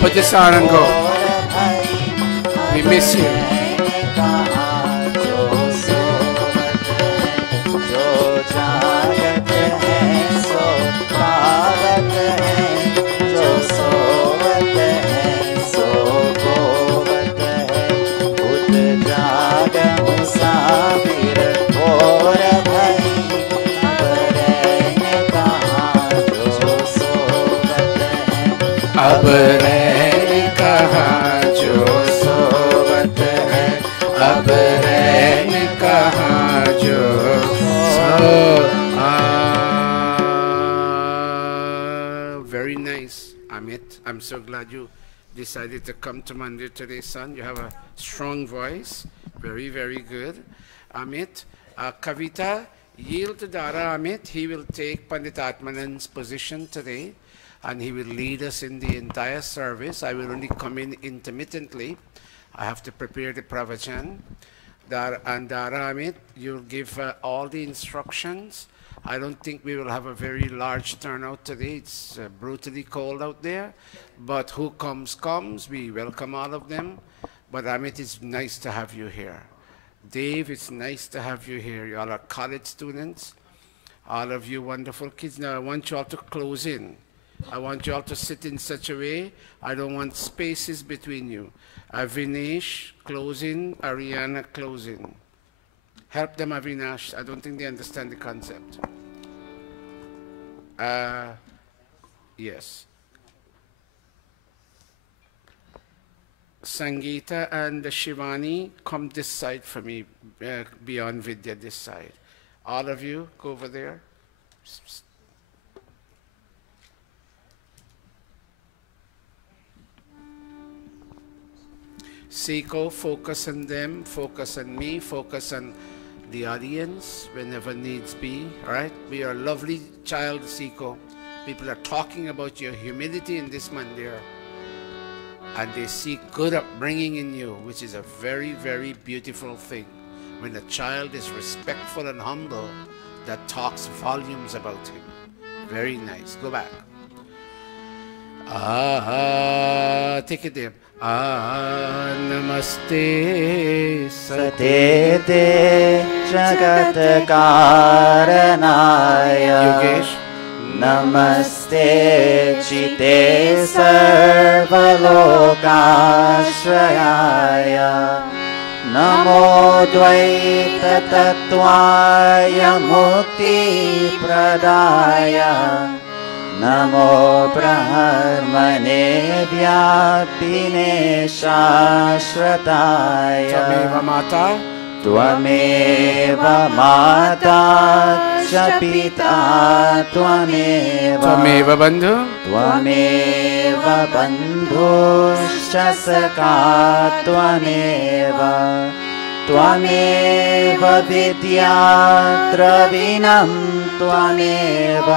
Put this on and go. We miss you. Very nice, Amit. I'm so glad you decided to come to Mandir today, son. You have a strong voice. Very, very good. Amit, Kavita, yield to Dara Amit. He will take Pandit Atmanand's position today, and he will lead us in the entire service. I will only come in intermittently. I have to prepare the pravachan. Dara Amit, you'll give all the instructions. I don't think we will have a very large turnout today. It's brutally cold out there. But who comes, comes. We welcome all of them. But Amit, it's nice to have you here. Dave, it's nice to have you here. You all are college students. All of you wonderful kids. Now I want you all to close in. I want you all to sit in such a way. I don't want spaces between you. Avinash, close in. Ariana, close in. Help them, Avinash. I don't think they understand the concept. Yes. Sangeeta and Shivani, come this side for me, beyond Vidya, this side. All of you, go over there. Seiko, focus on them, focus on me, focus on the audience whenever needs be, all right? We are a lovely child, Seiko. People are talking about your humility in this mandir, and they see good upbringing in you, which is a very, very beautiful thing. When a child is respectful and humble, that talks volumes about him. Very nice. Go back. Take it there. Namaste Satete Jagat Karanaya Yogesh नमस्ते चिते सर्वलोकाश्रयाय नमो द्वैततत्त्वाय मुक्तिप्रदाय नमो ब्रह्मणे व्यापिने शाश्वताय त्वमेव माता च पिता त्वमेव बन्धुश्च सखा त्वमेव विद्या द्रविणं त्वमेव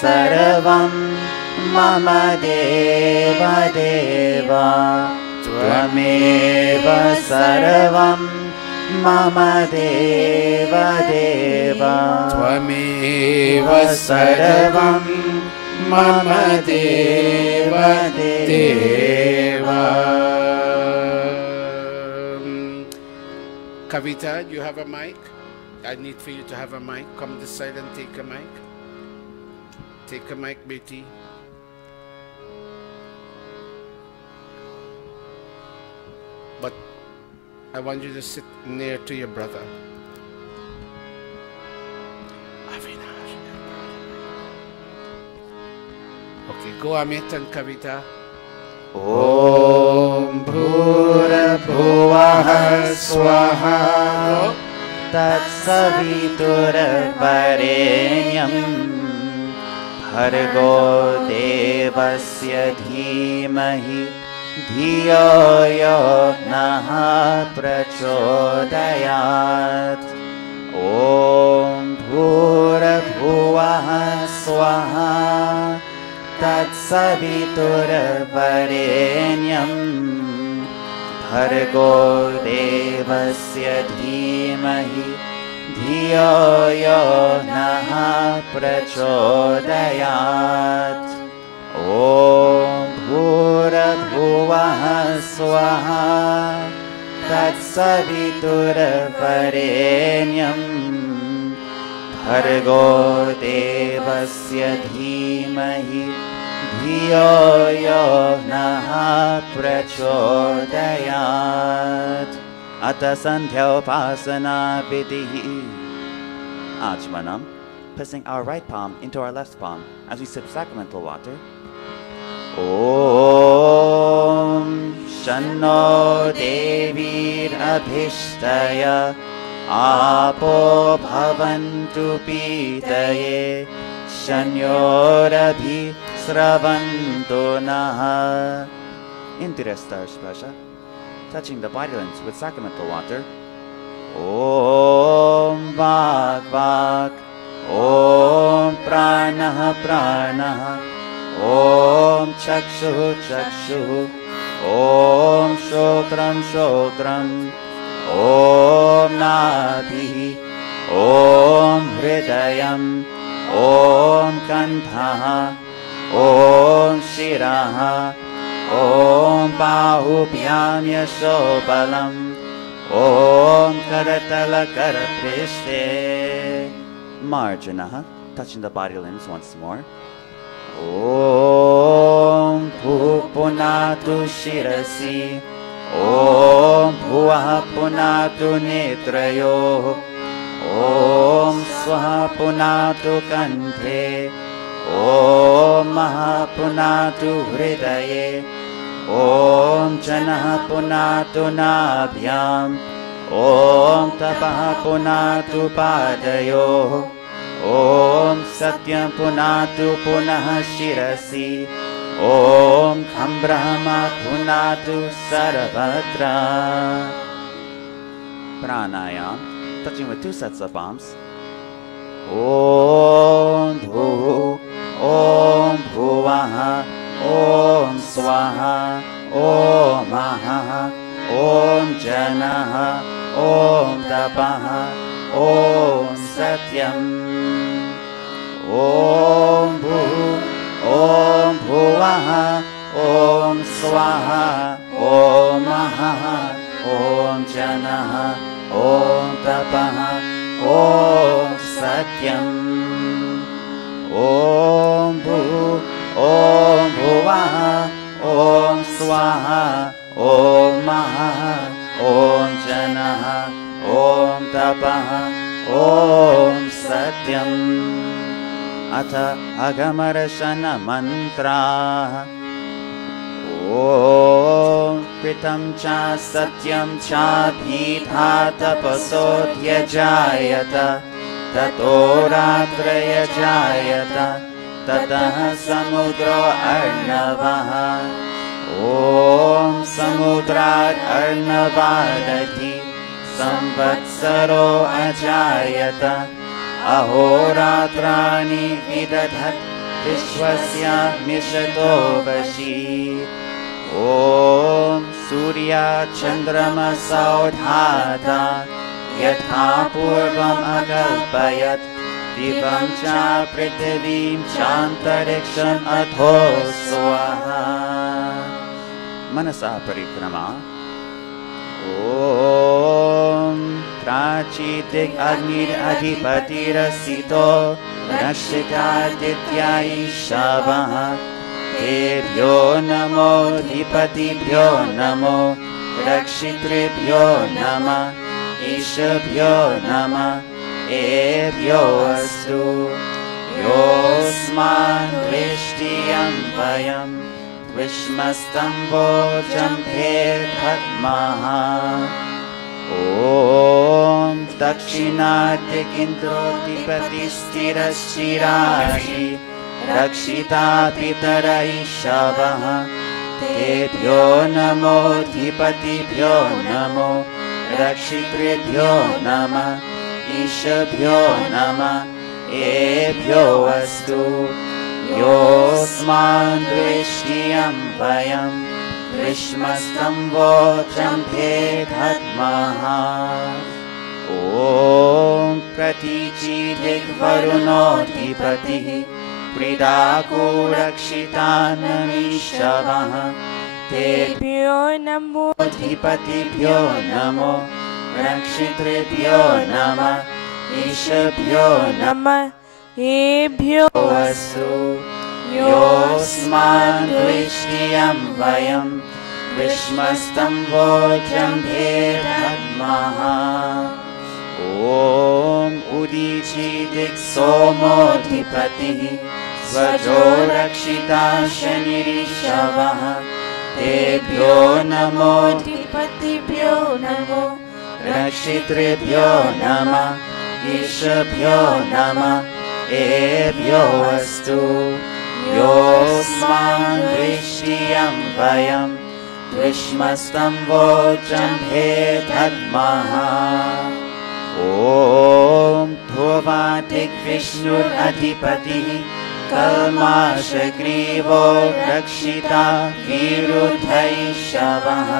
सर्वं मम देव त्वमेव सर्वं मम देव त्वमेव सर्वं मम देव Kavita, you have a mic? I need for you to have a mic. Come this side and take a mic. Take a mic, Betty. But I want you to sit near to your brother. Okay, go Amit and Kavita. Om Bhurabhuvah Swaha Tatsaviturvarenyam Bhargo Devasya Dhimahi Dhiyo Yo Nah Prachodayat Om Bhurabhuvah Swaha Tatsaviturvarenyam Bhargo Devasya Dhimahi Dhiyo Yo Nah Prachodayat Om Bhurabhuvah Swaha Tatsaviturvarenyam Bhargo Devasya Dhimahi Dhiyo Yo Nah Prachodayat Ata Sandhya Upasana Vidihi Ajmanam, pressing our right palm into our left palm as we sip sacramental water. Om Shanno Devir Abhishtaya Apo Bhavantu Pitaye Shanyorabhi Sravantu Naha. Into the star spasha, touching the violence with sacramental water. Om Vak Vak, Om Pranaha Pranaha, Om Chakshu Chakshu, Om Shotram Shotram, Om Nadhi, Om Hridayam, Om Kantha, Om Shiraha, Om Bahubhyam Yashobalam, Om Karatala Karaprishte. Marjanaha, touching the body limbs once more. Om Bhupunatu Shirasi, Om Bhuah Punatu Netrayo, Om Swaha Punatu Kanthe, Om Maha Punatu Hridaye, Om Janah Punatu Nabhyam, Om Tapaha Punatu Padayo, Om Satyam Punatu Punah Shirasi, Om Kham Brahma Punatu Sarvatra. Pranayam, touching with two sets of palms. Om Bhu, Om Bhuvaha, Om Swaha, Om Maha, Om Janaha, Om Tapaha, Om Satyam. Om Bhu, Om Bhuvaha, Om Swaha, Om Maha, Om Janaha, Om Tapaha, Om Satyam. ॐ भू ॐ भुवः ॐ स्वाहा ॐ महः ॐ जनः ॐ तपः ॐ सत्यम् अथ अगमर्शनमन्त्राः ॐ कृतं च सत्यं चाभीथा तपसोऽध्यजायत ततो रात्रयजायत ततः समुद्रो अर्णवः ॐ समुद्रात् अर्णवादधि संवत्सरो अजायत अहोरात्राणि विदधत् विश्वस्य मिषतो वशी ॐ सूर्याचन्द्रमसौधाता यथा पूर्वम् अकल्पयत् दिवं च पृथिवीं चान्तरिक्षम् अथो स्वाहा मनसा परिक्रमा ॐ प्राचीदिक् अग्निरधिपतिरसितो रक्षितादित्या ईशावः तेभ्यो नमो धिपतिभ्यो नमो रक्षितृभ्यो नमः ईशभ्यो नमः एभ्यो अस्तु योऽस्मान् दृष्टियं वयं विश्मस्तं वोचं भेदद्मः ॐ दक्षिणाद्यगिन्द्रोऽधिपतिस्थिरश्चिराशि रक्षिता पितर ईशवः तेभ्यो नमो धिपतिभ्यो नमो रक्षितृभ्यो नमः ईशभ्यो नमः एभ्यो अस्तु योऽस्मान् दृष्टियं वयं विश्मस्तं वोचं भेदद्मः ॐ प्रतीचिदिग्वरुणोऽधिपतिः प्रीडाको रक्षितानमीशवः तेभ्यो नमो धिपतिभ्यो नमो रक्षितृभ्यो नमः ईशभ्यो नमः एभ्यो अस्तु योऽस्मान् दृष्टियं वयं विश्मस्तं वोचं भेदद्मः ॐ उदीचिदिक् सोमोऽधिपतिः स्वजो रक्षिता शनिरीशवः तेभ्यो नमो धिपतिभ्यो नमो रक्षितृभ्यो नमः ईशभ्यो नमः एभ्यो अस्तु योऽस्मान् दृष्टियं वयं विश्मस्तं वोचं भेदद्मः ॐ ध्रुवादिग्विष्णुरधिपतिः कल्माषग्रीवो रक्षिता विरुद्धैशवः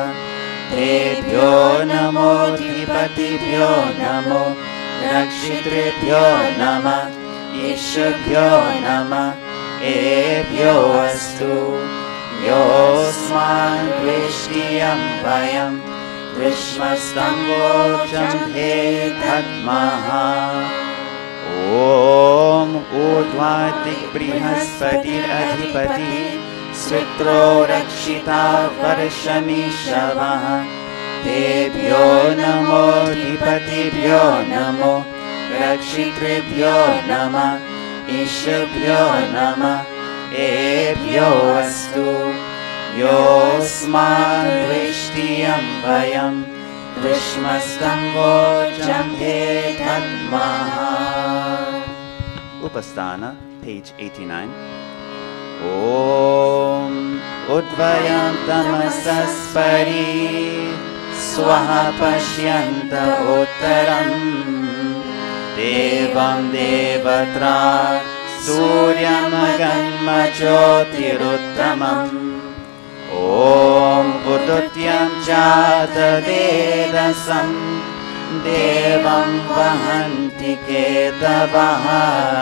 तेभ्यो नमो धिपतिभ्यो नमो रक्षितृभ्यो नमः ईशभ्यो नमः एभ्यो अस्तु योऽस्मान् दृष्टियं वयं विश्मस्तं वोचं भेदद्मः ॐ ऊर्ध्वादिक्बृहस्पतिरधिपतिः श्रुत्रो रक्षिता वर्षमीशवः तेभ्यो नमो धिपतिभ्यो नमो रक्षितृभ्यो नमः ईशभ्यो नमः एभ्यो अस्तु योऽस्मान् दृष्टियं वयं विश्मस्तं वोचं भेदद्मः Upasthana, page 89. ॐ उद्वयं तमसस्परि स्वः पश्यन्त उत्तरम् देवं देवत्रा सूर्यमगन्मज्योतिरुत्तमम् ॐ उदुत्यं चातवेदसं देवं वहन्ति केतवः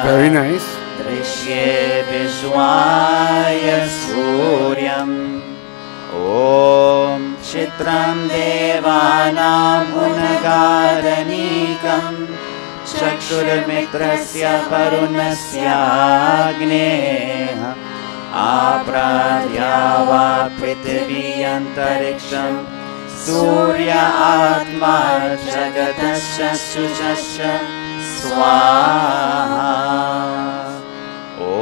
Very nice. दृश्ये विश्वाय सूर्यम् ॐ चित्रं देवानां गुणगारनीकं चक्षु चक्षुर्मित्रस्य वरुणस्याग्नेः आप्राद्या वा पृथिवी अन्तरिक्षं सूर्य आत्मा जगतश्च सुषश्च स्वाहा ॐ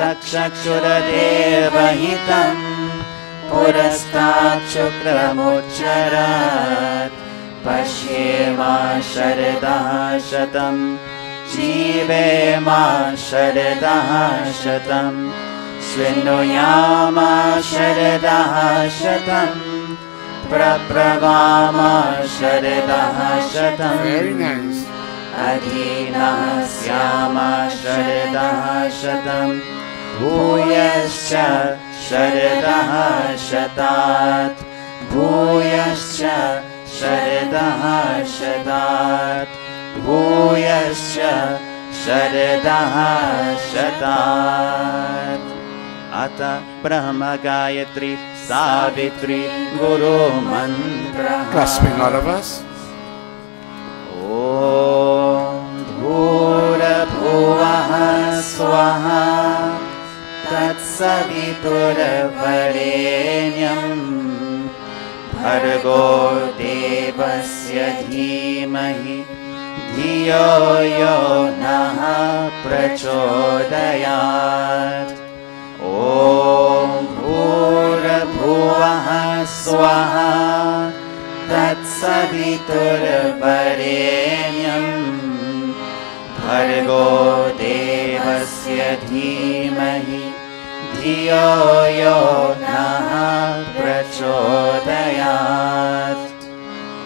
तच्चक्षुरदेवहितं पुरस्तात् शुक्रमुच्चरत् पश्येमा शरदः शतं जीवेमा शरदः शतं शृणुयामा शरदः शतं प्रब्रवामा शरदः शतं Very nice. अधीनः स्यामा शरदः शतं भूयश्च शरदः शतात् भूयश्च शरदः शतात् भूयश्च शरदः शतात् अथ ब्रह्म Gayatri Savitri गुरुमन्त्रः Clasping all of us. ॐ भूर्भुवः स्वः तत्सवितुर्वरेण्यं भर्गो देवस्य धीमहि धियो यो नः प्रचोदयात् ॐ भूर्भुवः स्वः तत्सवितुर्वरेण्यं भर्गो देवस्य धीमहि धियो यो नः प्रचोदयात्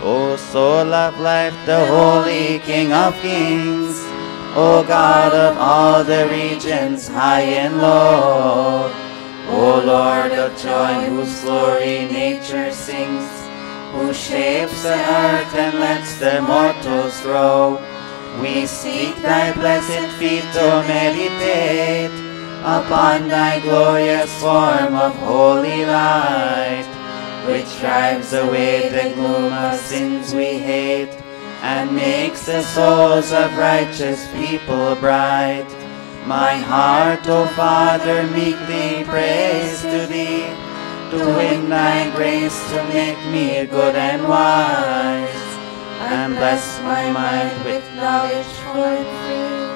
O soul of life, the holy King of kings, O God of all the regions high and low, O Lord of joy, whose glory nature sings, who shapes the earth and lets the mortals grow, we seek thy blessed feet to meditate upon thy glorious form of holy light, which drives away the gloom of sins we hate, and makes the souls of righteous people bright. My heart, O Father, meekly prays to thee, to win thy grace to make me good and wise, and bless my mind with knowledge for free,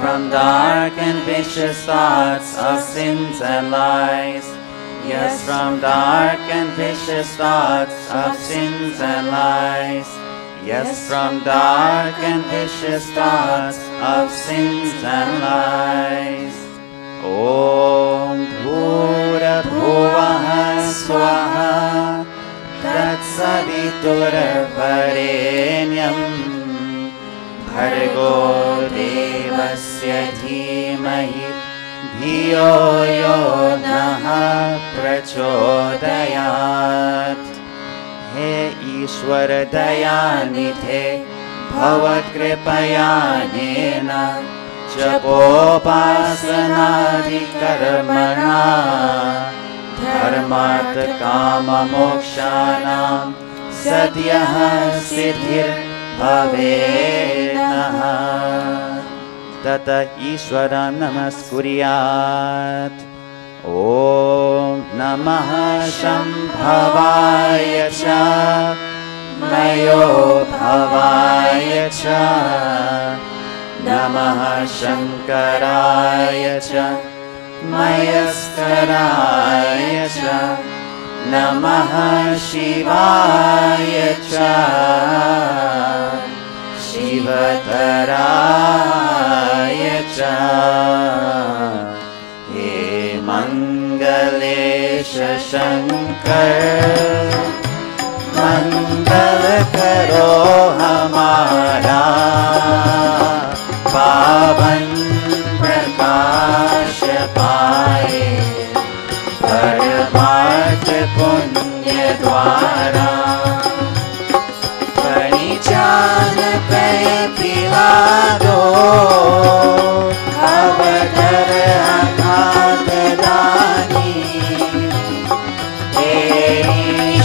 from dark and vicious thoughts of sins and lies. Yes, from dark and vicious thoughts of sins and lies. Yes, from dark and vicious thoughts of sins and lies. Om Bhurabhuvah Swaha Tatsaviturvarenyam Bhargo Devasya Dhimahi धियो यो नः प्रचोदयात् हे ईश्वर दयानिधे भवत्कृपयानेन जपोपासनादिकर्मणा धर्मार्थकाममोक्षाणां सद्यः सिद्धिर्भवेन्नः तत ईश्वरं नमस्कुर्यात् ॐ नमः शम्भवाय च मयो भवाय च नमः शङ्कराय च मयस्कराय च नमः शिवाय च शिवतराय च हे मङ्गलेश शङ्कर मंगल करो हमारा पावन प्रकाश पाए परमार्थ पुण्य द्वारा परिजान पे पिला दो अवधर अघात दानी तेरी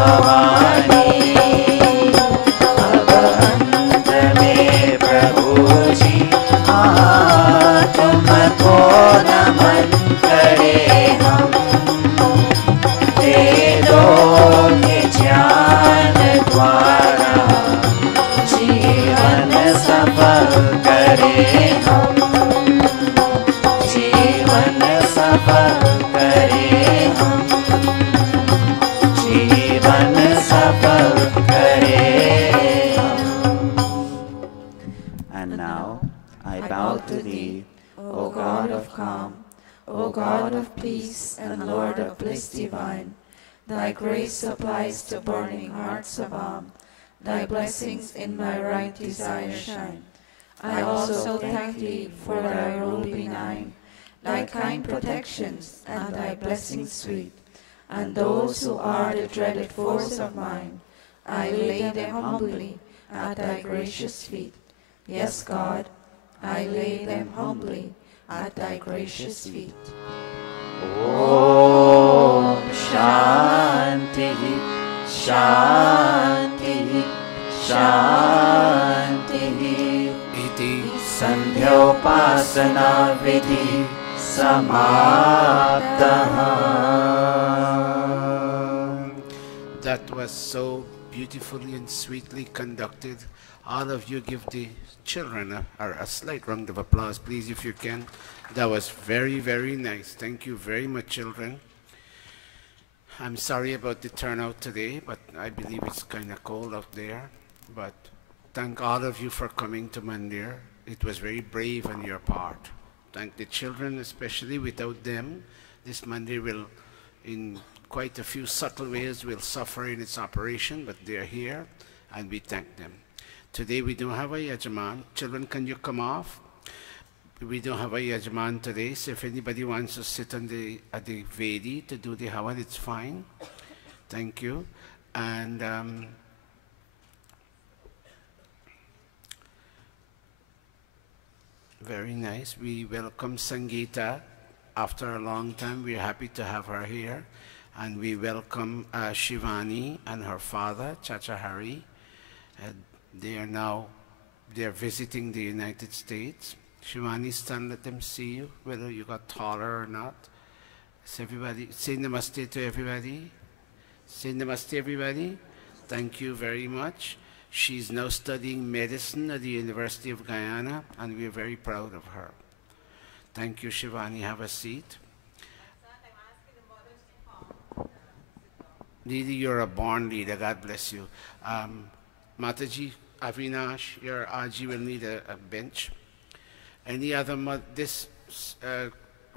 भवानी अब अंत में प्रभु जी तुमको नमन करे हम वेदों के ज्ञान द्वारा जीवन सफल करे हम जीवन सफल करे हम जीवन सफल करे हम. And now I bow to thee, O God of calm, O God of peace and Lord of bliss divine. Thy grace supplies to burning hearts of balm. Thy blessings in my right desire shine. I also thank thee for thy rule benign, thy kind protections and thy blessings sweet. And those who are the dreaded foes of mine, I lay them humbly at thy gracious feet. Yes, God, I lay them humbly at thy gracious feet. Om Shanti, Shanti, Shanti. Iti Sandhyopasana vidhi samaptaha. That was so beautifully and sweetly conducted. All of you give the children a slight round of applause, please, if you can. That was very, very nice. Thank you very much, children. I'm sorry about the turnout today, but I believe it's kind of cold out there. But thank all of you for coming to Mandir. It was very brave on your part. Thank the children, especially. Without them, this Mandir will, in quite a few subtle ways, will suffer in its operation, but they're here, and we thank them. Today we don't have a Yajaman. Children, can you come off? We don't have a Yajaman today, so if anybody wants to sit on at the Vedi to do the Havan, it's fine. Thank you. And very nice. We welcome Sangeeta. After a long time, we're happy to have her here. And we welcome Shivani and her father, Chacha Hari. They're visiting the United States. Shivani, stand, let them see you, whether you got taller or not. So everybody, say namaste to everybody. Say namaste, everybody. Thank you very much. She's now studying medicine at the University of Guyana, and we're very proud of her. Thank you, Shivani. Have a seat. Didi, you're a born leader. God bless you. Mataji, Avinash, your Aji will need a bench. Any other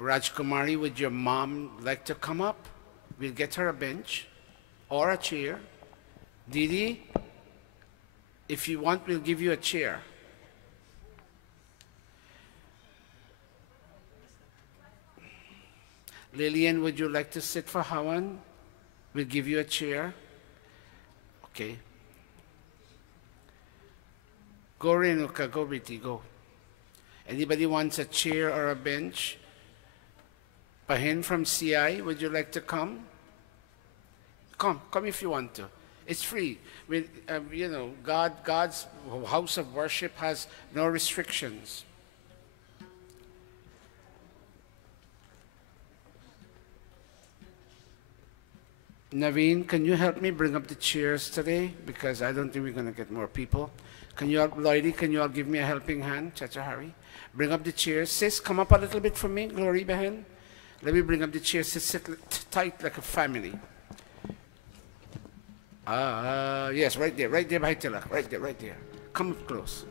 Rajkumari, would your mom like to come up? We'll get her a bench or a chair. Didi, if you want, we'll give you a chair. Lillian, would you like to sit for Hawan? We'll give you a chair. Okay. Go, Renuka, go, Biti, go. Anybody wants a chair or a bench? Pahin from CI, would you like to come? Come if you want to. It's free. You know, God's house of worship has no restrictions. Naveen, can you help me bring up the chairs today? Because I don't think we're going to get more people. Can you all, Lloydie, can you all give me a helping hand? Chacha Hari. Bring up the chairs. Sis, come up a little bit for me. Glory Behan. Let me bring up the chairs. Sit tight like a family. Yes, right there, Bhai Tilak. Right there. Come up close.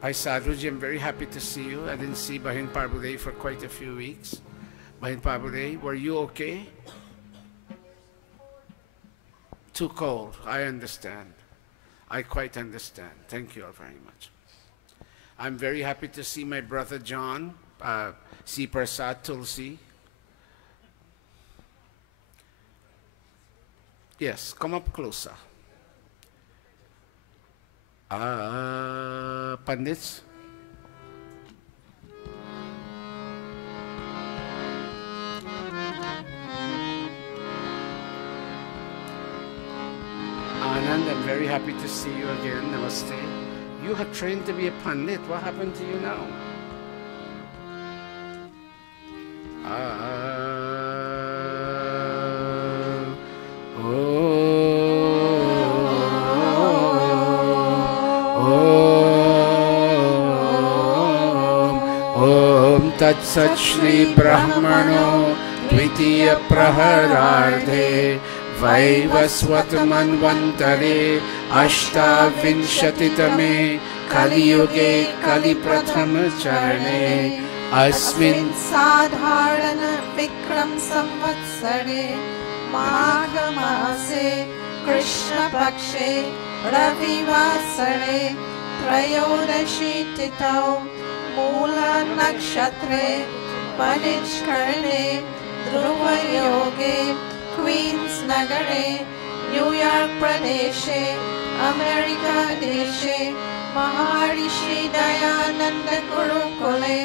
Bhai Sadhuji, I'm very happy to see you. I didn't see Bahin Parbule for quite a few weeks. Bahin Parbule, were you okay? Too cold. I understand. I quite understand. Thank you all very much. I'm very happy to see my brother John, C. Prasad Tulsi. Yes, come up closer. Pandits. Very happy to see you again. Namaste. You had trained to be a Pandit. What happened to you now? Tat Sat Shri Brahmano Dvitiya Prahararde Vaivasvat Manvantare Ashta Vinshatitame Kali Yuge Kali Prathama Charane Asmin Sadharana Vikram Samvatsare Maghamase Krishna Pakshe Ravivasare Trayodashi Titau Mula Nakshatre Panishkarne Dhruva Yoge Queens Nagare New York Pradeshe America Deshe Maharishi Dayananda Gurukula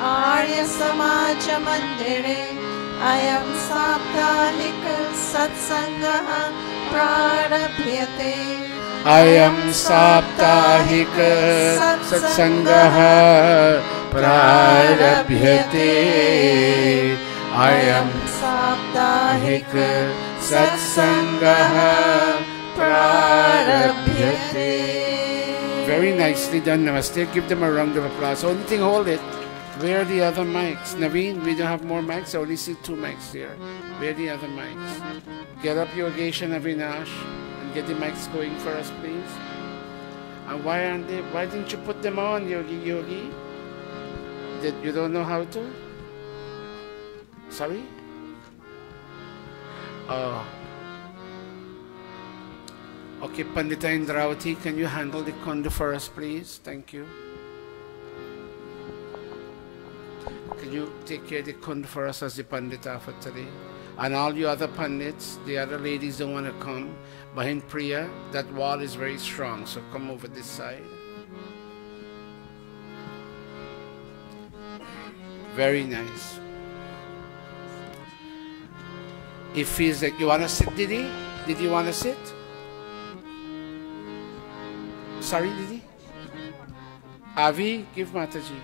Arya Samaja Mandire Ayam Saptahika Satsangaha Prarabhyate Ayam Saptahika Satsangaha Prarabhyate Ayam Saptahika Satsangaha Prarabhyate. Very nicely done. Namaste. Give them a round of applause. Only thing, hold it. Where are the other mics? Naveen, we don't have more mics. I only see 2 mics here. Where are the other mics? Get up Yogesh and Avinash and get the mics going for us, please. And why aren't they? Why didn't you put them on, Yogi? You don't know how to? Sorry? Oh. Okay, Pandita Indravati, can you handle the kundu for us, please? Thank you. Can you take care of the kundu for us as the Pandita for today? And all you other Pandits, the other ladies don't want to come. Behind Priya, that wall is very strong, so come over this side. Very nice. It feels like you want to sit, Didi? Did you want to sit? Sorry, Didi? Avi, give Mataji.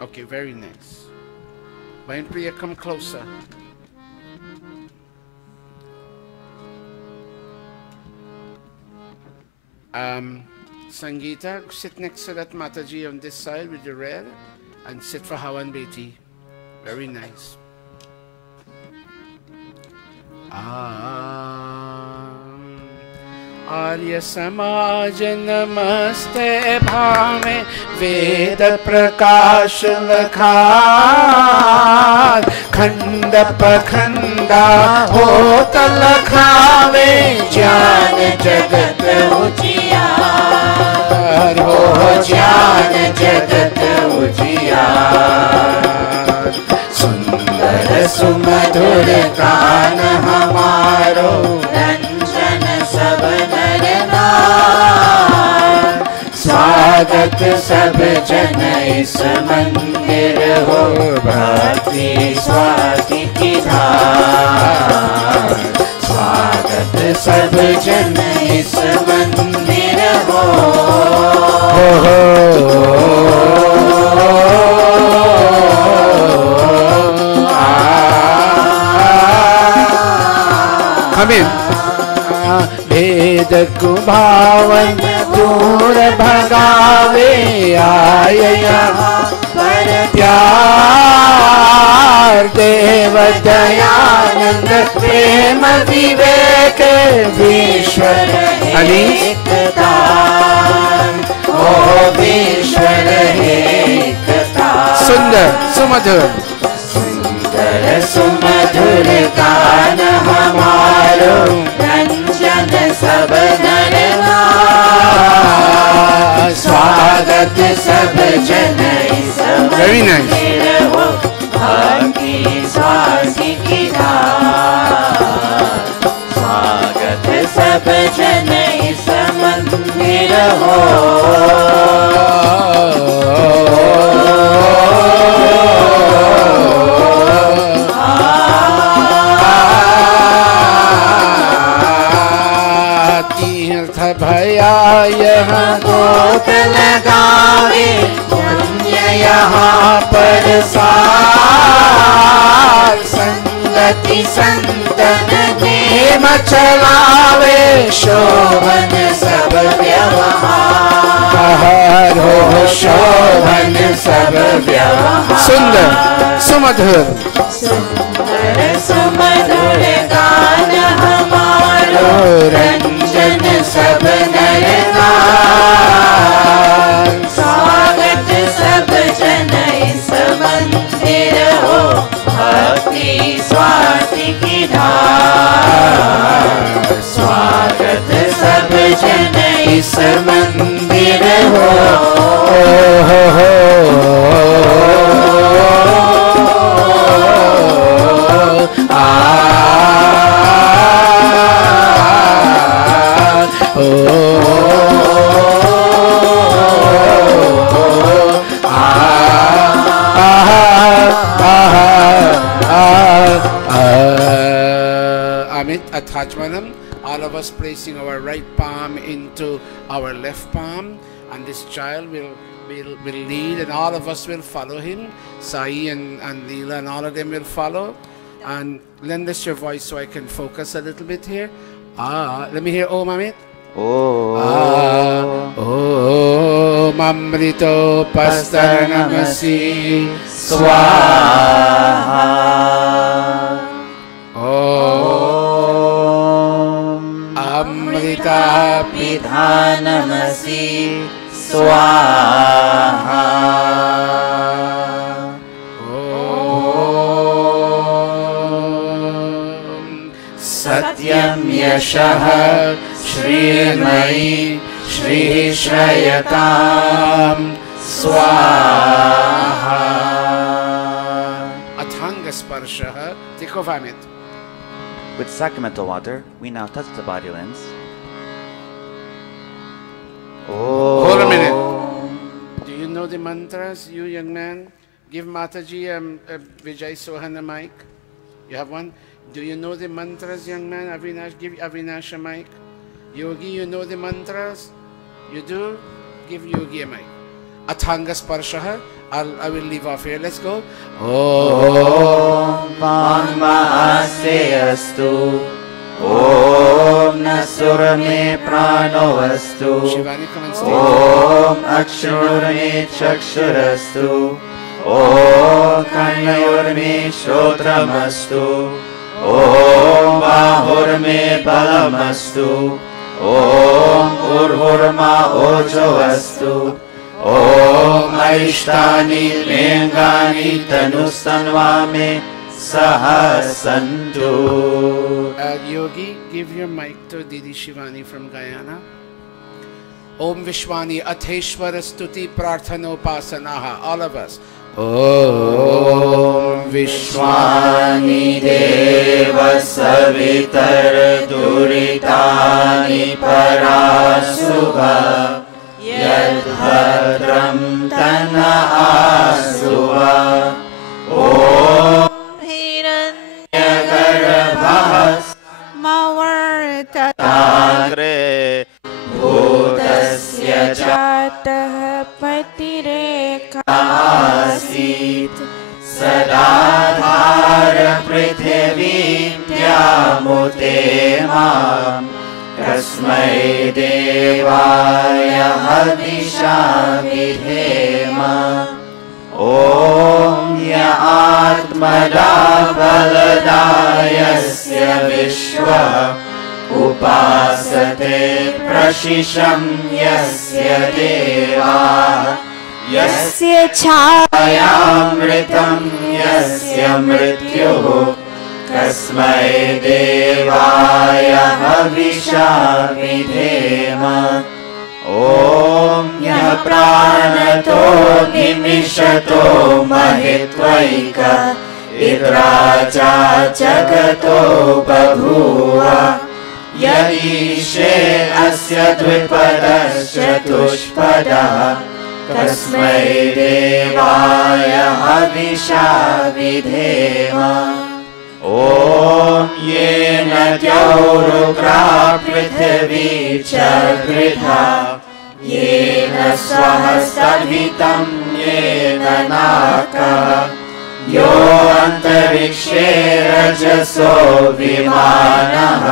Okay, very nice. Behind Priya, come closer. Sangeeta, sit next to that Mataji on this side with the red and sit for Hawan Beti. Very nice. Arya Samaj Namaste Bhame Veda Prakash Lakhan Khanda Pakhanda Hota Lakhave Jyan Jagat Ujiyar Ho Jyan Jagat Ujiyar Sundar Sumadhur Gan Hamaro स्वागत सब जन इस मंदिर हो भक्ति स्वाति की धार स्वागत सब जन इस मंदिर हो Come in. भेद कुभावन दूर भगावे आय यहाँ पर प्यार देव दयानंद प्रेम विवेक विश्वर एकता ओ विश्वर एकता सुंदर सुमधुर सुंदर सुमधुर गान हमारो सब नर स्वागत सब जन very nice भक्ति स्वाति की स्वागत सब जन इस मंदिर हो यहाँ गोत लगावे, धन्य यहाँ पर सार। संगति संतन नेम चलावे, शोभन सब व्यवहार हो, शोभन सब व्यवहार। सुंदर सुमधुर सुंदर सुमधुर गान हमारो, रंजन सब नर नार। स्वागत सब जन इस मंदिर हो, भक्ति स्वाति की धार। स्वागत सब जन इस मंदिर हो, Attachmanam, all of us placing our right palm into our left palm, and this child will lead, and all of us will follow him. Sai and Leela and all of them will follow. And lend us your voice so I can focus a little bit here. Let me hear Om Amit. Om Amrito Pastaranamasi Swaha. Amrita Pidhanamasi Swaha. Satyam Yashaha Shrimai Shri Shrayatam Swaha. Athanga Sparshaha. Take off Amit. With sacramental water, we now touch the body limbs. Hold a minute. Do you know the mantras, you young man? Give Mataji Vijay Sohan a mic. You have one? Do you know the mantras, young man? Avinash, give Avinash a mic. Yogi, you know the mantras? You do? Give Yogi a mic. Athanga Sparshaha. I will leave off here. Let's go. Om Panmaseyastu. Om Nasurame Pranovastu. Shivani, come and stay. Om Akshurame Chakshurastu. Om Karnayorme Shrotramastu. Om Bahurme Balamastu. Om Urhurma Ojovastu. Om Aishtani Mengani Tanustanvame Sahasantu. Yogi, give your mic to Didi Shivani from Guyana. Om Vishwani Atheshwara Stuti Prarthano Pasanaha. All of us. Om Vishwani Deva Savitar Duritani Parasubha. Yadbhadram Tana Asuva. Om Hiranyagarbhas Mavartagre Bhutasya Jatah Patireka Asit Sadadhara Prithivim Dyamute Mam Kasmai Devaya Havisha Vidhema. Om Ya Atmada Baladayasya Vishwa Upasate Prashisham Yasya Deva. Yasya Chayamritam Yasya Mrityuh. Kasmai Devaya Havisha Vidhema. Om Ya Pranato Nimishato Mahitvaika Idraja Jagato Babhuva. Yadishe Asya Dvipadasya Tushpada. Kasmai Devaya Havisha Vidhema. Om Yena Dyaurukra Prithvi Chagritha स्वहस्तभितं येन नाकः यो अन्तरिक्षे रजसो विमानः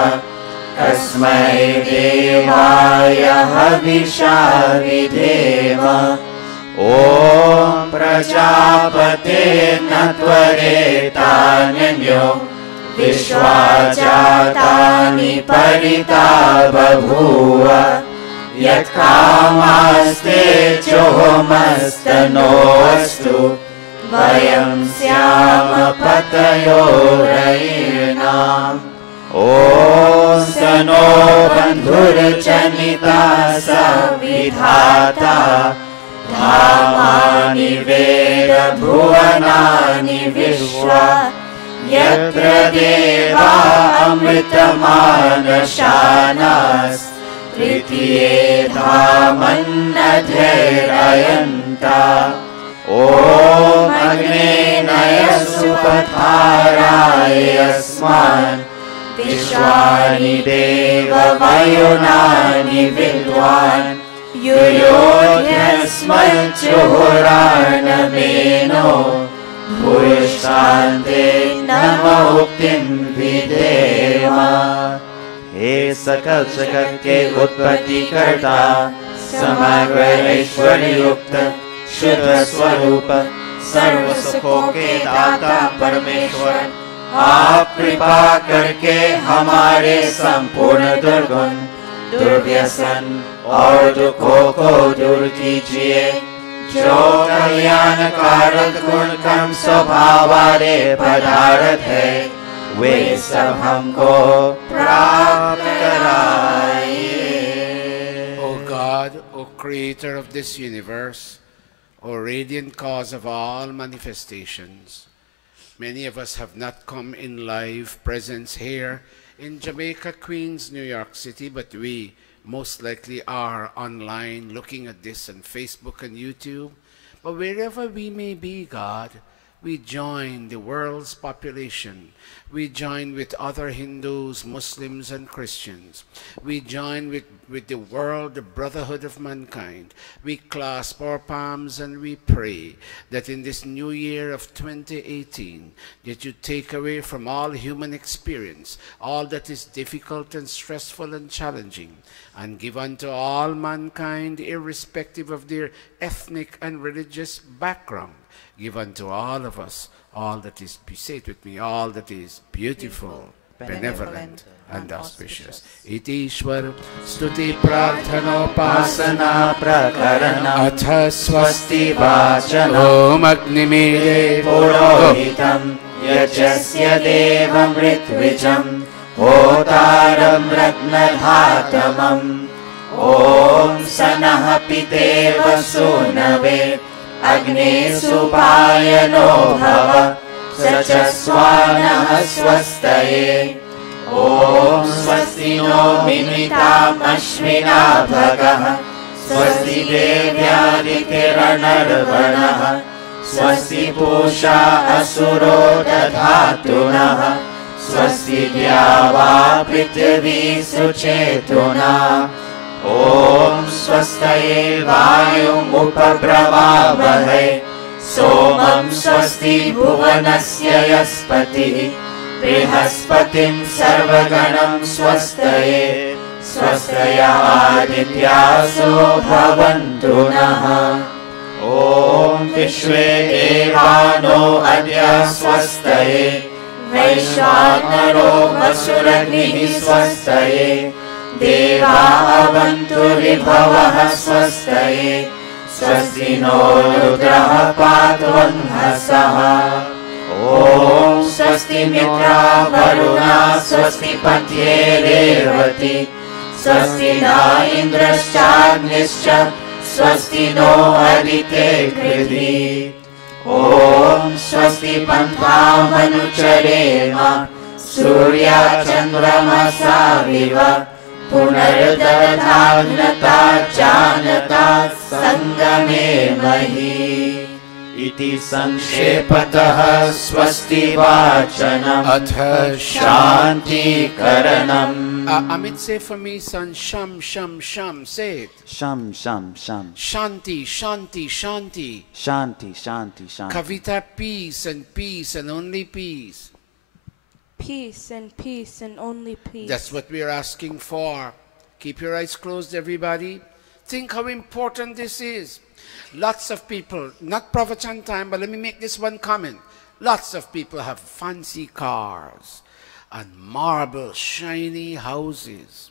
तस्मै देवाय हविषा विधेम ॐ प्रजापते न त्वरेतान्यो विश्वा जातानि परिता बभूव यत्कामास्ते जोमस्तनोऽस्तु वयं स्याम पतयो रयिणाम् ॐ no बन्धुर्जनिता सविधाता धामानि वेद भुवनानि विश्वा यत्र देवा अमृतमानशानास् तृतीये धामन्नधैरयन्ता ॐ अग्ने नयसुपथाराय अस्मान् विश्वानि देव वयुनानि विद्वान् युयोध्यस्मज्जुहुरानमेनो भूयिष्ठान्ते नम उक्तिं विधेम हे सकल जगत के उत्पत्ति कर्ता समग्र ऐश्वर्ययुक्त शुद्ध स्वरूप सर्व सुखों के दाता परमेश्वर आप कृपा करके हमारे संपूर्ण दुर्गुण दुर्व्यसन और दुखों को दूर कीजिए जो कल्याणकारक गुण कर्म स्वभाव वाले पदार्थ है वे सब हमको प्राप्त कराइए। O God, O Creator of this universe, O radiant cause of all manifestations, many of us have not come in live presence here in Jamaica, Queens, New York City, but we most likely are online looking at this on Facebook and YouTube. But wherever we may be, God, we join the world's population. We join with other Hindus, Muslims, and Christians. We join with the world, the brotherhood of mankind. We clasp our palms and we pray that in this new year of 2018, that you take away from all human experience all that is difficult and stressful and challenging, and give unto all mankind, irrespective of their ethnic and religious background, give unto all of us all that is, say it with me, all that is beautiful, benevolent, and auspicious. Iti Ishwar Stuti Prarthanopasana Prakarana Atha Swasti Vachano Om Agnimide Purohitam Yajasya Devam Ritvijam Hotaram Ratnadhatamam Om Sanaha Piteva Sunave Agni Supayano Bhava Sachaswana Swastaye Om Swasti no Minitam Ashvina Bhagaha Swasti Devyadikiranarvanaha Swasti Pusha Asuro Dadhatunaha Swasti Dyava Prithvi Suchetuna Om Swastaye Vayum Upabravavahai Somam Swasti Bhuvanasya Yaspati Brihaspatim Sarvaganam Swastaye Swastaya Adityaso Bhavantu Naha Om Vishwe Devano Adya Swastaye Vaishwanaro Vasuragnihi Swastaye Deva Avantu Vibhavaha Swastaye Swasti no Rudraha Patvanhasaha Om Swasti Mitra Varuna Swasti Patye Revati Swasti na Indrashchagnischa Swasti no Adite Kriti Om Swasti Pantha Manucharema Surya Chandramasa Viva Punardadhagnata Janata Sangame Mahi इति संक्षेपतः स्वस्ति वाचनम् अथ शान्तिकरणम्. Amit, say for me, son. Sham, sham, sham. Say it. Sham, sham, sham. Shanti, shanti, shanti. Shanti, shanti, shanti. Kavita, peace and only peace. Peace and only peace. That's what we are asking for. Keep your eyes closed, everybody. Think how important this is. Lots of people, not Pravachan time, but let me make this one comment. Lots of people have fancy cars and marble, shiny houses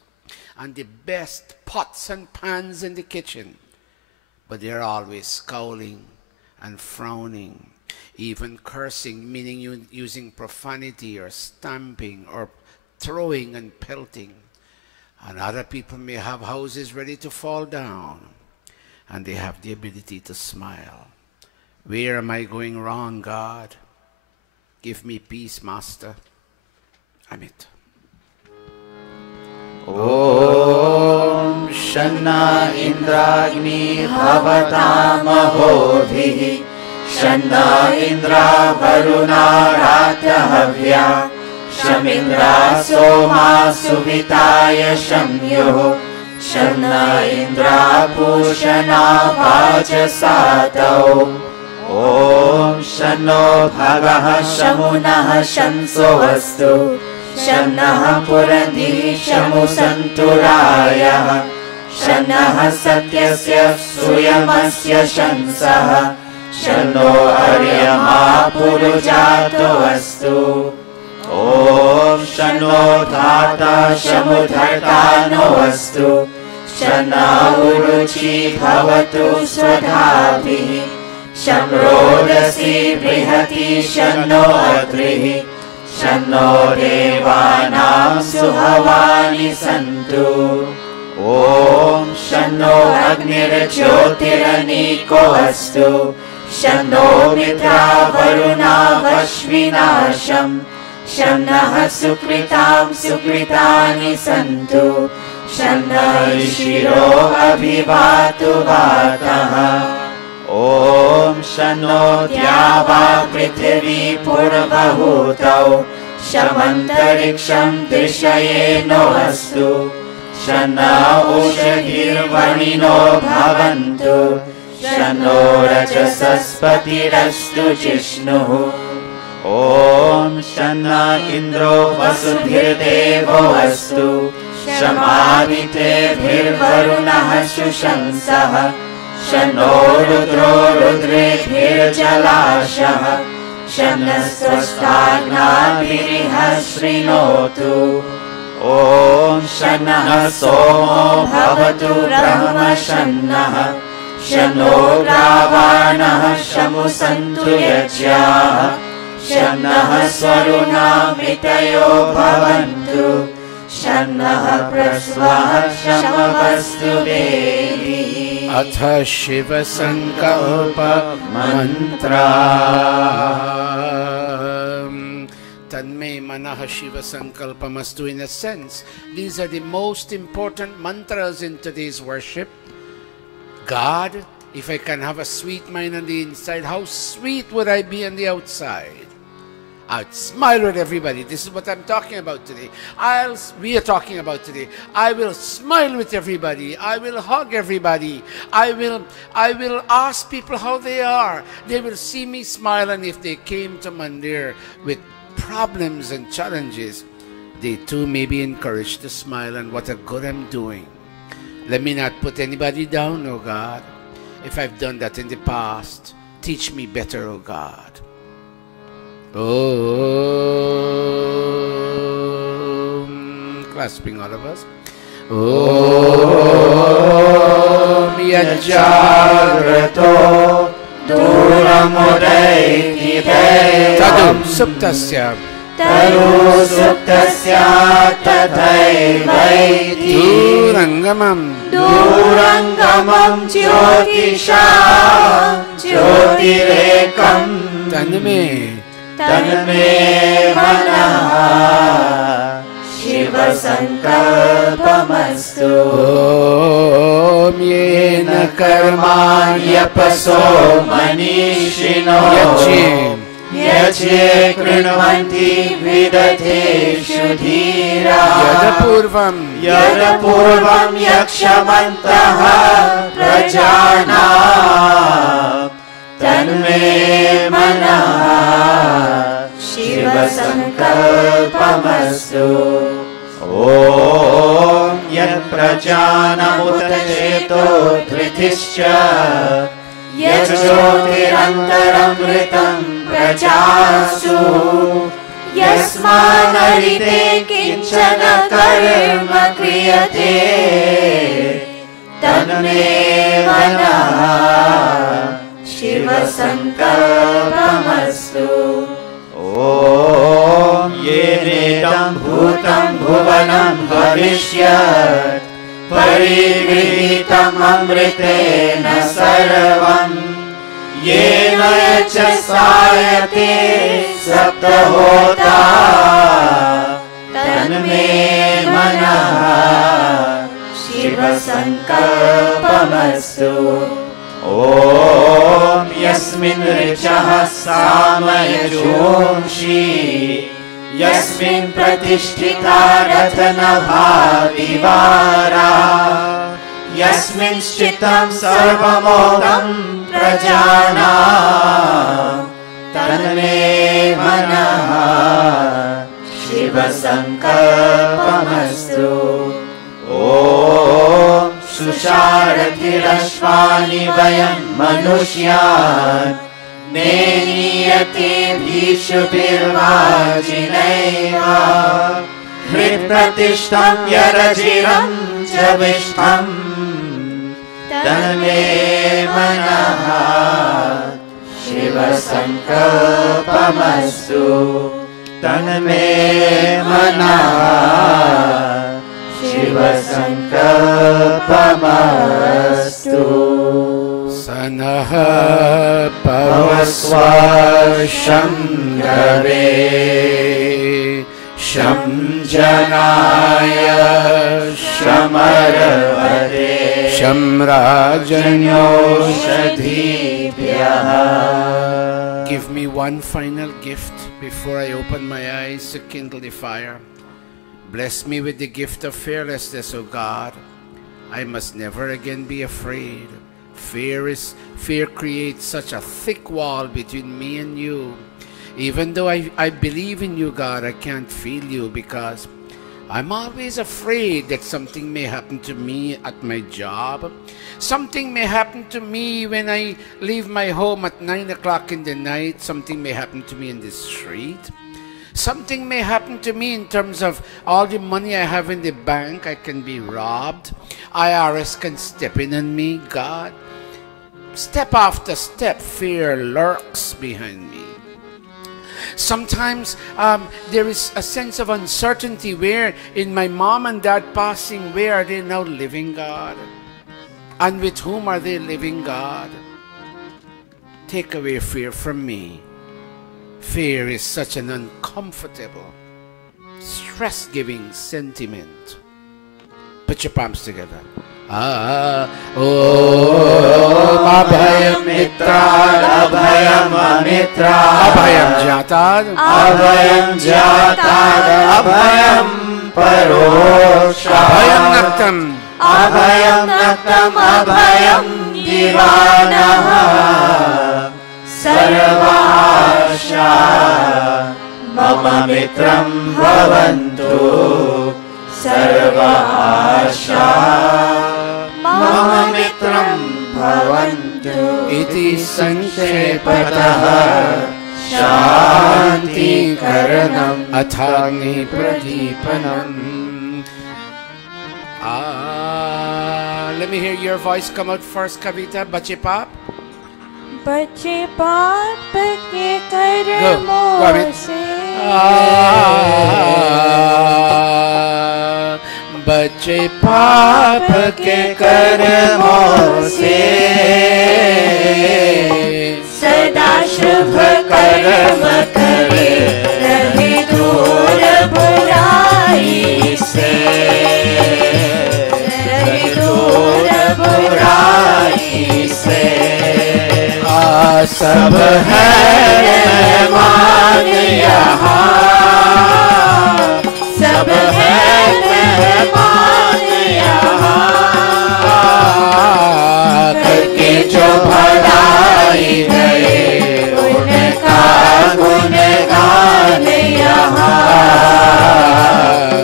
and the best pots and pans in the kitchen. But they're always scowling and frowning, even cursing, meaning using profanity or stamping or throwing and pelting. And other people may have houses ready to fall down, and they have the ability to smile. Where am I going wrong, God? Give me peace, Master. Amit. Om Shanna Indragni Bhavatamahodhihi Shanna Indra Varuna Ratyahavya Shamindra Soma Suvitaya Shamyo Shanna Indra Pushana Vajasato Om Shanno Bhagaha Shamunah Shanso Vastu Shanna Purandhi Shamu Santuraya Shanna Satyasya Suyamasya Shansaha Shanno Aryama Purujato Vastu Om Shanno Dhata Shamudhartano Vastu Shanna Uruchi Bhavatu Swadhapihi Shamrodasi Brihati Shanno Atrihi Shanno Devanam Suhavani Santu Om Shanno Agnir Jyotiraniko Astu Shanno Mitra Varuna Vashvinasham Shanna Sukritam Sukritani Santu Shanna Ishiro Abhivatu Vataha Om Shanno Dhyava Prithvi Purvahutau Shamantariksham Drishayeno Astu Shanna Ushadhir Vanino Bhavantu Shanno Rajasaspatirastu Jishnuhu Om Shanna Indro Vasudhir Devo Astu Shamadite Bhirvarunah Shushansaha Shanno Rudro Rudrebhir Jalashaha Shanna Swastagna Viriha Srinotu Om Shanna Somo Bhavatu Brahma Shannaha Shanno Gravanaha Shamu Santu Yajyaha Shanna Swaruna Mitayo Bhavantu Shanna Prasvaha Shamavastu Devi Atha Shiva Sankalpa Mantra Tanme Manaha Shiva Sankalpamastu. In a sense, these are the most important mantras in today's worship. God, if I can have a sweet mind on the inside, how sweet would I be on the outside? I'd smile with everybody. This is what I'm talking about today. We are talking about today. I will smile with everybody. I will hug everybody. I will ask people how they are. They will see me smile, and if they came to Mandir with problems and challenges, they too may be encouraged to smile, and what a good I'm doing. Let me not put anybody down, oh God. If I've done that in the past, teach me better, oh God. Om, clasping all of us. Om Yajagrato Duramudai Tadum Suptasya Taru Suptasya Tathaivaiti Durangamam Jyotisham Jyotirekam Tanme Manaha Shiva Sankalpamastu. Om येन कर्माण्यपसो मनीषिणो यज्ञे कृण्वन्ति विदधेषु धीराः यदपूर्वं यक्षमन्तः प्रजानां तन्मे मनः शिवसङ्कल्पमस्तु। ॐ यत्प्रजानामुत चेतो धृतिश्च यज्ज्योतिरन्तरमृतं प्रजासु यस्मानरिते किञ्चन कर्म क्रियते तन्मे मनः शिवसङ्कल्पमस्तु। ॐ येनेदं भूतं भुवनं भविष्यत् परिगृहीतम् अमृतेन सर्वं येन च सायते सप्तहोता तन्मे मनः शिवसङ्कल्पमस्तु। ॐ यस्मिन् ऋचः सामयजोंषि यस्मिन् प्रतिष्ठिता रत्नभा विवारा यस्मिन् स्थितं सर्वमोदं प्रजानां तन्मे मनः शिवसङ्कल्पमस्तु। ॐ सुषारथिरश्वानि वयं मनुष्यान् नेनीयते भीषुभिर्वाजिनैव हृत्प्रतिष्ठं यरजिरं च विष्ठं तन्मे मनः शिवसङ्कल्पमस्तु। तन्मे मनः शिवसङ्कल्पमस्तु। सनः पवस्व शङ्करे शं जनाय शमरवदे शं राजन्योषधीभ्यः। Give me one final gift before I open my eyes to kindle the fire. Bless me with the gift of fearlessness, O God. I must never again be afraid. Fear creates such a thick wall between me and you. Even though I believe in you, God, I can't feel you because I'm always afraid that something may happen to me at my job. Something may happen to me when I leave my home at 9 o'clock in the night. Something may happen to me in the street. Something may happen to me in terms of all the money I have in the bank. I can be robbed. IRS can step in on me. God, step after step, fear lurks behind me. Sometimes there is a sense of uncertainty where in my mom and dad passing, where are they now living, God? And with whom are they living, God? Take away fear from me. Fear is such an uncomfortable, stress-giving sentiment. Put your palms together. Abhayam mitra, abhayam amitra, abhayam jatad, abhayam parosha, abhayam naktam, abhayam divanaha, sarvasha mama mitram bhavantu, sarvasha mama mitram bhavantu. Iti sankshepatāh shanti karanam athagni pradipanam. Let me hear your voice come out first, Kavita. Bache Pap. बच्चे पाप के कर्मों से बच्चे पाप के कर्मों से सदा शुभ कर्म करे रहे दूर बुराई से रहे दूर बुराई सब है मेहमान यहाँ, सब है मेहमान यहाँ, करके जो भलाई गए उनका गुणगान यहाँ,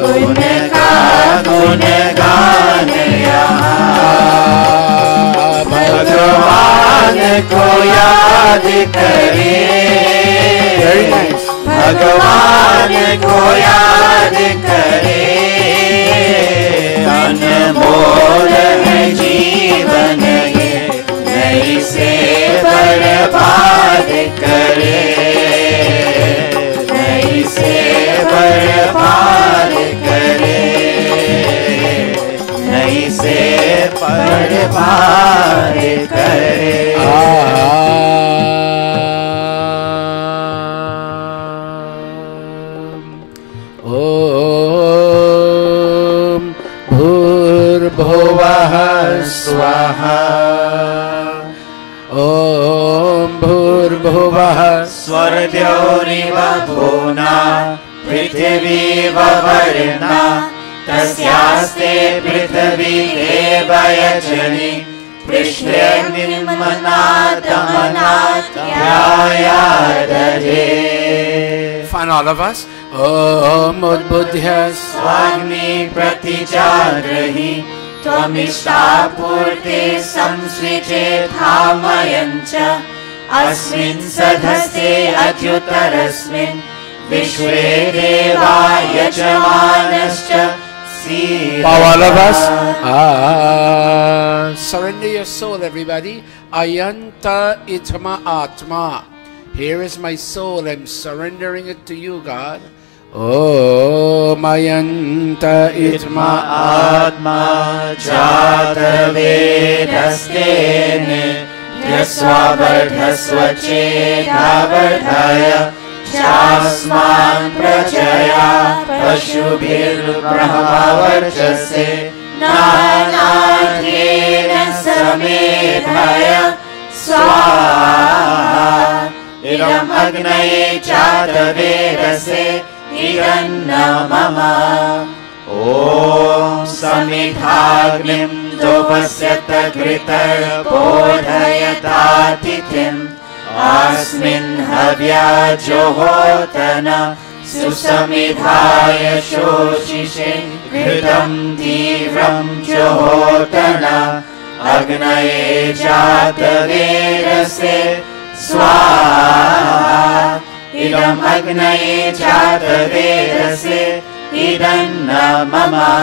उनका गुणगान यहाँ। भगवान को याद करे, भगवान को याद करे, अनमोल है जीवन ये, नहीं से बर्बाद करे, नहीं से बर्बाद करे, नहीं से बर्बाद करे। ओम भूर्भुवः स्वाहा, ओम भूर्भुवः स्वर्द्योरिव भूना पृथिवीव वर्णा, तस्यास्ते पृथिवी देवयजनि पृष्ठेन्निर्मनातमनात्यायादधे। Fun, all of us. Om Udbudhya स्वाग्नि प्रतिजाग्रहि त्वमिष्टापूर्ते संसृजे धामयञ्च, अस्मिन् सधस्ते अद्युतरस्मिन् विश्वे देवा यजमानश्च सीदः। all of us. Surrender your soul, everybody. Ayanta itma atma. Here is my soul. I'm surrendering it to you, God. Om Ayanta itma atma jatavedastene yasvavardhasvachedavardhaya Chasman prajaya pashubhirbrahmavarchase nanatyena samedhaya swaha idam agnaye jatavedase idanna mama. Om samidhagnim dopasyata kritar bodhayatatitim asmin havya johotana susamidhaya shoshishe kritam divram johotana agnaye jatavedase swaha idam agnaye jatavedase idanna mama.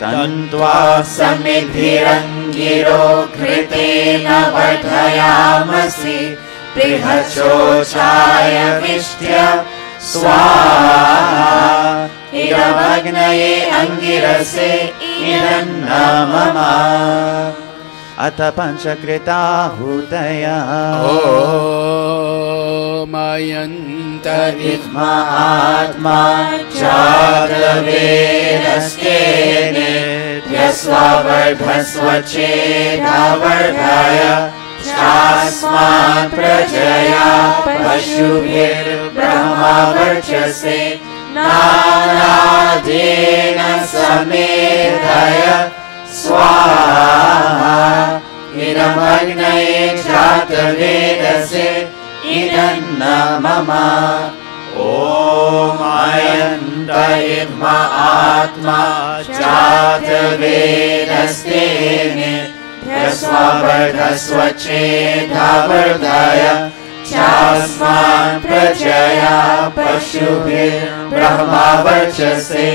Tantva samidhirangiro kritena vardhayamasi prihachochaya vishtya swaha idam agnaye angirase idanna mama. Ata panchakrita hudaya Om Ayanta itma atma jatavedastene yasvavardhasvachedavardhaya chasman prajaya pashubhir brahmavarchase nanadena samedhaya swaha idam agnaye jatavedase idanna mama. Om Ayanta itma atma jatavedastene yasvavardhasvachedavardhaya chasman prajaya pashubhir brahmavarchase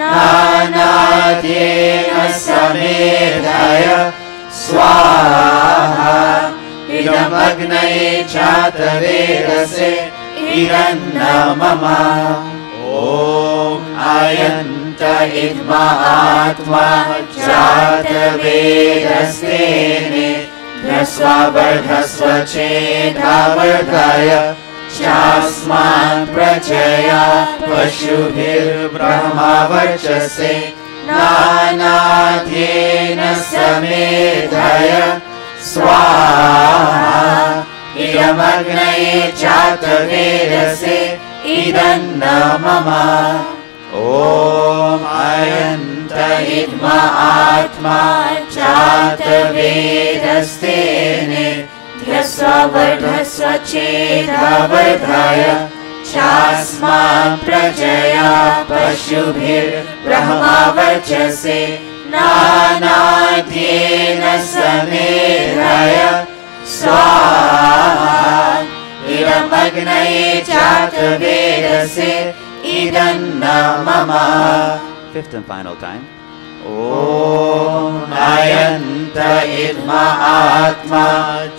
nanadyena samedhaya swaha idam agnaye jatavedase idanna mama. Om Ayanta itma atma jatavedastene yasvavardhasvachedavardhaya chasman prajaya pashubhir brahmavarchase nanadyena samedhaya swaha idam idamagnaye jatavedase idanna mama. Om ayanta idma atma jatavedastene dhyasva vardhasva chedavardhaya chasma prajaya pashubhir brahmavarchase nanadhyena samedhaya swaha idamagnaye jatavedase idanna mama. Fifth and final time. Om ayanta idma atma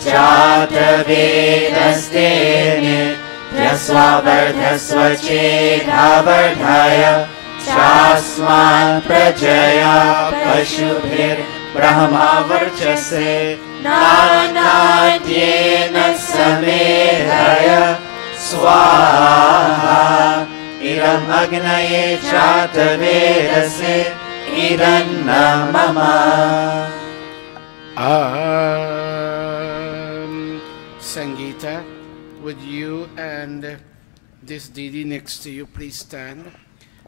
jatavedastene dhyasva vardhasva chedavardhaya chasma prajaya pashubhir brahmavarchase nanadhyena samedhaya swaha idamagnaye jatavedase idanna mama. Sangeeta, would you and this Didi next to you please stand?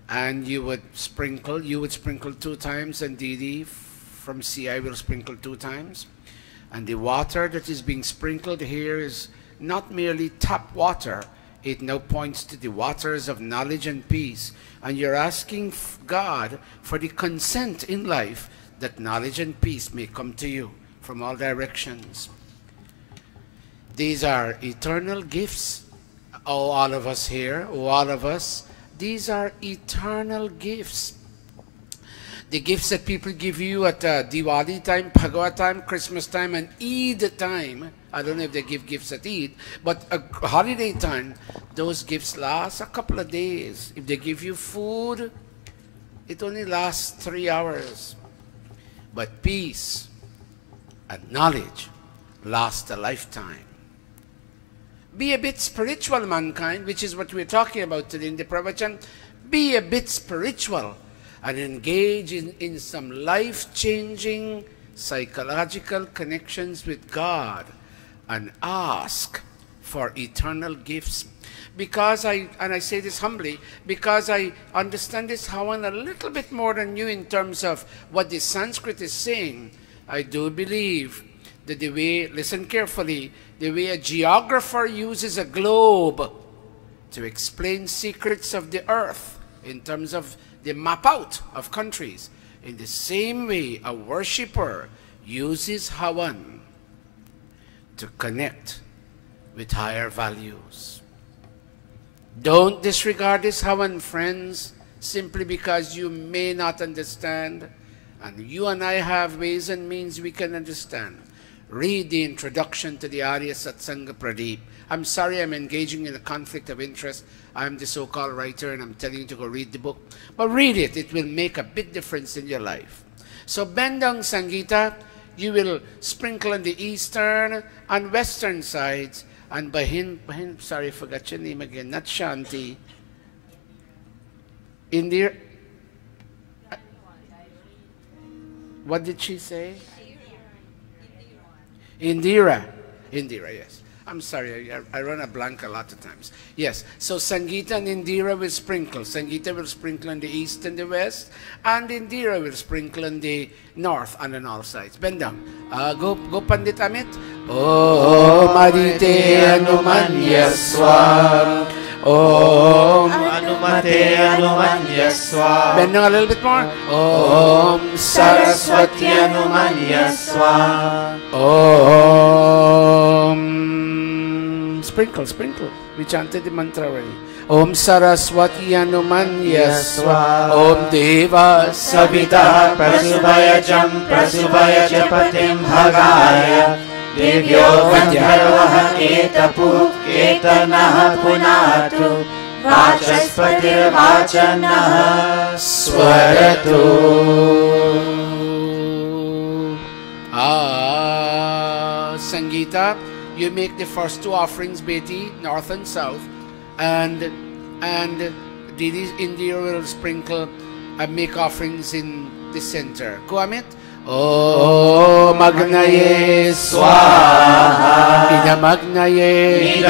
And you would sprinkle 2 times, and Didi from CI will sprinkle 2 times. And the water that is being sprinkled here is not merely tap water. It now points to the waters of knowledge and peace. And you're asking God for the consent in life that knowledge and peace may come to you from all directions. These are eternal gifts. Oh, all of us here, all of us, these are eternal gifts. The gifts that people give you at Diwali time, Bhagwa time, Christmas time, and Eid time. I don't know if they give gifts at Eid, but a holiday time, those gifts last a couple of days. If they give you food, it only lasts 3 hours. But peace and knowledge last a lifetime. Be a bit spiritual, mankind, which is what we're talking about today in the pravachan. Be a bit spiritual and engage in some life-changing psychological connections with God and ask for eternal gifts. Because I say this humbly, because I understand this Havan a little bit more than you in terms of what the Sanskrit is saying, I do believe that the way, listen carefully, the way a geographer uses a globe to explain secrets of the earth in terms of the map out of countries, in the same way a worshipper uses Havan to connect with higher values. Don't disregard this Havan, friends, simply because you may not understand, and you and I have ways and means we can understand. Read the introduction to the Arya Satsanga Pradeep. I'm sorry I'm engaging in a conflict of interest. I'm the so-called writer and I'm telling you to go read the book. But read it. It will make a big difference in your life. So bend down, Sangeeta. You will sprinkle on the eastern and western sides. And Bahin, sorry, I forgot your name again. Not Shanti. Indira. What did she say? Indira. Indira, yes. I'm sorry, I run a blank a lot of times. Yes, so Sangeeta and Indira will sprinkle. Sangeeta will sprinkle on the east and the west, and Indira will sprinkle on the north and on all sides. Bend down. Go Pandit Amit. Om Adite Anumanyaswa. Om Anumate Anumanyaswa. Bend down a little bit more. Om Saraswati Anumanyaswa. Om. Sprinkle. We chanted the mantra already. Om Saraswati Anumanyaswa. Om Deva Savita Prasubhaya Japatim Bhagaya Divyo Gandharvaha Ketaput Ketanaha Punatu Vachaspatir Vachanaha Swaratu. Sangeeta, you make the first 2 offerings, Betty, north and south, and Didi Indira will sprinkle and make offerings in the center. Go Amit. Om Agnaye Swaha. Idam Agnaye.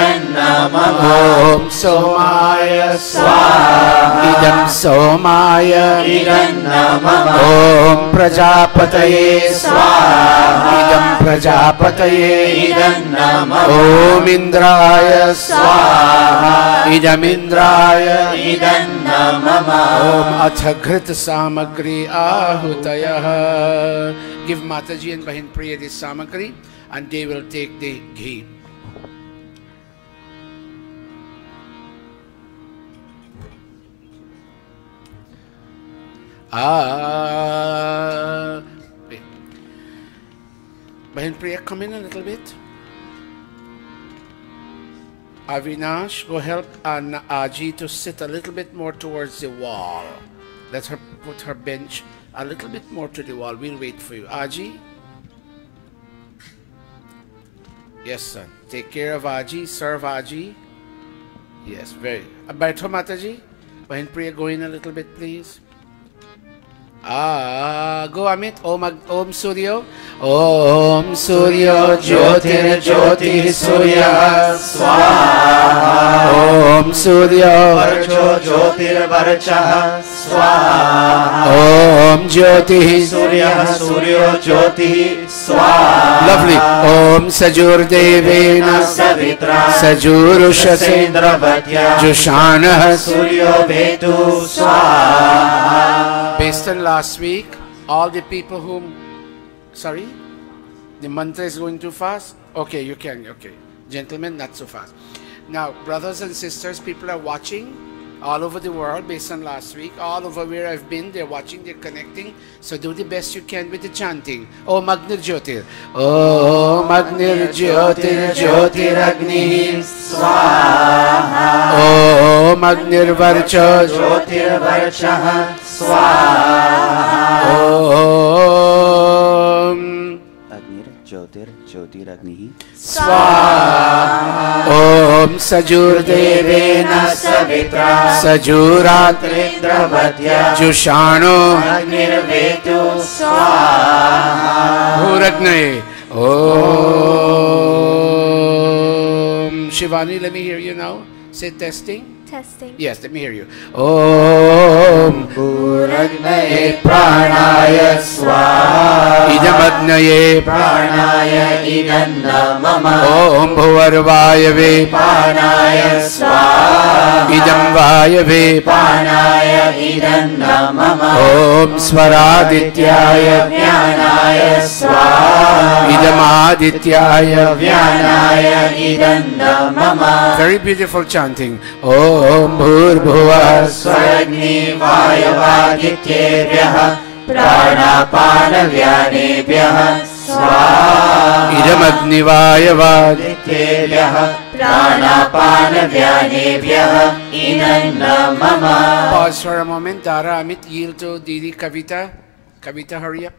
Om Somaya Swaha. Idam Somaya. Om Prajapataye Swaha. Idam Prajapataye. Om Indraya Swaha. Idam Indraya. Om Athagrit Samagri Ahutayah. Give Mataji and Bahin Priya this samagri and they will take the ghee. Wait. Bahin Priya, come in a little bit. Avinash, go help Aji to sit a little bit more towards the wall. Let her put her bench a little bit more to the wall. We'll wait for you. Aji? Yes, son. Take care of Aji. Serve Aji. Yes, very. Baitho Mataji? Bahin Priya, go in a little bit, please. Go Amit. Om Suryo. Om Suryo Jyotir Jyotir Surya Swaha. Om Suryo Varcho Jyotir Varcha Swaha. Om Jyoti Surya Suryo Jyoti Swaha. Lovely. Om Sajur Devena Savitra Sajurusha Sendravadya Jushanah Suryo Vetu Swaha. Based on last week, all the people whom, sorry, the mantra is going too fast? Okay, you can, okay. Gentlemen, not so fast. Now, brothers and sisters, people are watching all over the world based on last week. All over where I've been, they're watching, they're connecting. So do the best you can with the chanting. Om Agnir Jyotir. Om Agnir Jyotir Jyotir Agni Swaha. Om Agnir Varcha Jyotir Varcha Swaha. Om Agnir Jyotir Jyotiragni Swaha. Om Sajur Devena Savitra Sajuratrindravadya Jushano Agnirvetu Swaha. Bhuragne. Om Shivani, let me hear you now. Say testing. Testing. Yes, let me hear you. Om Bhuragnaye Pranaya Swaha. Idamagnaye Pranaya Idannamama. Om Bhuvarvayave Pranaya Swaha. Idam Vayave Pranaya Idannamama. Om Svaradityaya Vyanaya Swaha. Idamadityaya Vyanaya Idannamama. Very beautiful chanting. Om Bhurbhuva Swagni Vayavadityebhyah Pranapana Vyanebhyah Swaha. Idam Agni Vayavadityebhyah Pranapana Vyanebhyah Idannamama. Pause for a moment. Dara, Amit, yield to Didi Kavita. Kavita, hurry up.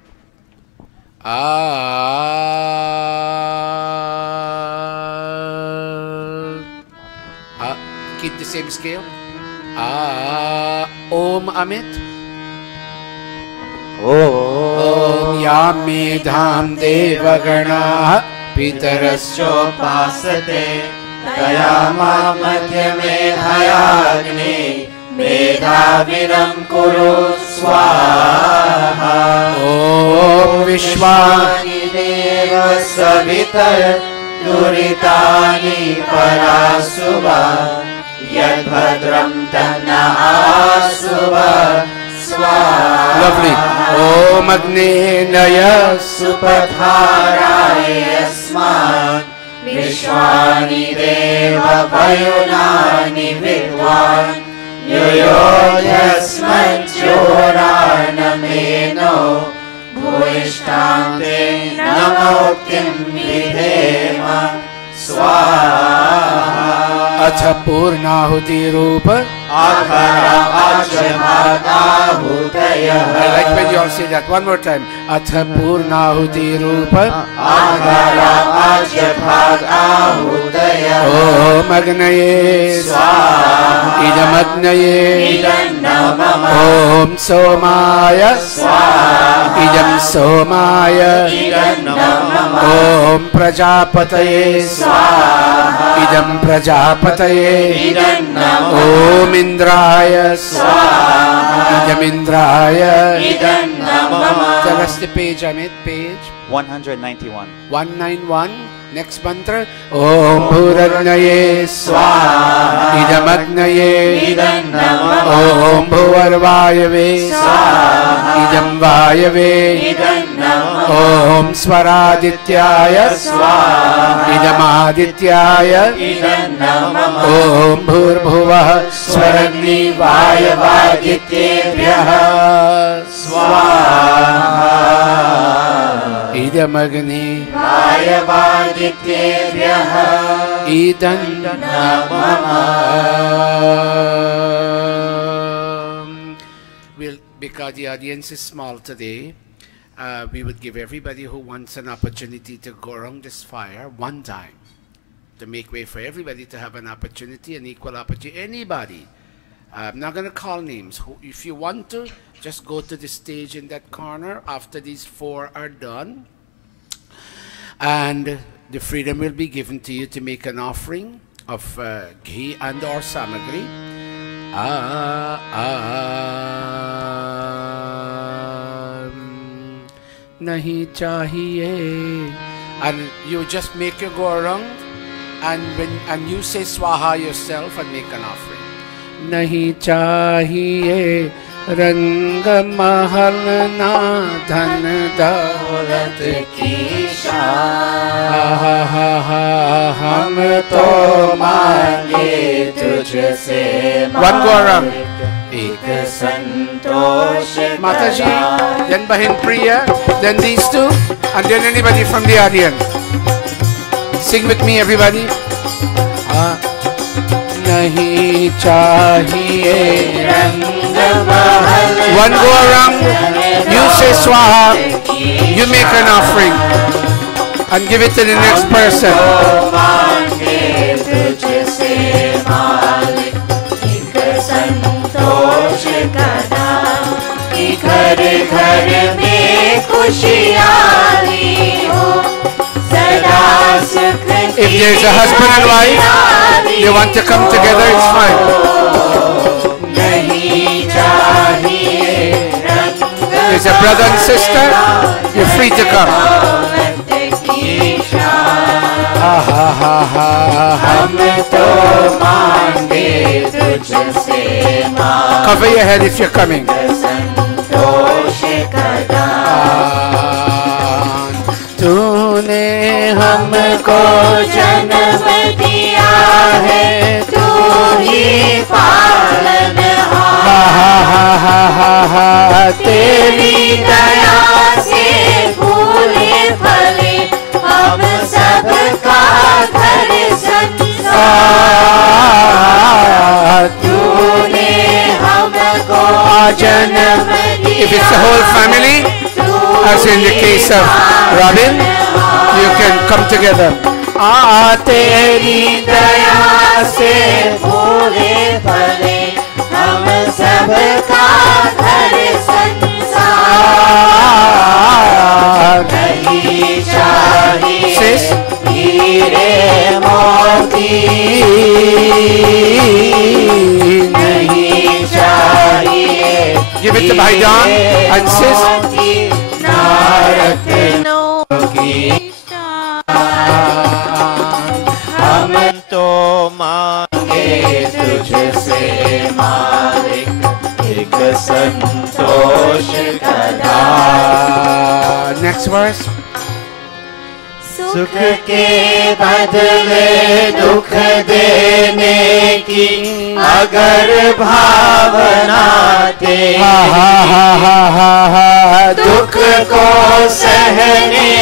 Keep the same scale. Om Amit. Om Yami Dham Devagana Pitaraschopasate Tayama Madhyame Hayagni Medhavinam Kuru Swaha. Om Vishwani Deva Savitaya Duritani Parasuva Yadbhadram Tanna Asuva Swaha. Lovely. Om Agni Naya Supatharaya Yasmat Vishwani Deva Vayunani Vidwan Yoyo Yasmat Joranameno Bhuishtante Namoktim Vidhema Swaha. Atha Purnahuti Rupa Akhara Achabhagahutaya. I like when you all say that. One more time. Atha Purnahuti Rupa Akhara Achabhagahutaya. Om Agnaye Swaha. Idam Agnaye Om Somaya Swaha. Idam Somaya. Om Prajapataye Swaha. Idam Prajapataye. Om Indraya Swaha. Idam Indraya. Tell us the page, Amit. Page 191. 191. Next mantra. Om Bhuradnaye Swaha. Idam Agnaye. Om Bhuvarvayave Swaha. Idam Vayave. Om Swaradityaya Swaha. Idam Adityaya. Om Bhurbhuvah Swaragni Vayavadityebhyah Swaha. Idam Agni Vayavadityebhyah Idam Namah. Well, because the audience is small today, we would give everybody who wants an opportunity to go around this fire one time to make way for everybody to have an opportunity, an equal opportunity. Anybody. I'm not going to call names. If you want to, just go to the stage in that corner after these four are done. And the freedom will be given to you to make an offering of ghee and or samagri. Nahi chahiye. And you just make you go around and you say swaha yourself and make an offering. Nahi chahiye रंग महल ना धन दौलत की शान हम तो मांगे तुझसे one go around एक संतोष Mataji, then Bahin Priya, then these two, and then anybody from the audience. Sing with me, everybody. नहीं चाहिए रंग महल. One go around, you say swaha, you make an offering and give it to the next person. घर घर में खुशियारी हो सदा सुख. If there's a husband and wife, you want to come together, it's fine. There's a brother and sister, you're free to come. Cover your head if you're coming. तूने हमको जन्म दिया है, तू ही पालनहार. तेरी दया से फूले फले हम सबका घर संसार. तूने हमको जन्म दिया. If it's the whole family, as in the case of Robin, you can come together. तेरी दया से फूले फले हम सबका घर संसार. नहीं चाहिए हीरे मोती, नहीं चाहिए. Give it to Bhaijan and sis. हम तो मांगे तुझसे मालिक एक संतोष का दान. Next verse. सुख के बदले दुख देने की अगर भावना तेरी, दुख को सहने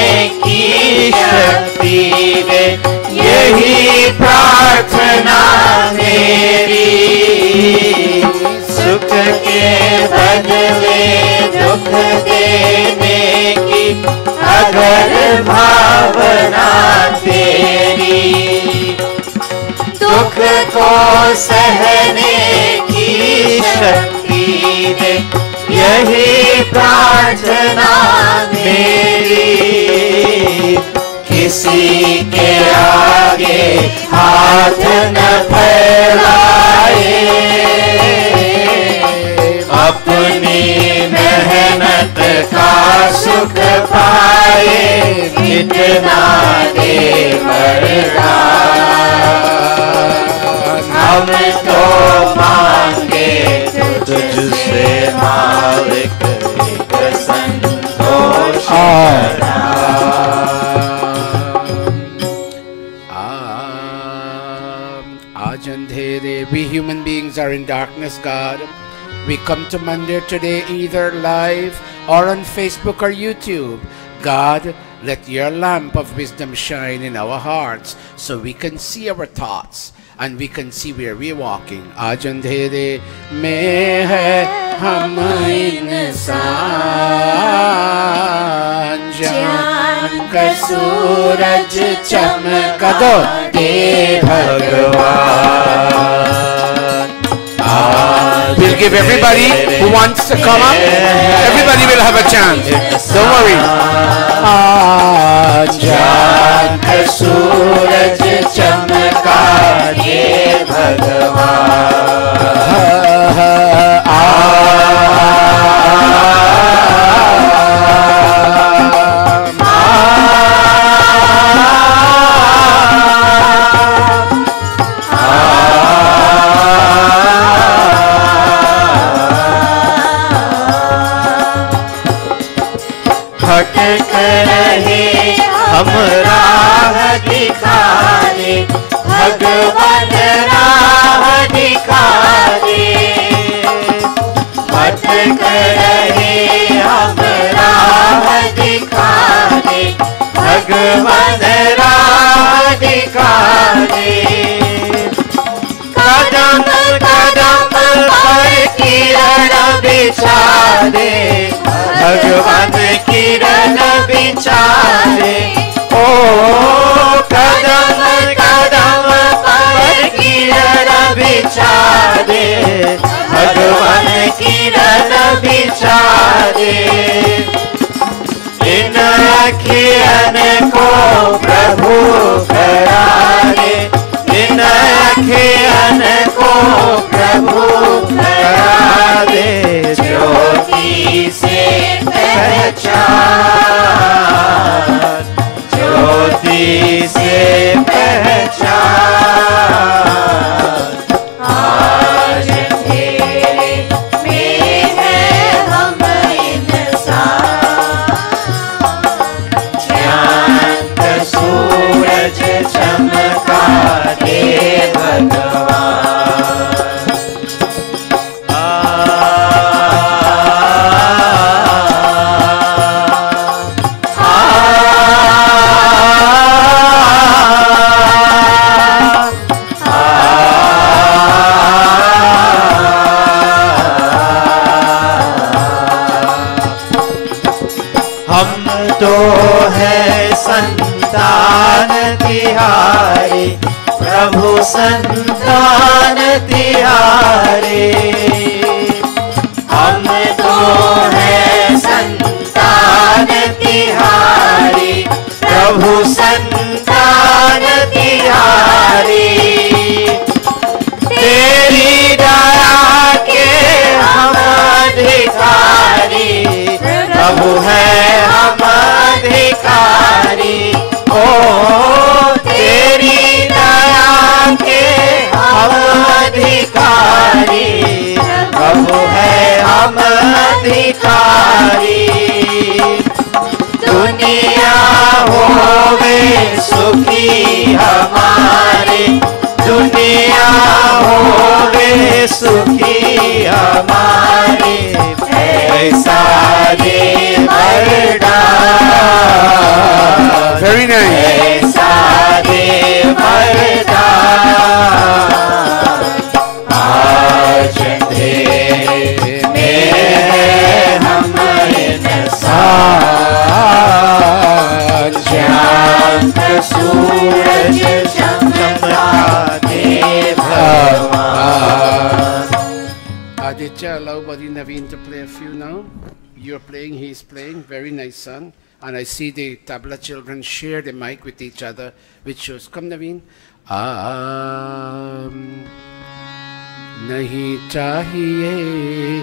की शक्ति दे, यही प्रार्थना मेरी. सुख के बदले दुख देने की अगर भावना तेरी, दुख को सहने की शक्ति यही प्रार्थना मेरी, किसी के आगे हाथ न फैलाए, अपनी मेहनत का सुख पाए, इतना दे वरदान। हम तो मांगे तुझसे मालिक एक संतोष We human beings are in darkness, God. We come to Mandir today either live or on Facebook or YouTube. God, let your lamp of wisdom shine in our hearts so we can see our thoughts and we can see where we're walking. Aaj andhere mein hai hum insaan, jaan ka suraj chamka de Bhagwan. We'll give everybody who wants to come up, everybody will have a chant. Don't worry. Jaan ka suraj chamka de हम राह दिखाने, भगवान राह दिखाने, भटक रहे हम राह दिखाने, भगवान राह दिखाने, कदम कदम पर किरण बिछा दे, भगवान किरण बिचारे, ओ कदम कदम पर किरण बिचारे, भगवान किरण बिचारे, इन अखियन को प्रभु करारे, इन अखियन को प्रभु करारे, ज्योति से पहचान, ज्योति से पहचान, आज अंधेरे में है हम इंसान, ज्ञान का सूरज चमका दे भगवान। तो है संतान तिहारे, प्रभु संतान तिहारे, हम तो है संतान तिहारे, प्रभु संतान तिहारे, तेरी दया के हम अधिकारी, प्रभु है हम अधिकारी, ओ तेरी दया के हम अधिकारी, प्रभु है हम अधिकारी, दुनिया होवे सुखी हमारे, दुनिया होवे सुखी हमारे, ऐसा दे वरदान। Very nice. ऐसा दे वरदान, आज अंधेरे में हम इंसान, ज्ञान का सूरज चमका दे भगवान। Teacher, allow Buddy Naveen to play a few now. You're playing, he's playing. Very nice, son. And I see the tabla children share the mic with each other, which shows. Come, Naveen. Nahi chahiye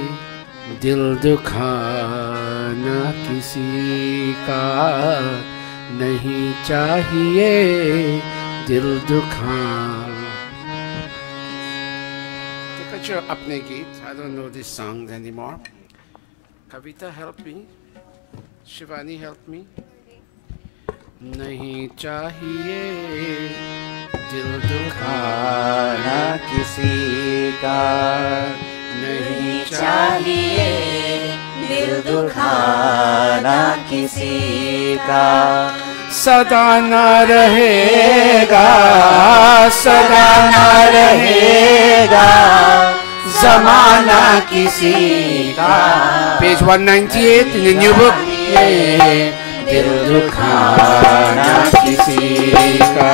dil dukhana kisi ka. Nahi chahiye dil dukhana. Your apne geet. I don't know this song anymore. Kavita, help me. Shivani, help me. Nahi chahiye dil dukhana kisi ka. Nahi chahiye dil dukhana kisi ka. सदा न रहेगा सदा न रहेगा ज़माना किसी का. Page 198 in the new book. दिल दुखाना किसी का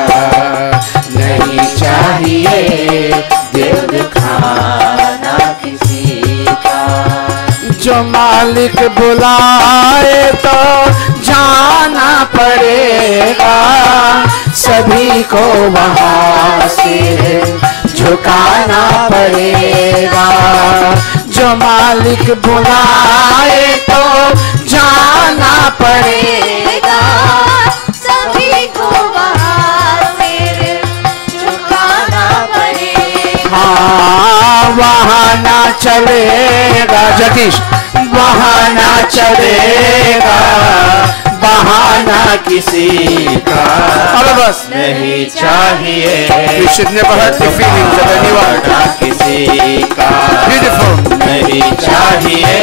नहीं चाहिए दिल दुखाना किसी का. जो मालिक बुलाए तो जाना पड़ेगा सभी को वहाँ से झुकाना पड़ेगा. जो मालिक बुलाए तो जाना पड़ेगा सभी को वहाँ से झुकाना पड़ेगा. हाँ वहाँ ना चलेगा जगीश वहाँ ना चलेगा बहाना किसी का. All of us. नहीं चाहिए We should never hurt the feelings of anyone. किसी का. Beautiful. नहीं चाहिए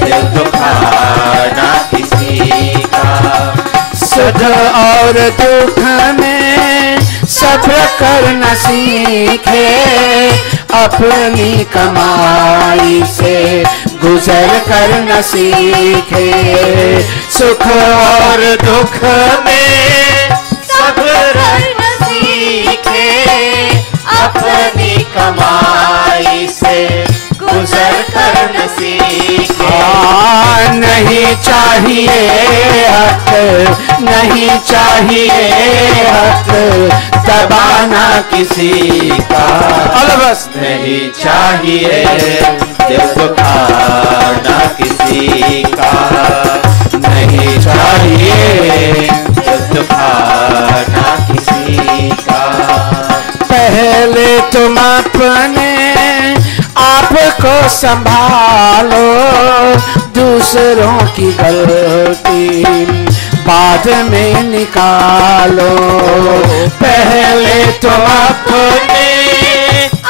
दिल दुखाना किसी का. सुख और दुख में सब्र करना सीखे अपनी कमाई से गुजर करना सीखे. सुख और दुख में सब्र करना सीखे अपनी कमाई से गुजर करना सीखे. नहीं चाहिए हक नहीं चाहिए हक दबाना किसी का. All of us. नहीं चाहिए दिल दुखाना किसी का. नहीं चाहिए दिल दुखाना किसी का. पहले तुम अपने आप को संभालो दूसरों की गलती बाद में निकालो. पहले तुम अपने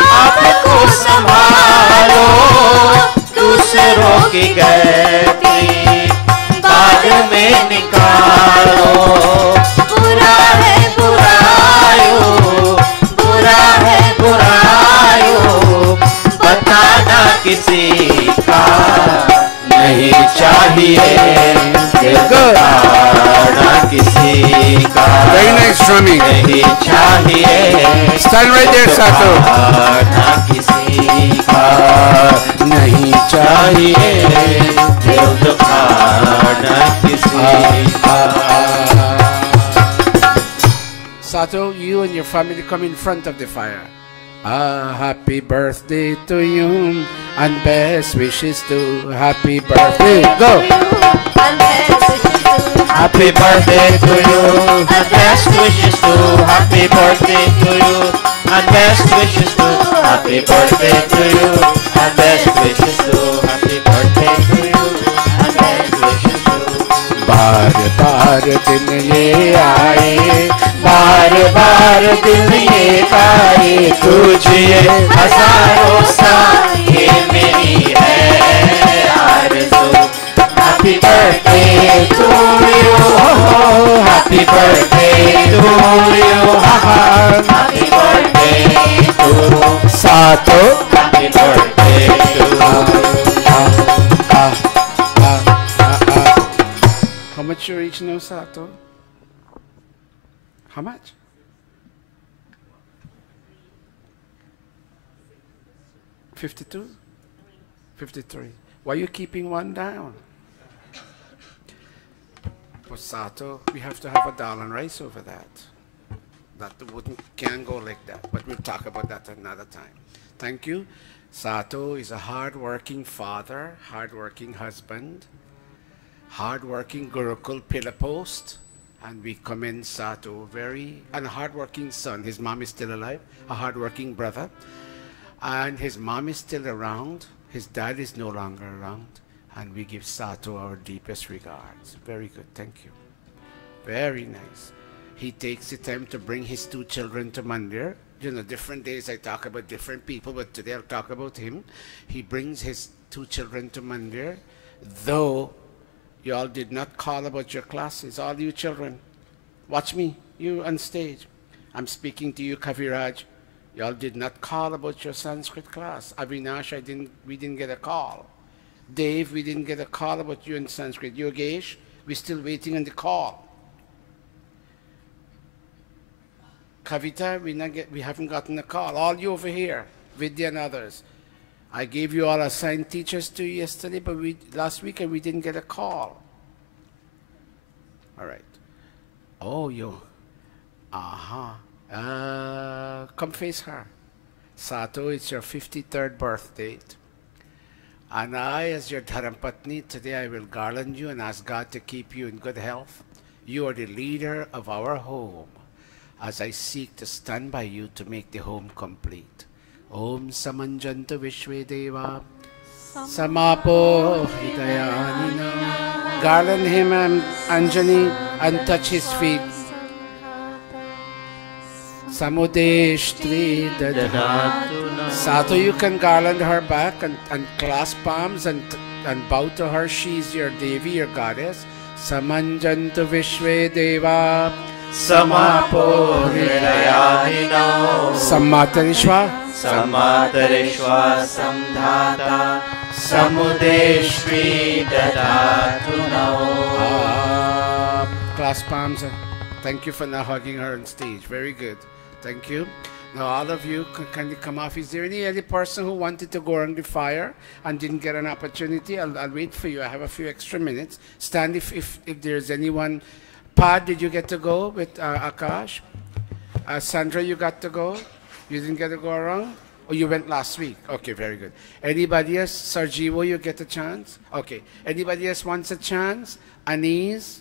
आप को संभालो दूसरों की गलती बाद में निकालो. बुरा है बुरायो बुरा है बुरायो बताना किसी का. नहीं चाहिए दिल दुखाना किसी का. Very nice drumming. नहीं चाहिए Stand right there, Sato. दुखाना किसी का. नहीं चाहिए दिल दुखाना किसी का. Sato, you and your family come in front of the fire. Happy birthday to you and best wishes to happy birthday. Go. Happy birthday to you and best wishes to happy birthday to you and best wishes to happy birthday to you and best wishes to happy birthday to you and best wishes to. बार बार दिन ये आए बार बार दिन ये आए तुझे हजारों साल ये मेरी है आरज़ू. Happy birthday to you, happy birthday to you, happy birthday to Sato. happy birthday to. How much you reach now, Sato? How much? $52? 53. Why are you keeping one down? Sato, we have to have a dal and rice over that. That can't go like that, but we'll talk about that another time. Thank you. Sato is a hard-working father, hard-working husband, hard-working Gurukul pillar post, and we commend Sato and a hard-working son. His mom is still alive, a hard-working brother, and his mom is still around. His dad is no longer around. And we give Sato our deepest regards. Very good, thank you. Very nice. He takes the time to bring his 2 children to Mandir. You know, different days I talk about different people, but today I'll talk about him. He brings his 2 children to Mandir, though you all did not call about your classes, all you children. Watch me, you on stage. I'm speaking to you, Kaviraj. You all did not call about your Sanskrit class. Avinash, we didn't get a call. Dave, we didn't get a call about you in Sanskrit. Yogesh, we're still waiting on the call. Kavita, we haven't gotten a call. All you over here, Vidya and others. I gave you all assigned teachers to you yesterday, but last week we didn't get a call. All right. Oh, you. Come face her. Sato, it's your 53rd birth date. And I, as your Dharampatni, today I will garland you and ask God to keep you in good health. You are the leader of our home, as I seek to stand by you to make the home complete. Om Samanjanta Vishwe Deva Samapo Hitayanina. Garland him and Anjani and touch his feet. Samudeshtri Dadhatuna. Sato, you can garland her back and clasp palms and bow to her. She's your Devi, your goddess. Samanjanta Vishwe Deva Samapo Hridayadino Sammatarishwa Sammatarishwa Samdhata Samudeshri Dadhatuno. Clasp palms. Thank you for not hugging her on stage. Very good. Thank you. Now all of you, can you come off? Is there any person who wanted to go around the fire and didn't get an opportunity? I'll wait for you. I have a few extra minutes. Stand if there's anyone. Pad, did you get to go with Akash? Sandra, you got to go? You didn't get to go around? Oh, you went last week. Okay, very good. Anybody else? Sarjivo, you get a chance? Okay. Anybody else wants a chance? Anise,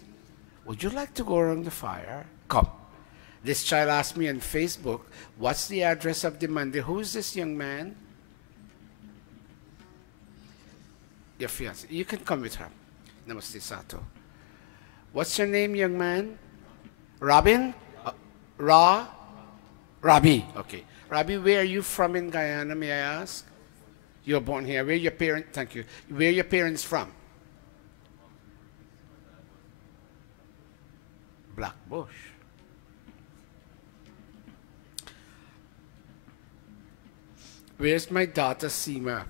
would you like to go around the fire? Come. This child asked me on Facebook, what's the address of the mandir? Who is this young man? Your fiancé. You can come with her. Namaste, Sato. What's your name, young man? Robin? Rabi. Okay. Rabi, where are you from in Guyana, may I ask? You're born here. Where are your parents? Thank you. Where are your parents from? Blackbush. Where's my daughter, Seema?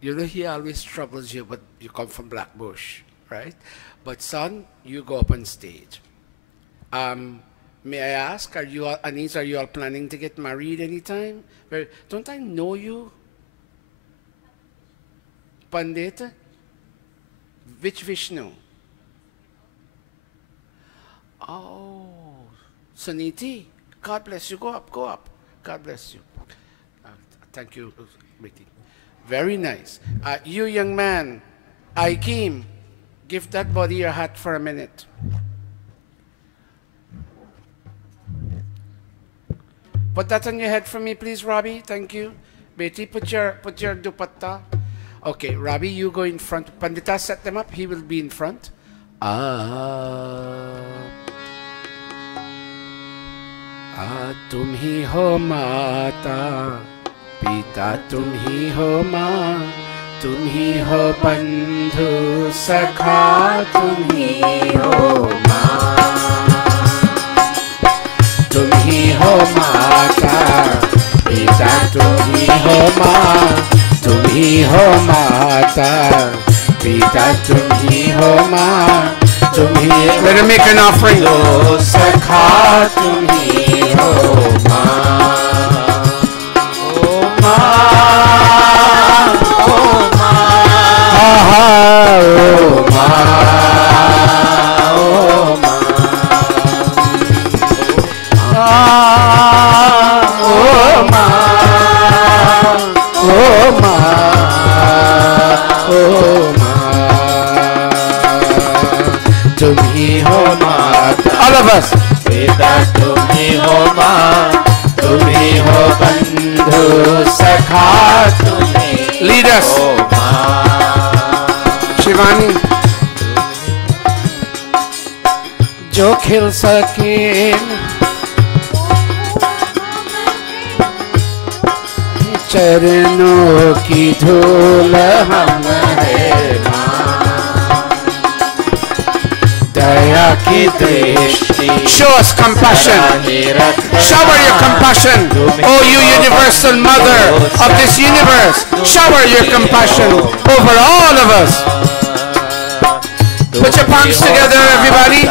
You know, he always troubles you, but you come from Blackbush, right? But son, you go up on stage. May I ask, Anis, are you all planning to get married anytime? Well, don't I know you? Pandita? Which Vishnu? Oh, Suniti. God bless you. Go up, go up. God bless you. Thank you, Betty. Very nice. You, young man, Aikim, give that body your hat for a minute. Put that on your head for me, please, Robbie. Thank you. Betty, put your dupatta. Okay, Robbie, you go in front. Pandita, set them up. He will be in front. तुम ही हो माता पिता तुम ही हो माँ तुम ही हो बंधु सखा तुम ही हो माँ तुम ही हो माता पिता तुम ही हो माँ तुम ही हो माता पिता तुम ही हो माँ तुम ही let him make an offering सखा तुम ही हो माँ ओ माँ ओ तुम ही हो माता, all of us, पिता तुम ही हो माँ, तुम ही हो बंधु सखा, तुम ही lead us, हो माँ। शिवानी, जो खिल सके चरणों की धूल हम है माँ, दया की दृष्टि, show us compassion, shower your compassion, oh you universal mother of this universe, shower your compassion over all of us. Put your palms together, everybody.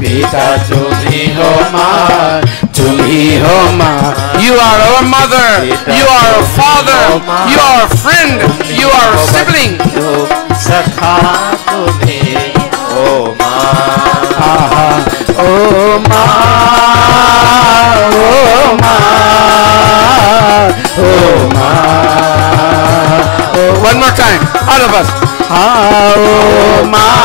पिता तुम ही हो माँ, तुम ही हो माँ, you are our mother, you are our father, you are our friend, you are our sibling. सखा तुम ही हो माँ, ओ माँ, ओ माँ, ओ माँ, one more time, all of us. ओ माँ,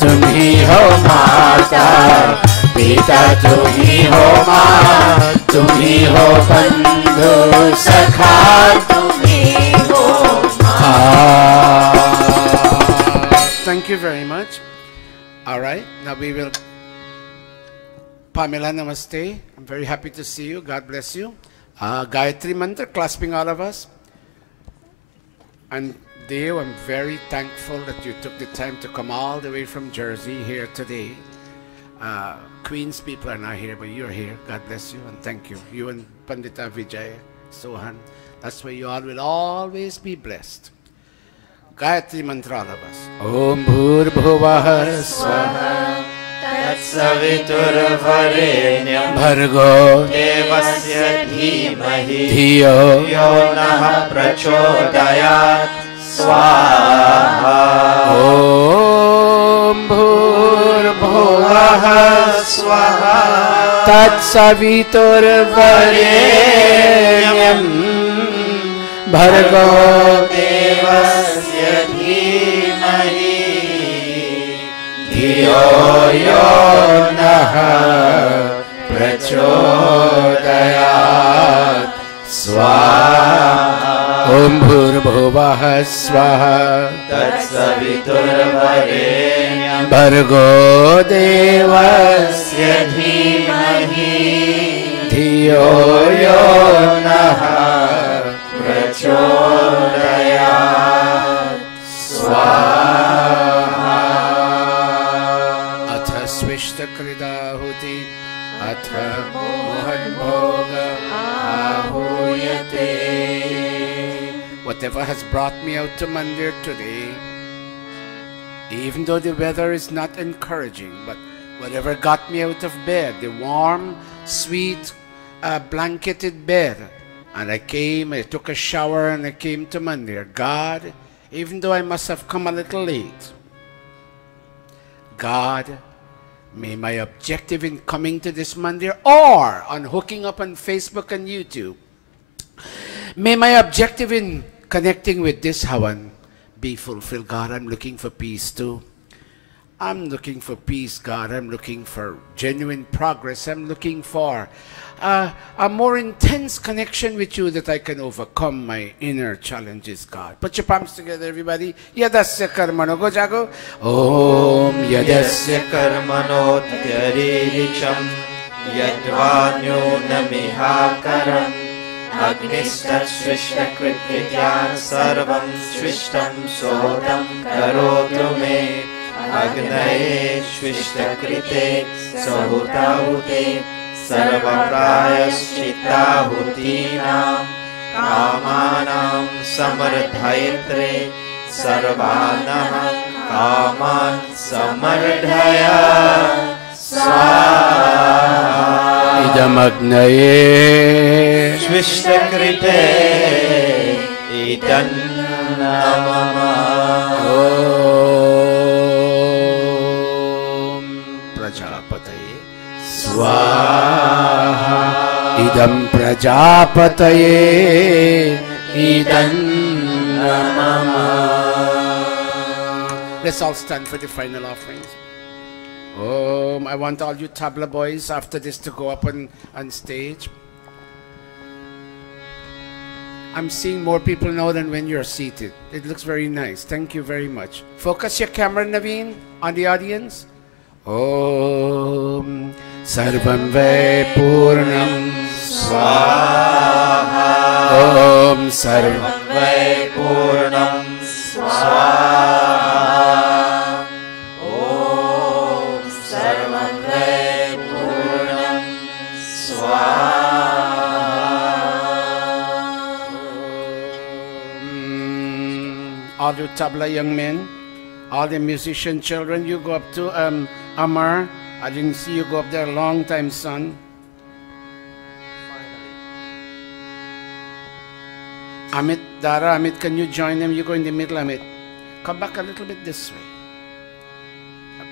तुम ही हो माता, पिता तुम ही हो माँ, तुम ही हो बंधु सखा, तुम ही हो माँ. Thank you very much. All right, now we will. Pamela, namaste. I'm very happy to see you. God bless you. Gayatri Mantra, clasping all of us. And Dave, I'm very thankful that you took the time to come all the way from Jersey here today. Queen's people are not here, but you're here. God bless you and thank you. You and Pandita Vijay, Sohan. That's why you all will always be blessed. Gayatri Mantra, all of us. Om Bhur Bhuvah Swaha तत्सवितुर्वरेण्यं Bhargo देवस्य धीमहि Dhiyo यो नः प्रचोदयात् स्वाहा Om Bhur Bhuvah स्वाहा Tatsaviturvarenyam Bhargo देवस्य धीमहि धियो यो नः प्रचोदयात् स्वाहा Om Bhur Bhuvah Swaha तत्सवितुर्वरेण्यं Bhargo देवस्य धीमहि धियो यो नः प्रचोदयात् स्वाहा Atha Swishta Kridahuti Atha Mohan Bhoga Ahuyate. Whatever has brought me out to Mandir today, even though the weather is not encouraging, but whatever got me out of bed, the warm, sweet, blanketed bed, and I took a shower and I came to Mandir. God, even though I must have come a little late, God, may my objective in coming to this Mandir or on hooking up on Facebook and YouTube, may my objective in connecting with this Havan be fulfilled. God, I'm looking for peace too. I'm looking for peace, God. I'm looking for genuine progress. I'm looking for a more intense connection with you that I can overcome my inner challenges, God. Put your palms together, everybody. Yadasya karmano go jago. Om यस्य yadasya कर्मणोऽत्यरीरिचं यद्वान्योनमिहाकरम् अग्निस्तत्सृष्टकृत्या सर्वं सृष्टं सोतं करोतु मे अग्नये सृष्टकृते सहुताहुते सर्वप्रायश्चित्ताहुतीनां कामानां समर्धयत्रे सर्वानः कामान् समर्धय स्वाहा idamagnaye स्विष्टकृते इदन्नमः Om Prajapataye Swaha idam prajapataye idam mama. Let's all stand for the final offerings. I want all you tabla boys after this to go up on stage. I'm seeing more people now than when you're seated. It looks very nice. Thank you very much. Focus your camera, Naveen, on the audience. Om Sarvam Ve Purnam Swaha. Om Sarvam Ve Purnam Swaha. Om Sarvam Ve Purnam Swaha. All you tabla young men, all the musician children, you go up to Amar. I didn't see you go up there a long time, son. Amit, Dara, Amit, can you join them? You go in the middle, Amit. Come back a little bit this way.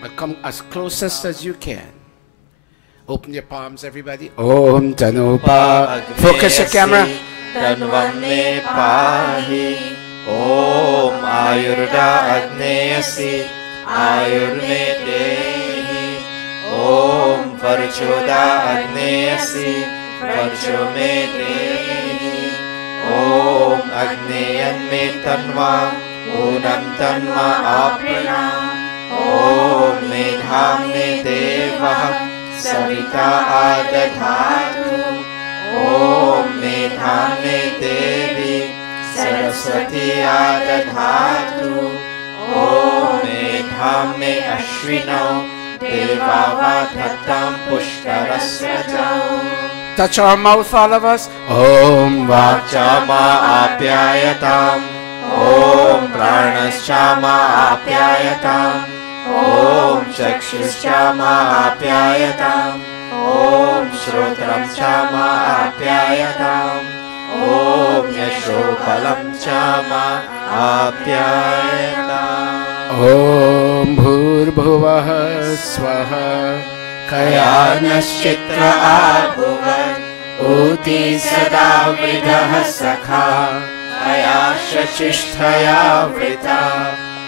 But come as closest as you can. Open your palms, everybody. Om Tanupa. Focus your camera. Tanvam me pahi. Om Ayurda Agneyasi Ayurme Dehi. Om Varchoda Agneyasi Varchome Dehi. Om Agneyan me Tanva Unam Tanva Aprana. Om Medham me Deva Savita Adadhatu. Om Medham me Devi Saraswati Adadhatu. Om Medham me Ashwino Devavadhatam Pushkarasrajau. Touch our mouth, all of us. Om Vachama Apyayatam. Om Pranaschama Apyayatam. Om Chakshuschama Apyayatam. Om Shrotram Chama Apyayatam. Om Yashophalam Chama Apyayatam. Om Bhurbhuvah Swaha Kayanaschitra Abhuvan Uti Sada Vridah Sakha Kayashachishtaya Vrita.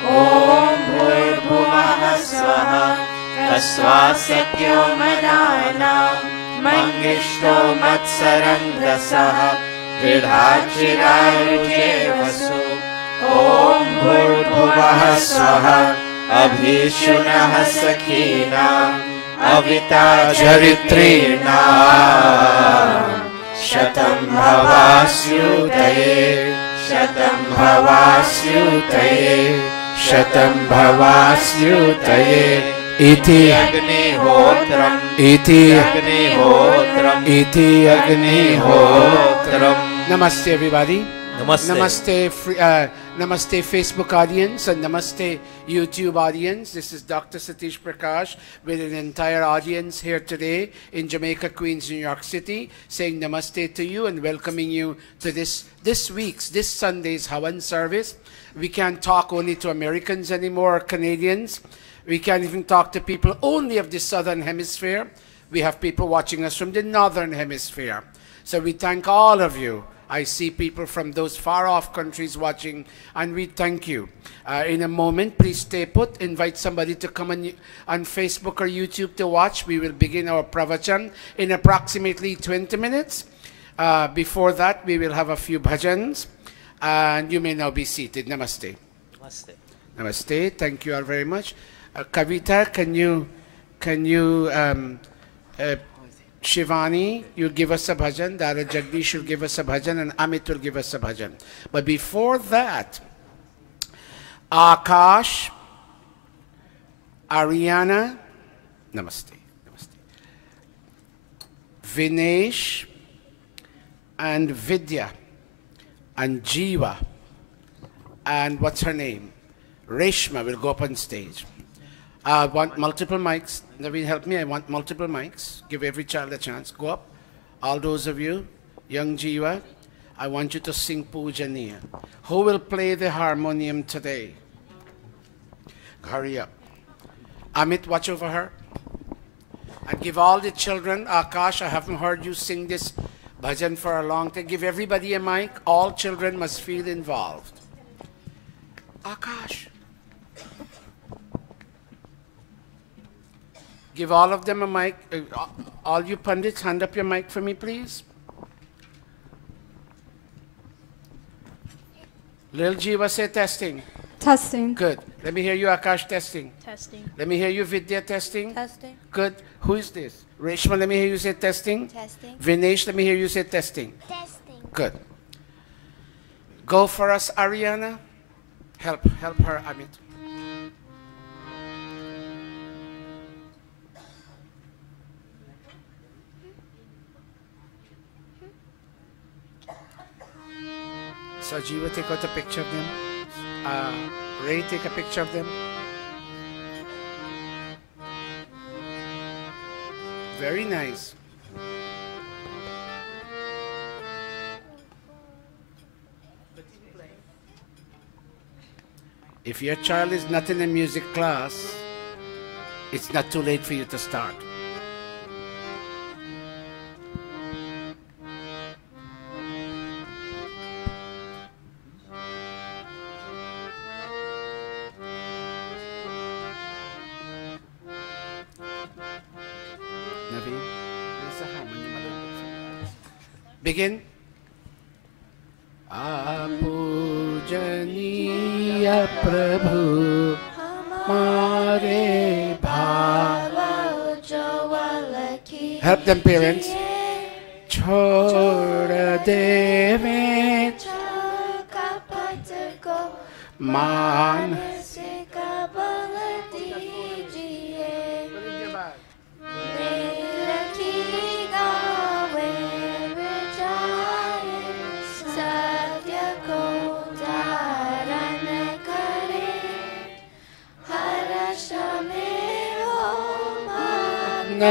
Om Bhurbhuvah Swaha Kaswasatyo Mananam Mangishto Matsarandasah Vidhachirayuje Vasu. Om Bhurbhuvah Swaha Abhishunah Sakhinam Avita Charitrina Shatam Bhavasyutaye Shatam Bhavasyutaye Shatam Bhavasyutaye Iti Agnihotram Iti Agnihotram Iti Agnihotram. Namaste, everybody. Namaste. Namaste Facebook audience and Namaste YouTube audience. This is Dr. Satish Prakash with an entire audience here today in Jamaica, Queens, New York City, saying Namaste to you and welcoming you to this Sunday's Hawan service. We can't talk only to Americans anymore, or Canadians. We can't even talk to people only of the Southern Hemisphere. We have people watching us from the Northern Hemisphere. So we thank all of you. I see people from those far-off countries watching, and we thank you. In a moment, please stay put. Invite somebody to come on Facebook or YouTube to watch. We will begin our pravachan in approximately 20 minutes. Before that, we will have a few bhajans, and you may now be seated. Namaste. Namaste. Namaste. Thank you all very much. Kavita, can you Shivani, you give us a bhajan, Dara Jagdish will give us a bhajan, and Amit will give us a bhajan. But before that, Akash, Ariana, Namaste, Namaste, Vinesh, and Vidya, and Jiva, and what's her name? Reshma will go up on stage. I want multiple mics. Naveen, help me. I want multiple mics. Give every child a chance. Go up. All those of you, young Jiva, I want you to sing Pujaniya. Who will play the harmonium today? Hurry up. Amit, watch over her. And give all the children, Akash, I haven't heard you sing this Bhajan for a long time. Give everybody a mic. All children must feel involved. Akash. Give all of them a mic. All you pundits, hand up your mic for me, please. Lil Jiva, say testing. Testing. Good. Let me hear you, Akash, testing. Testing. Let me hear you, Vidya, testing. Testing. Good. Who is this? Reshma, let me hear you say testing. Testing. Vinesh, let me hear you say testing. Testing. Good. Go for us, Ariana. Help her, Amit. So Jiva, take out a picture of them. Ray, take a picture of them. Very nice. If your child is not in a music class, it's not too late for you to start. Naveen, there's a harmony. Begin. Apujaniya Prabhu Mare Bhava. Help them, parents. Chora Deve Man.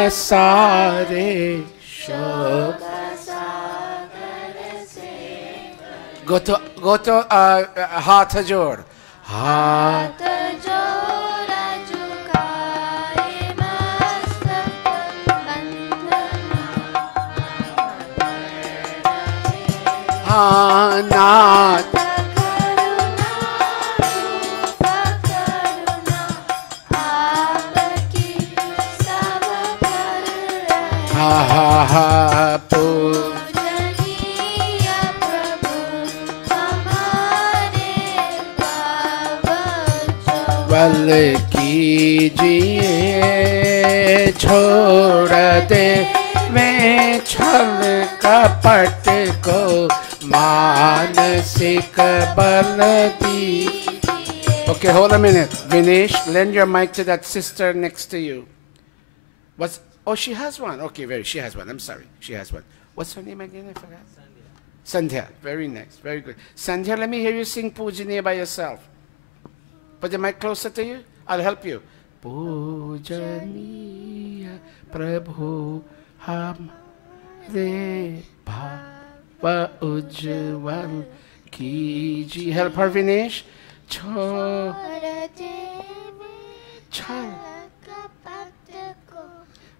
Sare Shok. Go to Hath Jod. Hath Nath. Ha ha ha पूजनीय प्रभु हमारे बाबा वल कीजिए छोड़ दे मैं छल कपट को मानसिक बल दी. Okay, hold a minute. Vinesh, lend your mic to that sister next to you. What's Oh, she has one. Okay, she has one. I'm sorry. She has one. What's her name again? I forgot. Sandhya. Very nice. Very good. Sandhya, let me hear you sing Pujaniya by yourself. Put the mic closer to you. I'll help you. Pujaniya Prabhu Hamare Bhava Ujjwal Kiji. Help her, Vinesh. Chal.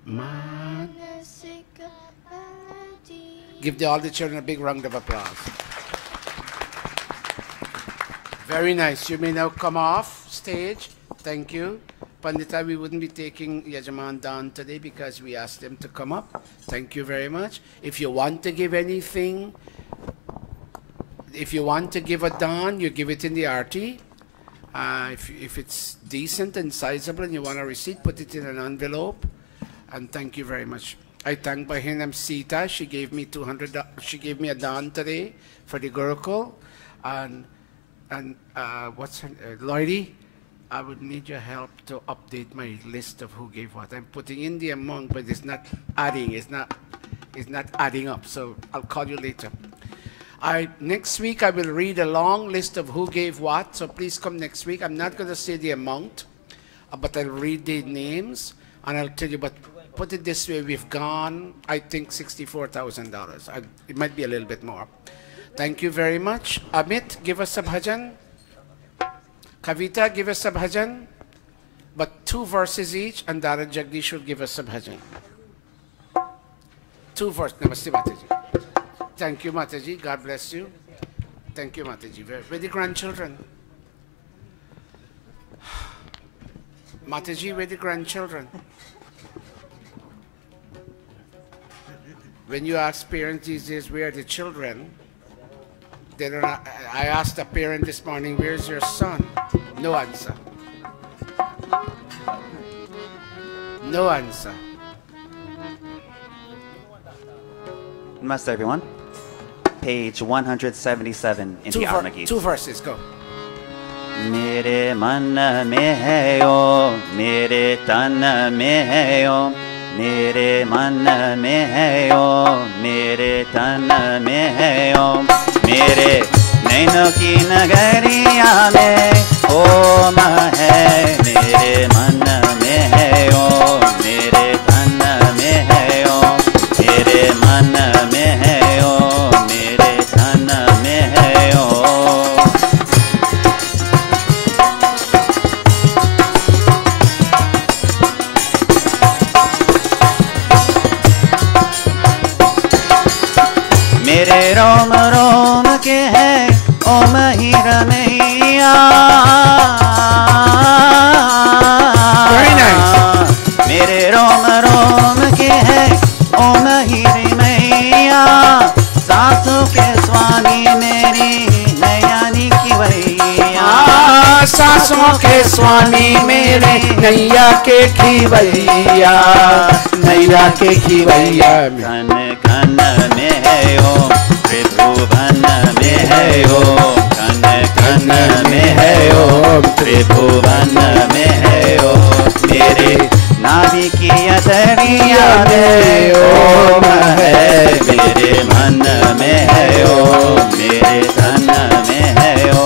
Man. Give all the children a big round of applause. Very nice. You may now come off stage. Thank you. Pandita, we wouldn't be taking Yajaman down today because we asked them to come up. Thank you very much. If you want to give anything, if you want to give a dan, you give it in the arti. If it's decent and sizable and you want a receipt, put it in an envelope. And thank you very much. I thank Bahinam Sita. She gave me $200. She gave me a dan today for the Gurukul. And what's her Lloydie? I would need your help to update my list of who gave what. I'm putting in the amount, but it's not adding. It's not adding up. So I'll call you later. Next week I will read a long list of who gave what. So please come next week. I'm not going to say the amount, but I'll read the names and I'll tell you. But put it this way, we've gone, I think, $64,000. It might be a little bit more. Thank you very much. Amit, give us a bhajan. Kavita, give us a bhajan. But 2 verses each, and Dara Jagdish will give us a bhajan. 2 verses. Namaste Mataji. Thank you, Mataji. God bless you. Thank you, Mataji. Where the grandchildren? Mataji, where the grandchildren? When you ask parents these days, where are the children? They don't. I asked a parent this morning, where's your son? No answer. No answer. Namaste, everyone. Page 177 in the Atma Gita. 2 verses, go. मेरे मन में है यो, मेरे तन में है यो, मेरे मन में है यो, मेरे तन में है यो, मेरे नैनों की नगरिया में ओम है, मेरे मन में है यो, मेरे तन में है यो, मेरे मन में है यो, मेरे तन में है यो. मेरे रोम रोम के है ओम ही रमैया. Very nice. मेरे रोम रोम के है ओम ही रमैया. सासू के स्वामी मेरी नयानी की वैया. सासों के स्वामी मेरे नैया के खिवैया, नैया के खिवैया. कन कन में है यो, त्रिभुवन में है यो, कन कन में है यो, त्रिभुवन में है यो, मेरे नाभि की अतरिया में ओम है, मेरे मन में है यो, मेरे तन में है यो.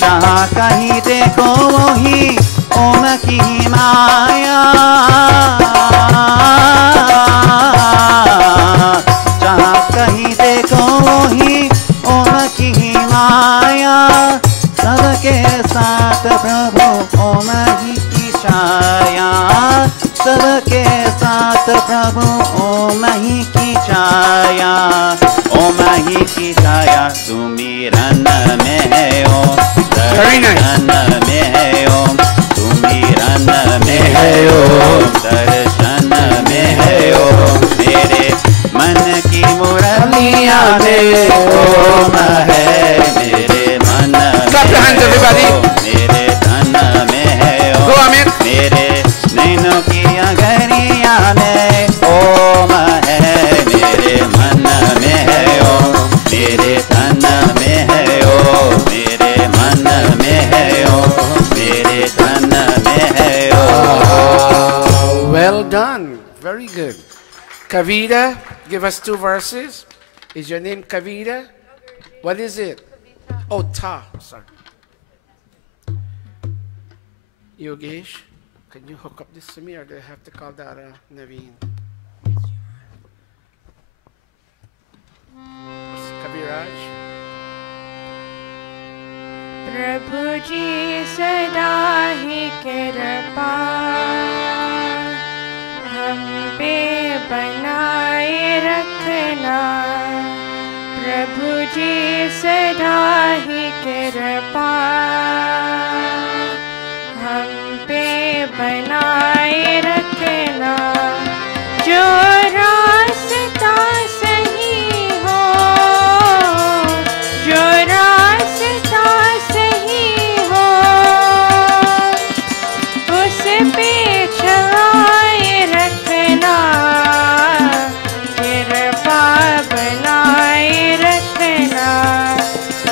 जहाँ कहीं देखो वही ओम की माया. जहाँ कहीं देखो वही ओम की माया. सबके साथ प्रभु ओम ही की छाया. सबके साथ प्रभु ओम ही की छाया. ओम ही की छाया सुमिरन में है ओम. Very nice. दर्शन में है ओम, सुमिरन में है ओम, दर्शन में है ओम, मेरे मन की मुरलिया में ओम है, मेरे मन Clap your hands, everybody. मेरे तन में है ओम. Go, Amir. मेरे नैनों की अगरिया में ओम है, मेरे मन में है ओम, मेरे तन में है ओम, मेरे मन में है ओम, मेरे तन में है ओम. Well done. Very good. Kavita, give us 2 verses. Is your name Kavita? What is it? Oh, Ta. Sorry. Yogesh, can you hook up this to me, or do I have to call that Naveen? Kaviraj? प्रभु जी सदा ही कृपा हम पे बनाए रखना. प्रभु जी सदा ही कृपा हम पे बनाए रखना. जो रास्ता सही हो, जो रास्ता सही हो, उस पे चलाए रखना. कृपा बनाए रखना.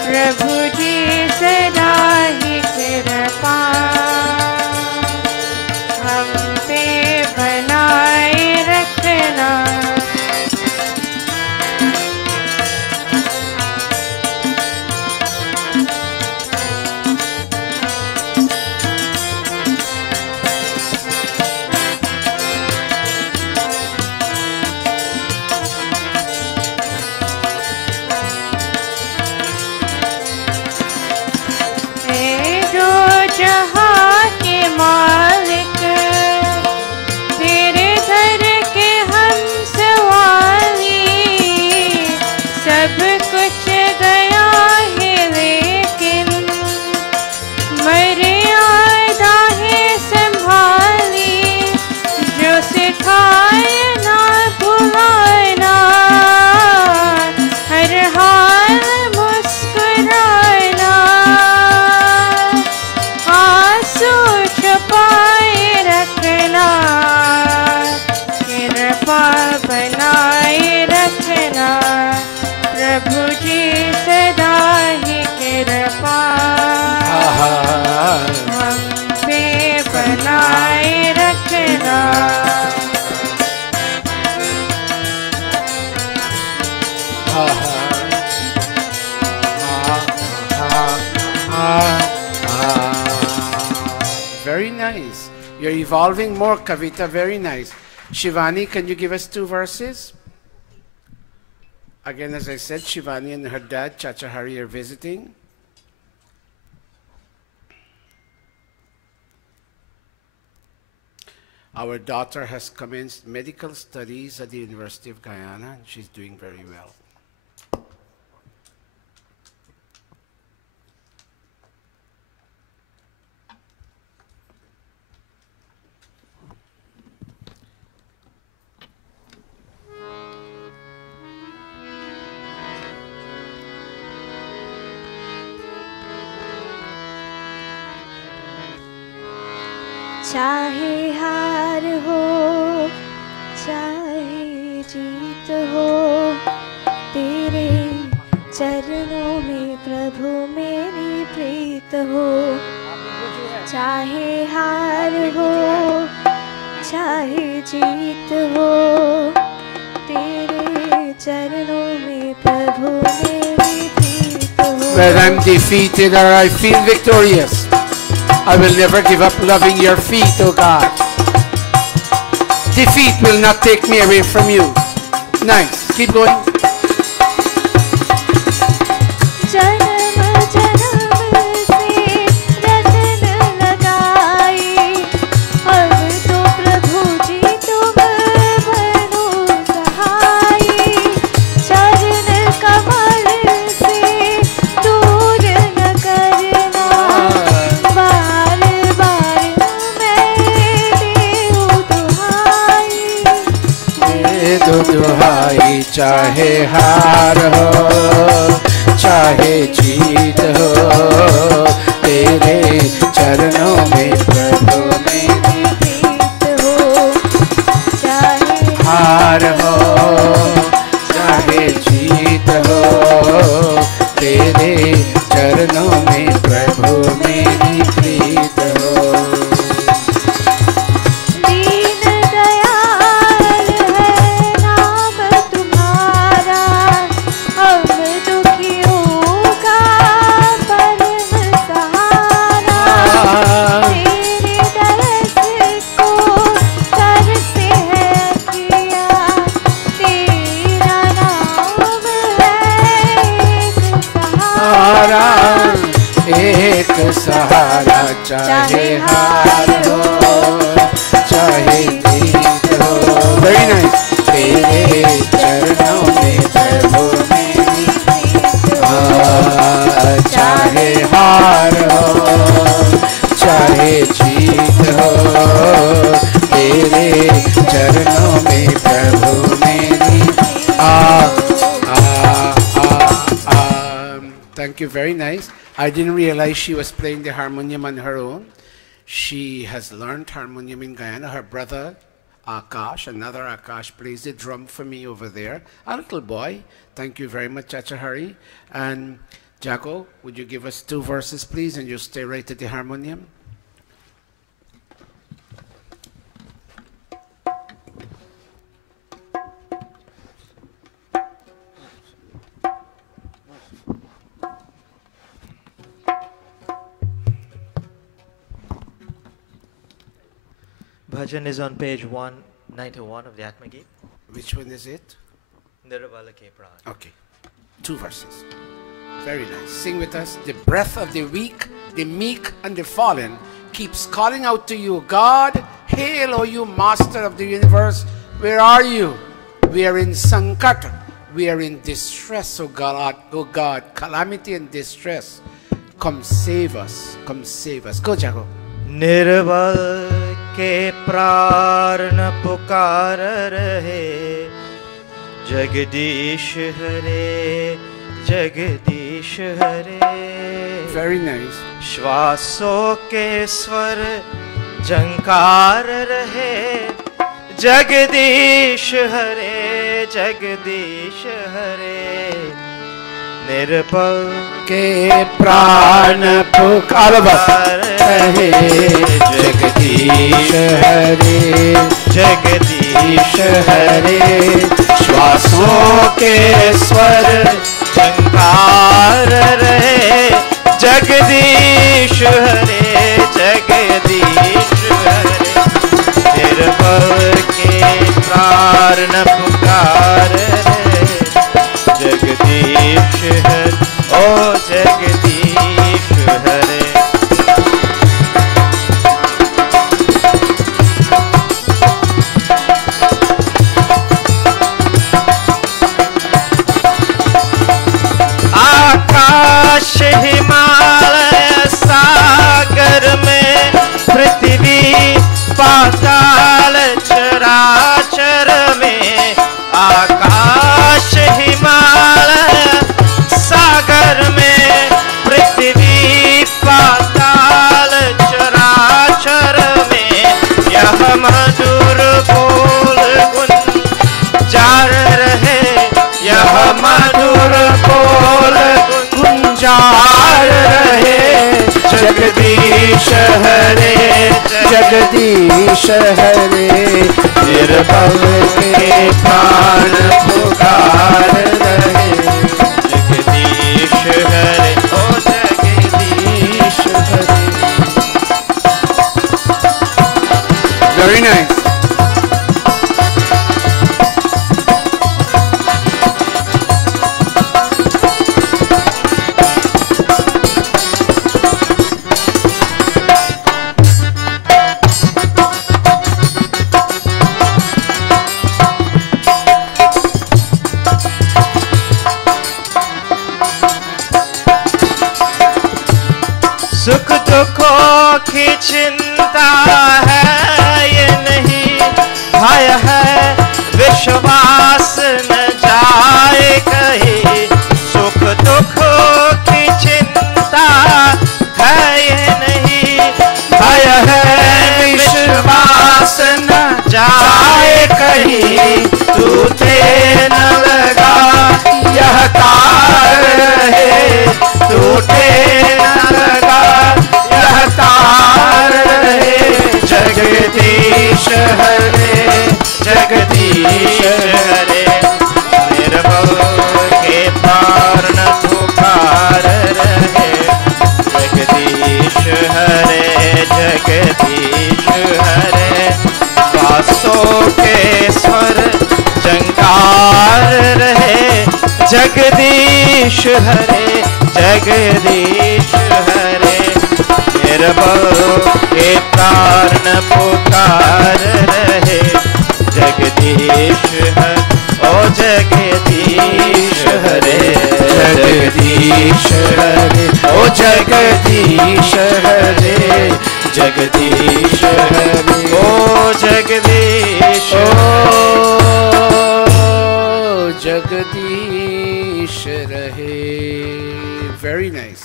प्रभु जी सदा ही कृपा हम very nice. You're evolving more, Kavita, very nice. Shivani, can you give us 2 verses? Again, as I said, Shivani and her dad, Chacha Hari, are visiting. Our daughter has commenced medical studies at the University of Guyana, and she's doing very well. चाहे हार हो चाहे जीत हो तेरे चरणों में प्रभु मेरी प्रीत हो चाहे हार हो चाहे जीत हो तेरे चरणों में प्रभु मेरी प्रीत हो Whether I'm defeated or I feel victorious, I will never give up loving your feet, oh God. Defeat will not take me away from you. Nice. Keep going. चाहे हार हो चाहे जीत हो तेरे चरणों में प्रभु मेरी प्रीत हो चाहे हार हो चाहे जीत हो तेरे चरणों में प्रभु मेरी प्रीत हो सहारा चाहे हार हो चाहे जीत हो वेरी नाइस तेरे चरणों में प्रभु मेरी चाहे हार हो चाहे जीत हो तेरे चरणों में प्रभु मेरी Thank you, very nice. I didn't realize she was playing the harmonium on her own. She has learned harmonium in Guyana. Her brother, Akash, another Akash, plays the drum for me over there. A little boy. Thank you very much, Chacha Hari. And Jaco, would you give us 2 verses, please, and you stay right at the harmonium? Bhajan is on page 191 of the Atma Geet. Which one is it? Nirvala Ke Pran. Okay. 2 verses. Very nice. Sing with us. The breath of the weak, the meek, and the fallen keeps calling out to you. God, hail, O you master of the universe. Where are you? We are in Sankat. We are in distress, O God. O God, calamity and distress. Come save us. Come save us. Go, Jago. निर्बल के प्राण पुकार रहे जगदीश हरे जगदीश हरे Very nice. श्वासों के स्वर झंकार रहे जगदीश हरे जगदीश हरे निर्बल के प्राण पुकार रहे जगदीश हरे जगदीश हरे श्वासों के स्वर झंकार रहे जगदीश हरे जगदीश जगदीश हरे निर्भव के प्राण पुकार रहे जगदीश हरे ओ जगदीश हरे। Very nice. सुख दुखों की चिंता है ये नहीं भय है विश्वास न जाए कहीं। सुख दुखों की चिंता है ये नहीं भय है विश्वास न जाए कहीं। टूटे न लगा यह तार रहे टूटे न लगा यह तार रहे जगदीश हरे जगदीश हरे निर्भव के प्राण पुकार रहे जगदीश हरे जगदीश हरे। श्वासों के स्वर जंकार रहे जगदीश हरे जगदीश हरे निर्भव के प्राण पुकार रहे जगदीश हरे ओ जगदीश हरे जगदीश हरे ओ जगदीश हरे जगदीश हरे ओ जगदीश जगदीश रहे। Very nice.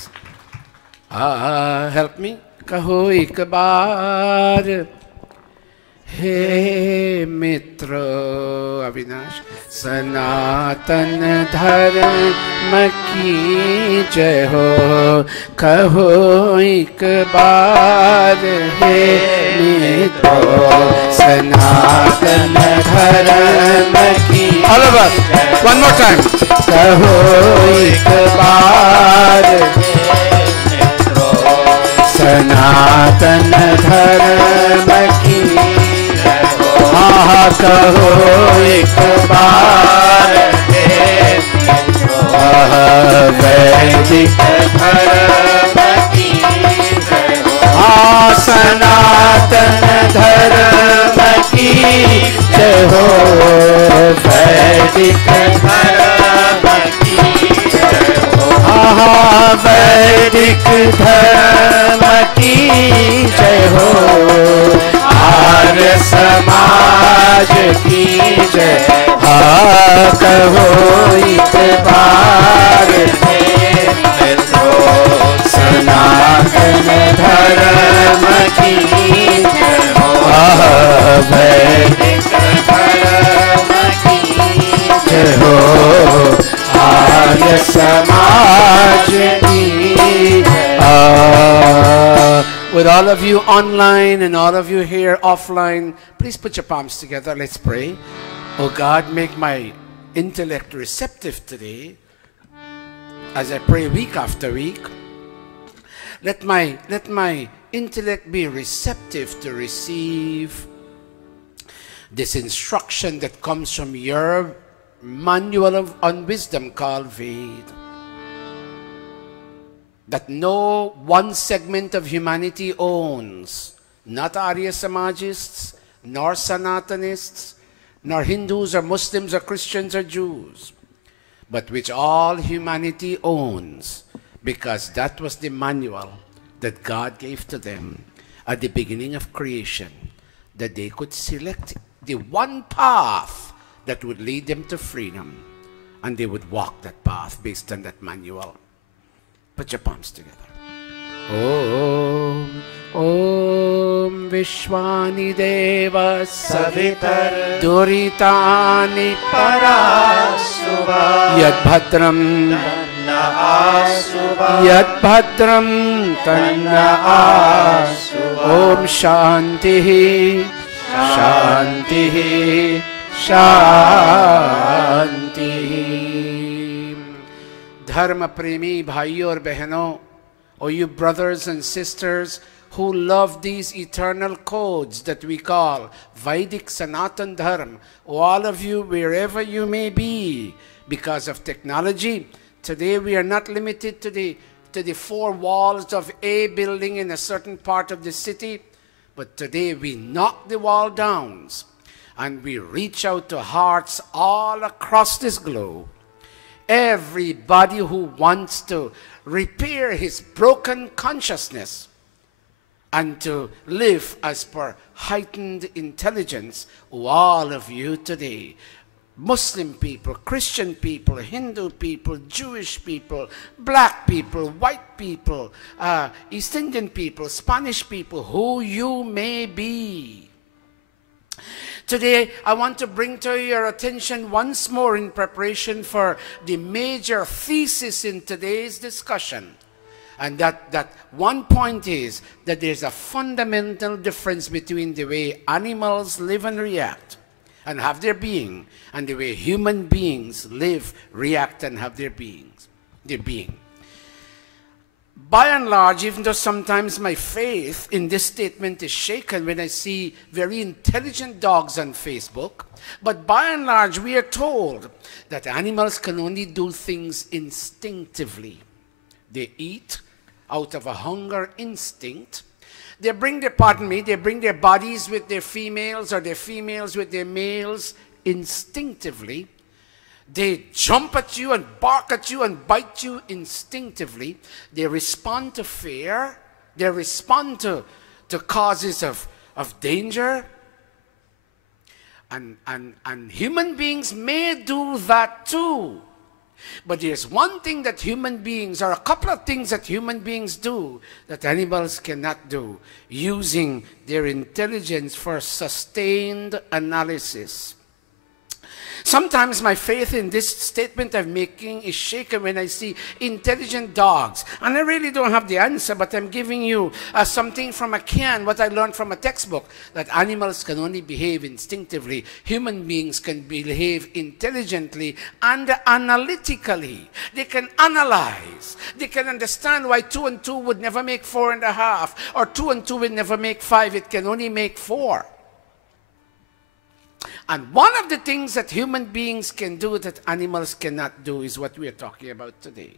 Help me. कहो एक बार हे मित्र अविनाश सनातन धर्म की जय हो। कहो एक बार हे मित्र सनातन धर्म की। All of us. One more time. कहो एक बार सनातन धर्म की हाँ कहो एक बार वैदिक धर्म की हाँ सनातन धर्म की जय हो वैदिक धर्म की जय हो हाँ वैदिक धर्म की जय हो आर्य समाज की जय। हाँ कहो एक बार सनातन धर्म की जय हो वैदिक धर्म की जय हो आर्य समाज की with all of you online and all of you here offline, please put your palms together. Let's pray. Oh God, make my intellect receptive today as I pray week after week. Let my intellect be receptive to receive this instruction that comes from your manual on wisdom called Ved. That no one segment of humanity owns, not Arya Samajists, nor Sanatanists, nor Hindus or Muslims or Christians or Jews, but which all humanity owns, because that was the manual that God gave to them at the beginning of creation, that they could select the one path that would lead them to freedom, and they would walk that path based on that manual. Put your palms together. Om Om Vishwani Deva Savitar Duritani Parasuva Yad Bhadram Yad Bhadram Tanna Asu. Om Shanti, Shanti, Shanti. Dharma premi bhaiyo aur behno, O you brothers and sisters who love these eternal codes that we call Vedic Sanatan Dharma, all of you wherever you may be, because of technology, today we are not limited to the four walls of a building in a certain part of the city, but today we knock the wall down and we reach out to hearts all across this globe. Everybody who wants to repair his broken consciousness and to live as per heightened intelligence, all of you today, Muslim people, Christian people, Hindu people, Jewish people, black people, white people, East Indian people, Spanish people, who you may be. Today, I want to bring to your attention once more in preparation for the major thesis in today's discussion. And that one point is that there's a fundamental difference between the way animals live and react and have their being, and the way human beings live, react, and have their being. By and large, even though sometimes my faith in this statement is shaken when I see very intelligent dogs on Facebook, but by and large, we are told that animals can only do things instinctively. They eat out of a hunger instinct. They bring their bodies with their females or their females with their males instinctively. They jump at you and bark at you and bite you instinctively. They respond to fear. They respond to causes of danger. And human beings may do that too. But there's one thing that human beings, or a couple of things that human beings do that animals cannot do, using their intelligence for sustained analysis. Sometimes my faith in this statement I'm making is shaken when I see intelligent dogs. And I really don't have the answer, but I'm giving you something from a can, what I learned from a textbook, that animals can only behave instinctively. Human beings can behave intelligently and analytically. They can analyze. They can understand why 2 and 2 would never make 4.5, or 2 and 2 will never make 5. It can only make 4. And one of the things that human beings can do that animals cannot do is what we are talking about today.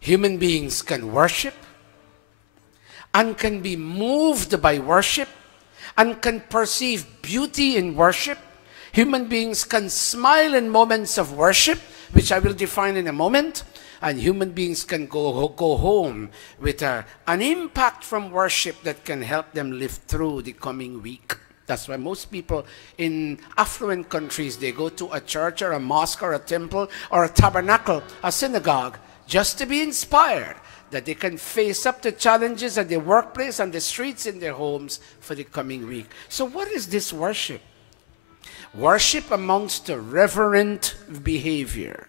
Human beings can worship and can be moved by worship and can perceive beauty in worship. Human beings can smile in moments of worship, which I will define in a moment. And human beings can go home with an impact from worship that can help them live through the coming week. That's why most people in affluent countries, they go to a church or a mosque or a temple or a tabernacle, a synagogue, just to be inspired that they can face up to challenges at their workplace, on the streets, in their homes for the coming week. So what is this worship? Worship amounts to reverent behavior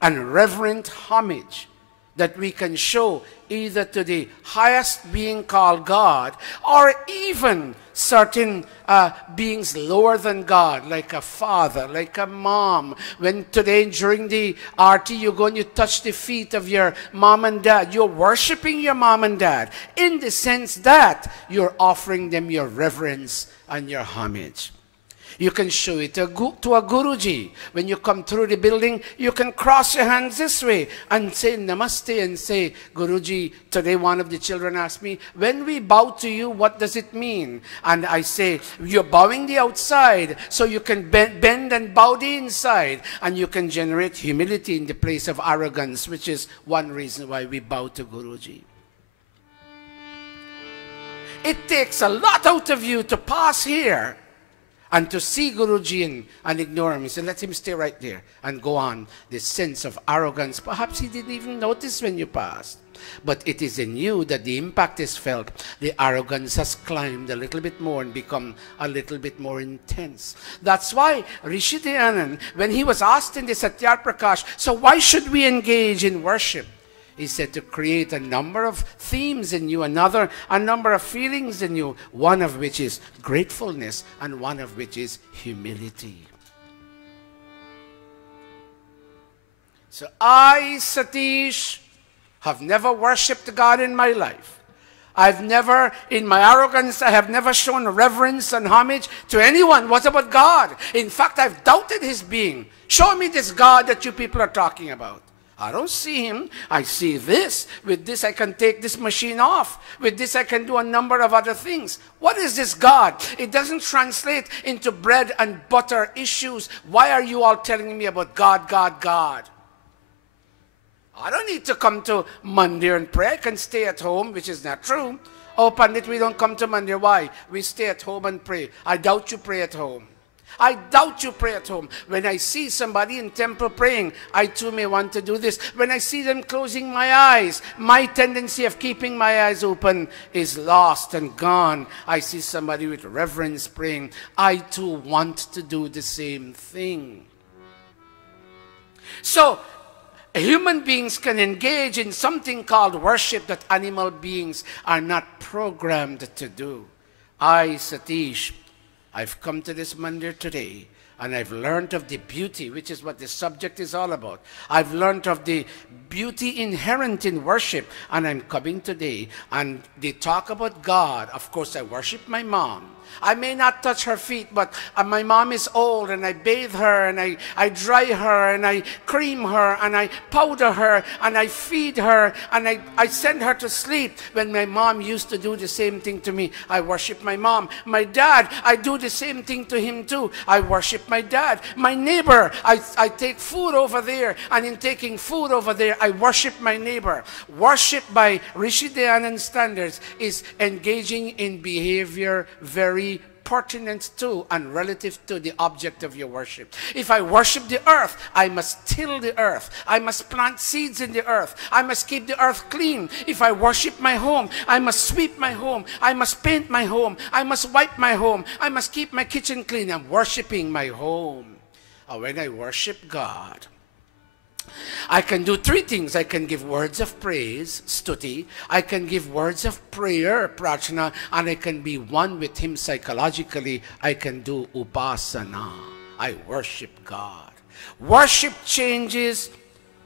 and reverent homage that we can show either to the highest being called God, or even certain beings lower than God, like a father, like a mom. When today during the RT you go and you touch the feet of your mom and dad, you're worshiping your mom and dad in the sense that you're offering them your reverence and your homage. You can show it to a Guruji. When you come through the building, you can cross your hands this way and say Namaste and say, Guruji, today one of the children asked me, when we bow to you, what does it mean? And I say, you're bowing the outside, so you can bend and bow the inside. And you can generate humility in the place of arrogance, which is one reason why we bow to Guruji. It takes a lot out of you to pass here And to see Guruji and ignore him, he said, let him stay right there and go on. This sense of arrogance, perhaps he didn't even notice when you passed. But it is in you that the impact is felt. The arrogance has climbed a little bit more and become a little bit more intense. That's why Rishi Dayananda, when he was asked in the Satyar Prakash, so why should we engage in worship? He said to create a number of themes in you, a number of feelings in you, one of which is gratefulness and one of which is humility. So I, Satish, have never worshipped God in my life. I've never, in my arrogance, I have never shown reverence and homage to anyone. What about God? In fact, I've doubted his being. Show me this God that you people are talking about. I don't see him. I see this. With this, I can take this machine off. With this, I can do a number of other things. What is this God? It doesn't translate into bread and butter issues. Why are you all telling me about God, God, God? I don't need to come to Mandir and pray. I can stay at home, which is not true. Oh, Pandit, we don't come to Mandir. Why? We stay at home and pray. I doubt you pray at home. I doubt you pray at home. When I see somebody in temple praying, I too may want to do this. When I see them closing my eyes, my tendency of keeping my eyes open is lost and gone. I see somebody with reverence praying. I too want to do the same thing. So, human beings can engage in something called worship that animal beings are not programmed to do. I, Satish, I've come to this mandir today and I've learned of the beauty, which is what the subject is all about. I've learned of the beauty inherent in worship, and I'm coming today and they talk about God. Of course, I worship my mom. I may not touch her feet, but my mom is old and I bathe her and I dry her and I cream her and I powder her and I feed her and I send her to sleep. When my mom used to do the same thing to me, I worship my mom. My dad, I do the same thing to him too. I worship my dad. My neighbor, I take food over there, and in taking food over there, I worship my neighbor. Worship by Rishi Dayananda standards is engaging in behavior very pertinent to and relative to the object of your worship. If I worship the earth, I must till the earth. I must plant seeds in the earth. I must keep the earth clean. If I worship my home, I must sweep my home. I must paint my home. I must wipe my home. I must keep my kitchen clean. I'm worshiping my home. Or when I worship God, I can do three things. I can give words of praise, stuti. I can give words of prayer, prarthana. And I can be one with him psychologically. I can do upasana. I worship God. Worship changes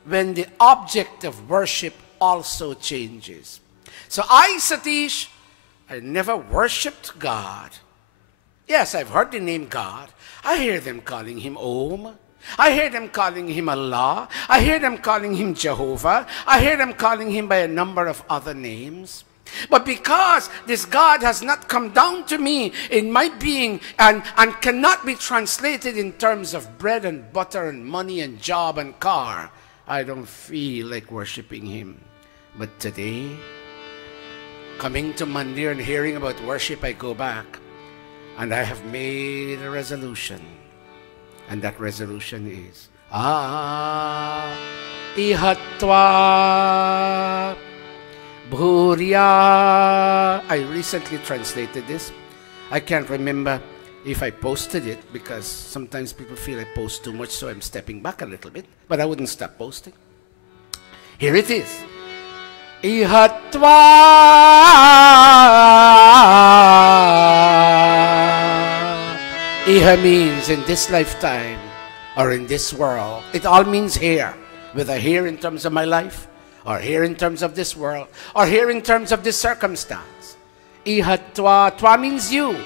when the object of worship also changes. So I, Satish, I never worshipped God. Yes, I've heard the name God. I hear them calling him Om. I hear them calling him Allah. I hear them calling him Jehovah. I hear them calling him by a number of other names. But because this God has not come down to me in my being and cannot be translated in terms of bread and butter and money and job and car, I don't feel like worshiping him. But today, coming to Mandir and hearing about worship, I go back and I have made a resolution. And that resolution is ihatva bhurya. I recently translated this. I can't remember if I posted it because sometimes people feel I post too much, so I'm stepping back a little bit. But I wouldn't stop posting. Here it is. Ihatva Iha means in this lifetime or in this world. It all means here. Whether here in terms of my life, or here in terms of this world, or here in terms of this circumstance. Ihatva, twa means you.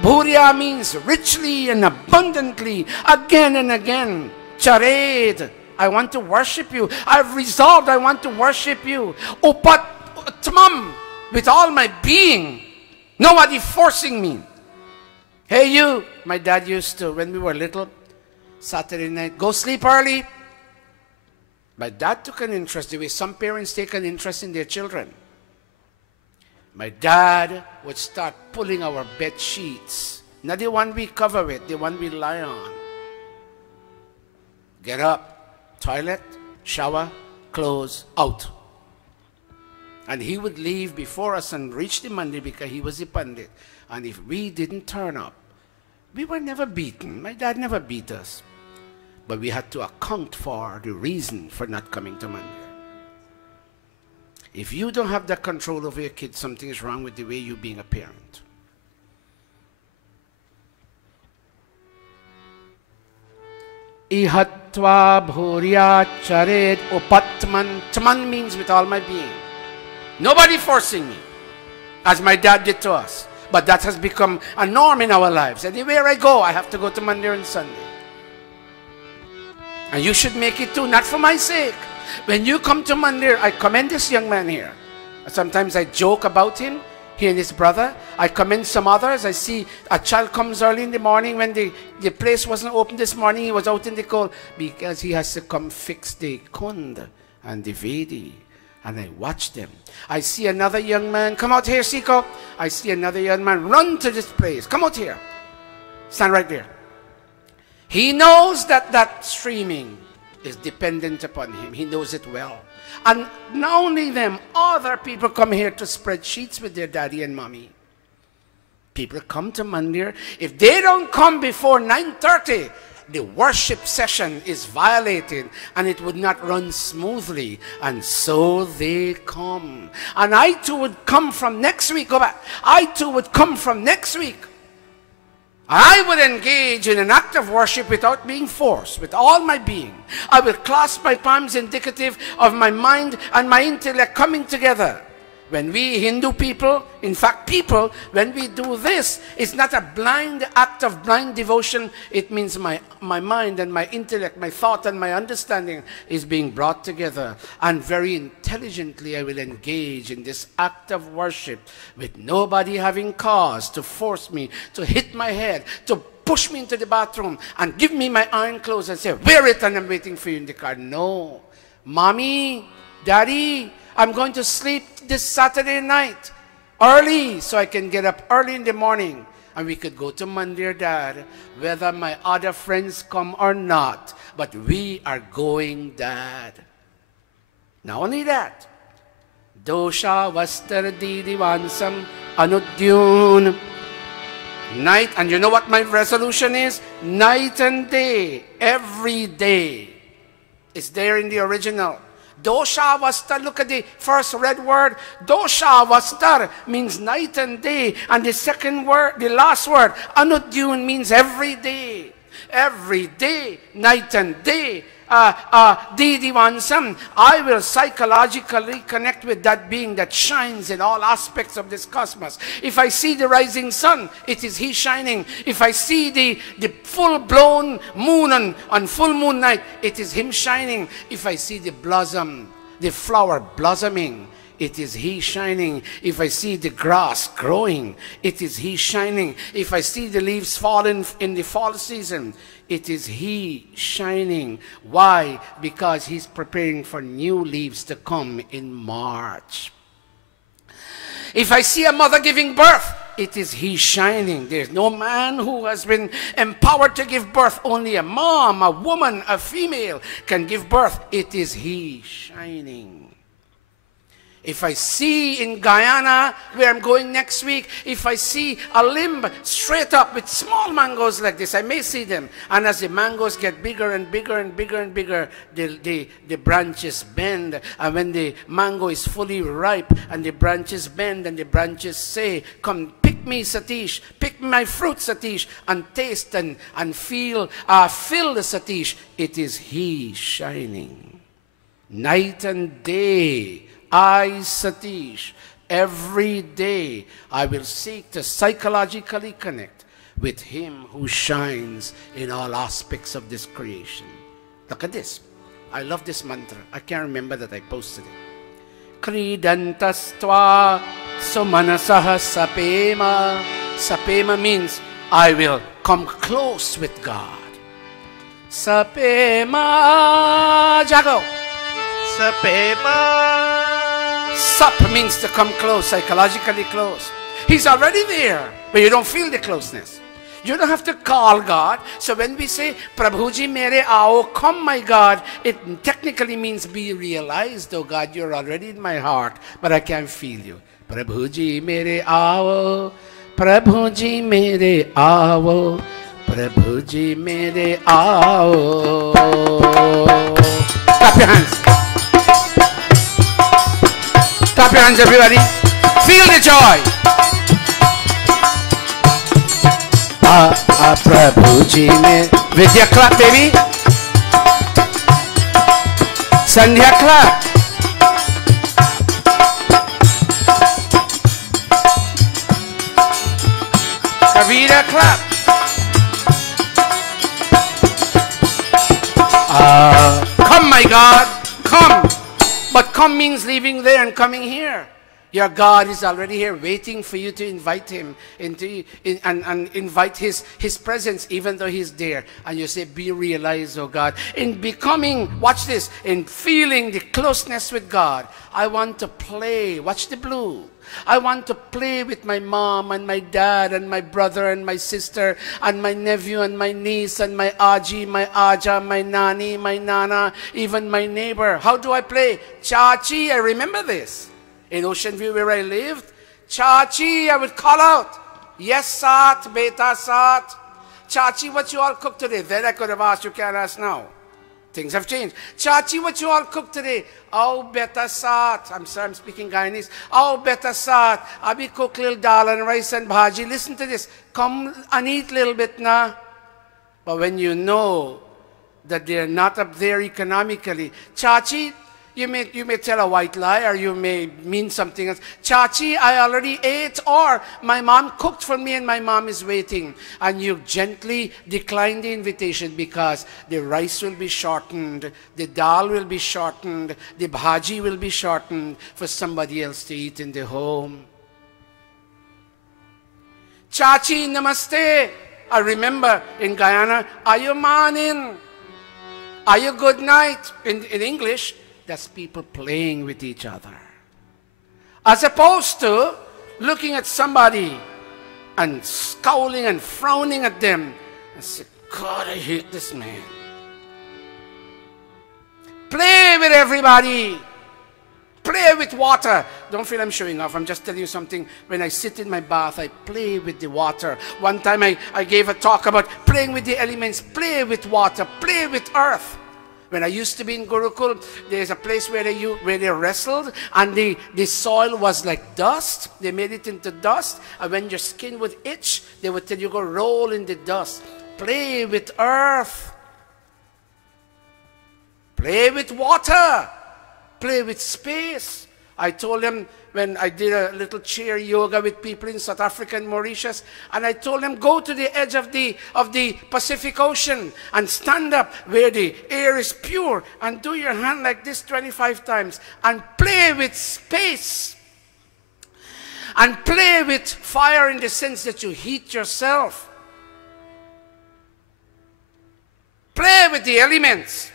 Bhurya means richly and abundantly, again and again. Chared, I want to worship you. I've resolved I want to worship you. Upat tmam, with all my being. Nobody forcing me. Hey you, my dad used to, when we were little, Saturday night, go sleep early. My dad took an interest, the way some parents take an interest in their children. My dad would start pulling our bed sheets Not the one we cover with, the one we lie on. Get up, toilet, shower, clothes, out. And he would leave before us and reach the mandir because he was the pandit. And if we didn't turn up, we were never beaten. My dad never beat us. But we had to account for the reason for not coming to mandir. If you don't have that control over your kids, something is wrong with the way you're being a parent. Ihatva bhurya chared upatman. Tman means with all my being. Nobody forcing me, as my dad did to us. But that has become a norm in our lives. Anywhere I go, I have to go to mandir on Sunday. And you should make it too, not for my sake. When you come to mandir, I commend this young man here. Sometimes I joke about him, he and his brother. I commend some others. I see a child comes early in the morning when the place wasn't open this morning. He was out in the cold because he has to come fix the kund and the vedi. And I watch them. I see another young man, come out here, Siko. I see another young man, run to this place. Come out here. Stand right there. He knows that that streaming is dependent upon him. He knows it well. And not only them, other people come here to spread sheets with their daddy and mommy. People come to mandir. If they don't come before 9:30, the worship session is violated and it would not run smoothly. And so they come. And I too would come from next week. Go back. I too would come from next week. I would engage in an act of worship without being forced, with all my being. I will clasp my palms indicative of my mind and my intellect coming together. When we Hindu people, in fact people, when we do this, it's not a blind act of blind devotion. It means my mind and my intellect, my thought and my understanding is being brought together. And very intelligently I will engage in this act of worship with nobody having cause to force me, to hit my head, to push me into the bathroom and give me my iron clothes and say, wear it and I'm waiting for you in the car. No. Mommy, Daddy, I'm going to sleep this Saturday night early so I can get up early in the morning. And we could go to mandir, Dad, whether my other friends come or not. But we are going, Dad. Not only that, dosha vastar didivansam anudyun. Night, and you know what my resolution is? Night and day, every day. It's there in the original. Dosha vastar, look at the first red word. Dosha vastar means night and day. And the second word, the last word, anudyun, means every day. Every day, night and day. Didivansam, I will psychologically connect with that being that shines in all aspects of this cosmos. If I see the rising sun, it is he shining. If I see the full-blown moon on full moon night, it is him shining. If I see the blossom, the flower blossoming, it is he shining. If I see the grass growing, it is he shining. If I see the leaves falling in the fall season, it is he shining. Why? Because he's preparing for new leaves to come in March. If I see a mother giving birth, it is he shining. There's no man who has been empowered to give birth. Only a mom, a woman, a female can give birth. It is he shining. If I see in Guyana, where I'm going next week, if I see a limb straight up with small mangoes like this, I may see them. And as the mangoes get bigger and bigger and bigger and bigger, the branches bend. And when the mango is fully ripe and the branches bend and the branches say, come pick me, Satish, pick my fruit, Satish, and taste and feel, fill the Satish. It is he shining. Night and day. I, Satish, every day I will seek to psychologically connect with him who shines in all aspects of this creation. Look at this. I love this mantra. I can't remember that I posted it. Kridantastva sumanasaha sapema. Sapema means I will come close with God. Sapema jago. Sapema. Sup means to come close, psychologically close. He's already there, but you don't feel the closeness. You don't have to call God. So when we say, Prabhuji mere aao, come my God, it technically means be realized. Oh God, you're already in my heart, but I can't feel you. Prabhuji mere aao, Prabhuji mere aao, Prabhuji mere aao. Clap your hands. Clap your hands, everybody. Feel the joy. Prabhuji mein. Vidya, clap, baby. Sandhya, clap. Kavira, clap. Come, my God, come. But come means leaving there and coming here. Your God is already here waiting for you to invite him into and invite his presence even though he's there. And you say, be realized, oh God. In becoming, watch this, in feeling the closeness with God, I want to play. Watch the blue. I want to play with my mom and my dad and my brother and my sister and my nephew and my niece and my aji, my aja, my nani, my nana, even my neighbor. How do I play? Chachi, I remember this. In Ocean View where I lived, Chachi, I would call out, yes, Sat, Beta Sat. Chachi, what you all cook today? Then I could have asked, you can't ask now. Things have changed. Chachi, what you all cook today? Oh, Beta Sat. I'm sorry, I'm speaking Guyanese. Oh, Beta Sat. Abi cook little dal and rice and bhaji. Listen to this. Come and eat a little bit na. But when you know that they're not up there economically, Chachi, you may tell a white lie or you may mean something else. Chachi, I already ate, or my mom cooked for me and my mom is waiting. And you gently decline the invitation because the rice will be shortened, the dal will be shortened, the bhaji will be shortened for somebody else to eat in the home. Chachi, namaste. I remember in Guyana, are you morning? Are you good night? In English, that's people playing with each other. As opposed to looking at somebody and scowling and frowning at them and say, God, I hate this man. Play with everybody. Play with water. Don't feel I'm showing off. I'm just telling you something. When I sit in my bath, I play with the water. One time I gave a talk about playing with the elements. Play with water. Play with earth. When I used to be in Gurukul, there's a place where they wrestled and the soil was like dust. They made it into dust. And when your skin would itch, they would tell you, go roll in the dust. Play with earth. Play with water. Play with space. I told them when I did a little chair yoga with people in South Africa and Mauritius, and I told them, go to the edge of the Pacific Ocean and stand up where the air is pure and do your hand like this 25 times and play with space. And play with fire in the sense that you heat yourself. Play with the elements.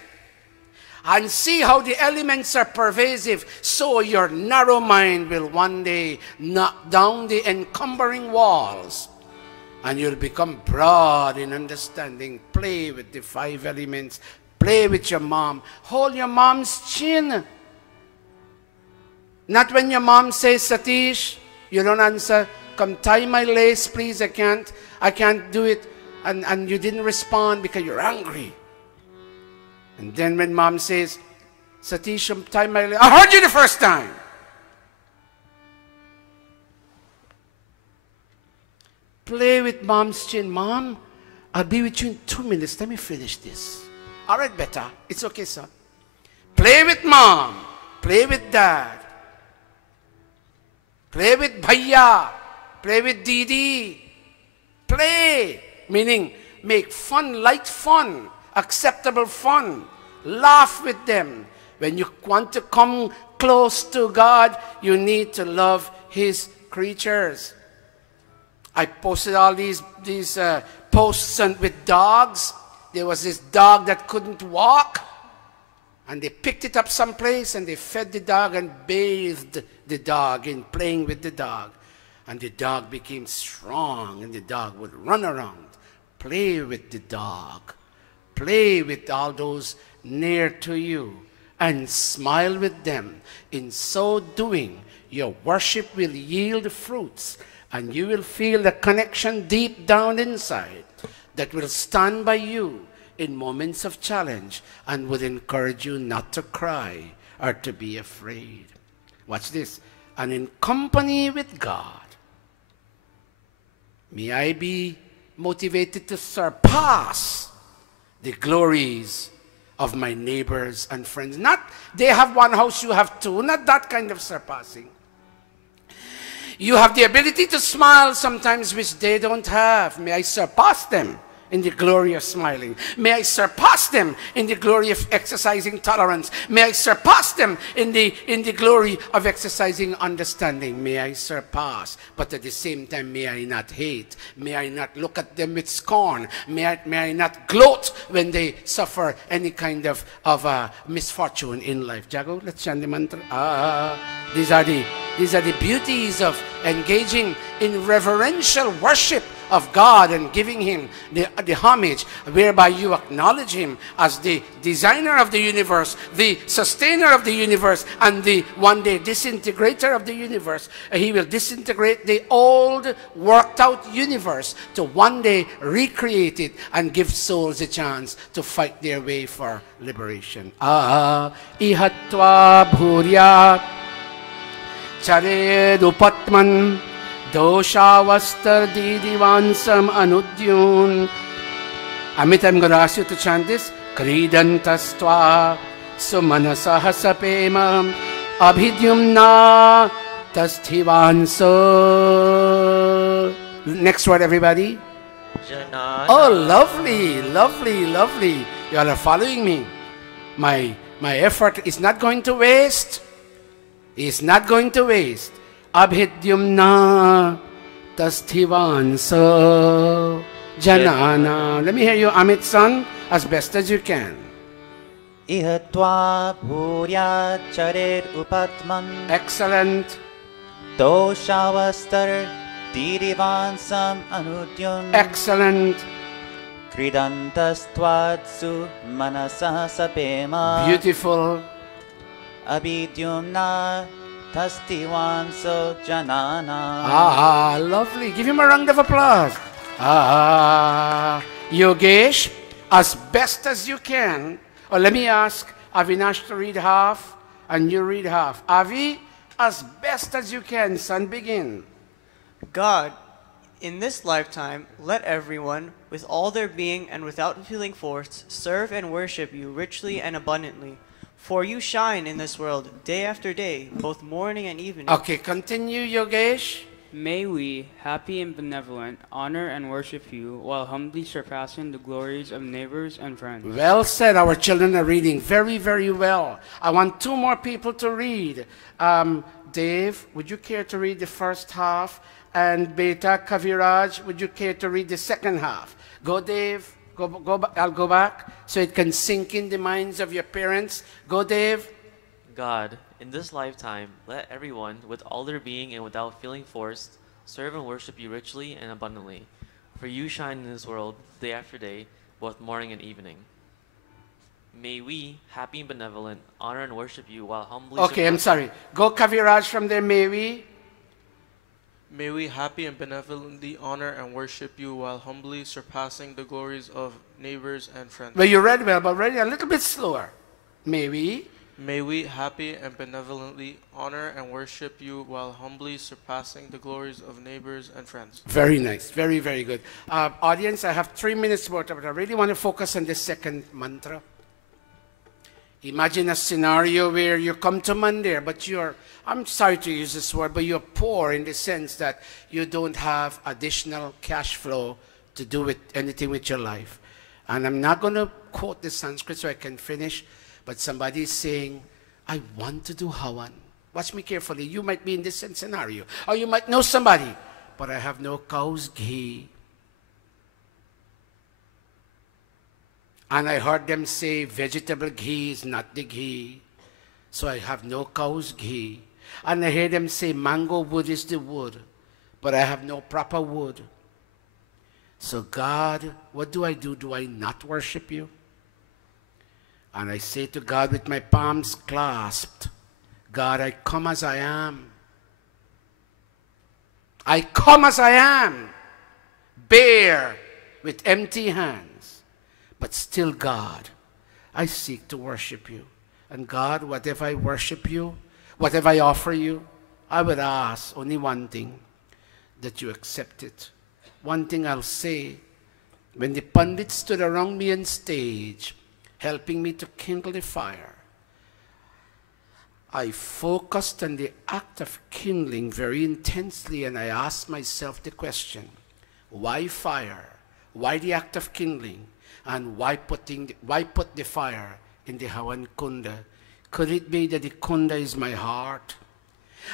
And see how the elements are pervasive, so your narrow mind will one day knock down the encumbering walls and you'll become broad in understanding. Play with the 5 elements. Play with your mom. Hold your mom's chin. Not when your mom says, Satish, you don't answer. Come tie my lace, please. I can't do it. And you didn't respond because you're angry. And then when mom says, Satish, tie my lace. I heard you the first time. Play with mom's chin. Mom, I'll be with you in 2 minutes. Let me finish this. All right, Beta. It's okay, son. Play with mom. Play with dad. Play with Bhaiya. Play with Didi. Play. Meaning, make fun, light fun. Acceptable fun. Laugh with them. When you want to come close to God, you need to love His creatures. I posted all these posts with dogs. There was this dog that couldn't walk. And they picked it up someplace and they fed the dog and bathed the dog in playing with the dog. And the dog became strong and the dog would run around play with the dog, play with all those near to you, and smile with them. In so doing, your worship will yield fruits, and you will feel the connection deep down inside that will stand by you in moments of challenge and would encourage you not to cry or to be afraid. Watch this. And in company with God, may I be motivated to surpass the glories of my neighbors and friends. Not they have one house, you have two. Not that kind of surpassing. You have the ability to smile sometimes which they don't have. May I surpass them in the glory of smiling. May I surpass them in the glory of exercising tolerance. May I surpass them in the glory of exercising understanding. May I surpass, but at the same time, may I not hate. May I not look at them with scorn. May I not gloat when they suffer any kind of misfortune in life. Jago, let's chant the mantra. These are the beauties of engaging in reverential worship of God and giving him the homage, whereby you acknowledge him as the designer of the universe, the sustainer of the universe, and the one day disintegrator of the universe. He will disintegrate the old worked out universe to one day recreate it and give souls a chance to fight their way for liberation. Ihatva bhurya charedupatman Doshawastar didivansam anudyun. Amit, I'm going to ask you to chant this. Kridantastva sumanasah sapema abhidyumna tasthivansa. Next word, everybody. Janana. Oh, lovely, lovely, lovely. You all are following me. My effort is not going to waste. It's not going to waste. Abhidyumna tasthivansa janana. Let me hear you, Amit son, as best as you can. Ihatva bhurya charir upatman. Excellent. Doshawastar dirivansam anudyun. Excellent. Kridantastvatsu manasah sapema. Beautiful. Abhidyumna Tastivanso janana. Lovely. Give him a round of applause. Yogesh, as best as you can. Or let me ask Avinash to read half and you read half. Avi, as best as you can, son, begin. God, in this lifetime, let everyone, with all their being and without feeling forced, serve and worship you richly and abundantly. For you shine in this world day after day, both morning and evening. Okay, continue, Yogesh. May we, happy and benevolent, honor and worship you while humbly surpassing the glories of neighbors and friends. Well said. Our children are reading very, very well. I want two more people to read. Dave, would you care to read the first half? And Beta Kaviraj, would you care to read the second half? Go, Dave. Go back. I'll go back so it can sink in the minds of your parents. Go, Dave. God, in this lifetime, let everyone, with all their being and without feeling forced, serve and worship you richly and abundantly. For you shine in this world day after day, both morning and evening. May we, happy and benevolent, honor and worship you while humbly... Okay, I'm sorry. Go, Kaviraj, from there, may we. May we happy and benevolently honor and worship you while humbly surpassing the glories of neighbors and friends. Well, you read well, but read a little bit slower. May we. May we happy and benevolently honor and worship you while humbly surpassing the glories of neighbors and friends. Very nice. Very, very good. Audience, I have 3 minutes more, but I really want to focus on the second mantra. Imagine a scenario where you come to Mandir, but you're, I'm sorry to use this word, but you're poor in the sense that you don't have additional cash flow to do with anything with your life. And I'm not going to quote the Sanskrit so I can finish, but somebody is saying, I want to do Hawan. Watch me carefully. You might be in this scenario, or you might know somebody, but I have no cow's ghee. And I heard them say vegetable ghee is not the ghee. So I have no cow's ghee. And I heard them say mango wood is the wood. But I have no proper wood. So God, what do? Do I not worship you? And I say to God with my palms clasped, God, I come as I am. I come as I am, bare, with empty hands. But still, God, I seek to worship you. And God, whatever I worship you, whatever I offer you, I would ask only one thing, that you accept it. One thing I'll say, when the pundits stood around me on stage, helping me to kindle the fire, I focused on the act of kindling very intensely, and I asked myself the question, why fire? Why the act of kindling? And why put the fire in the Hawan Kunda? Could it be that the Kunda is my heart?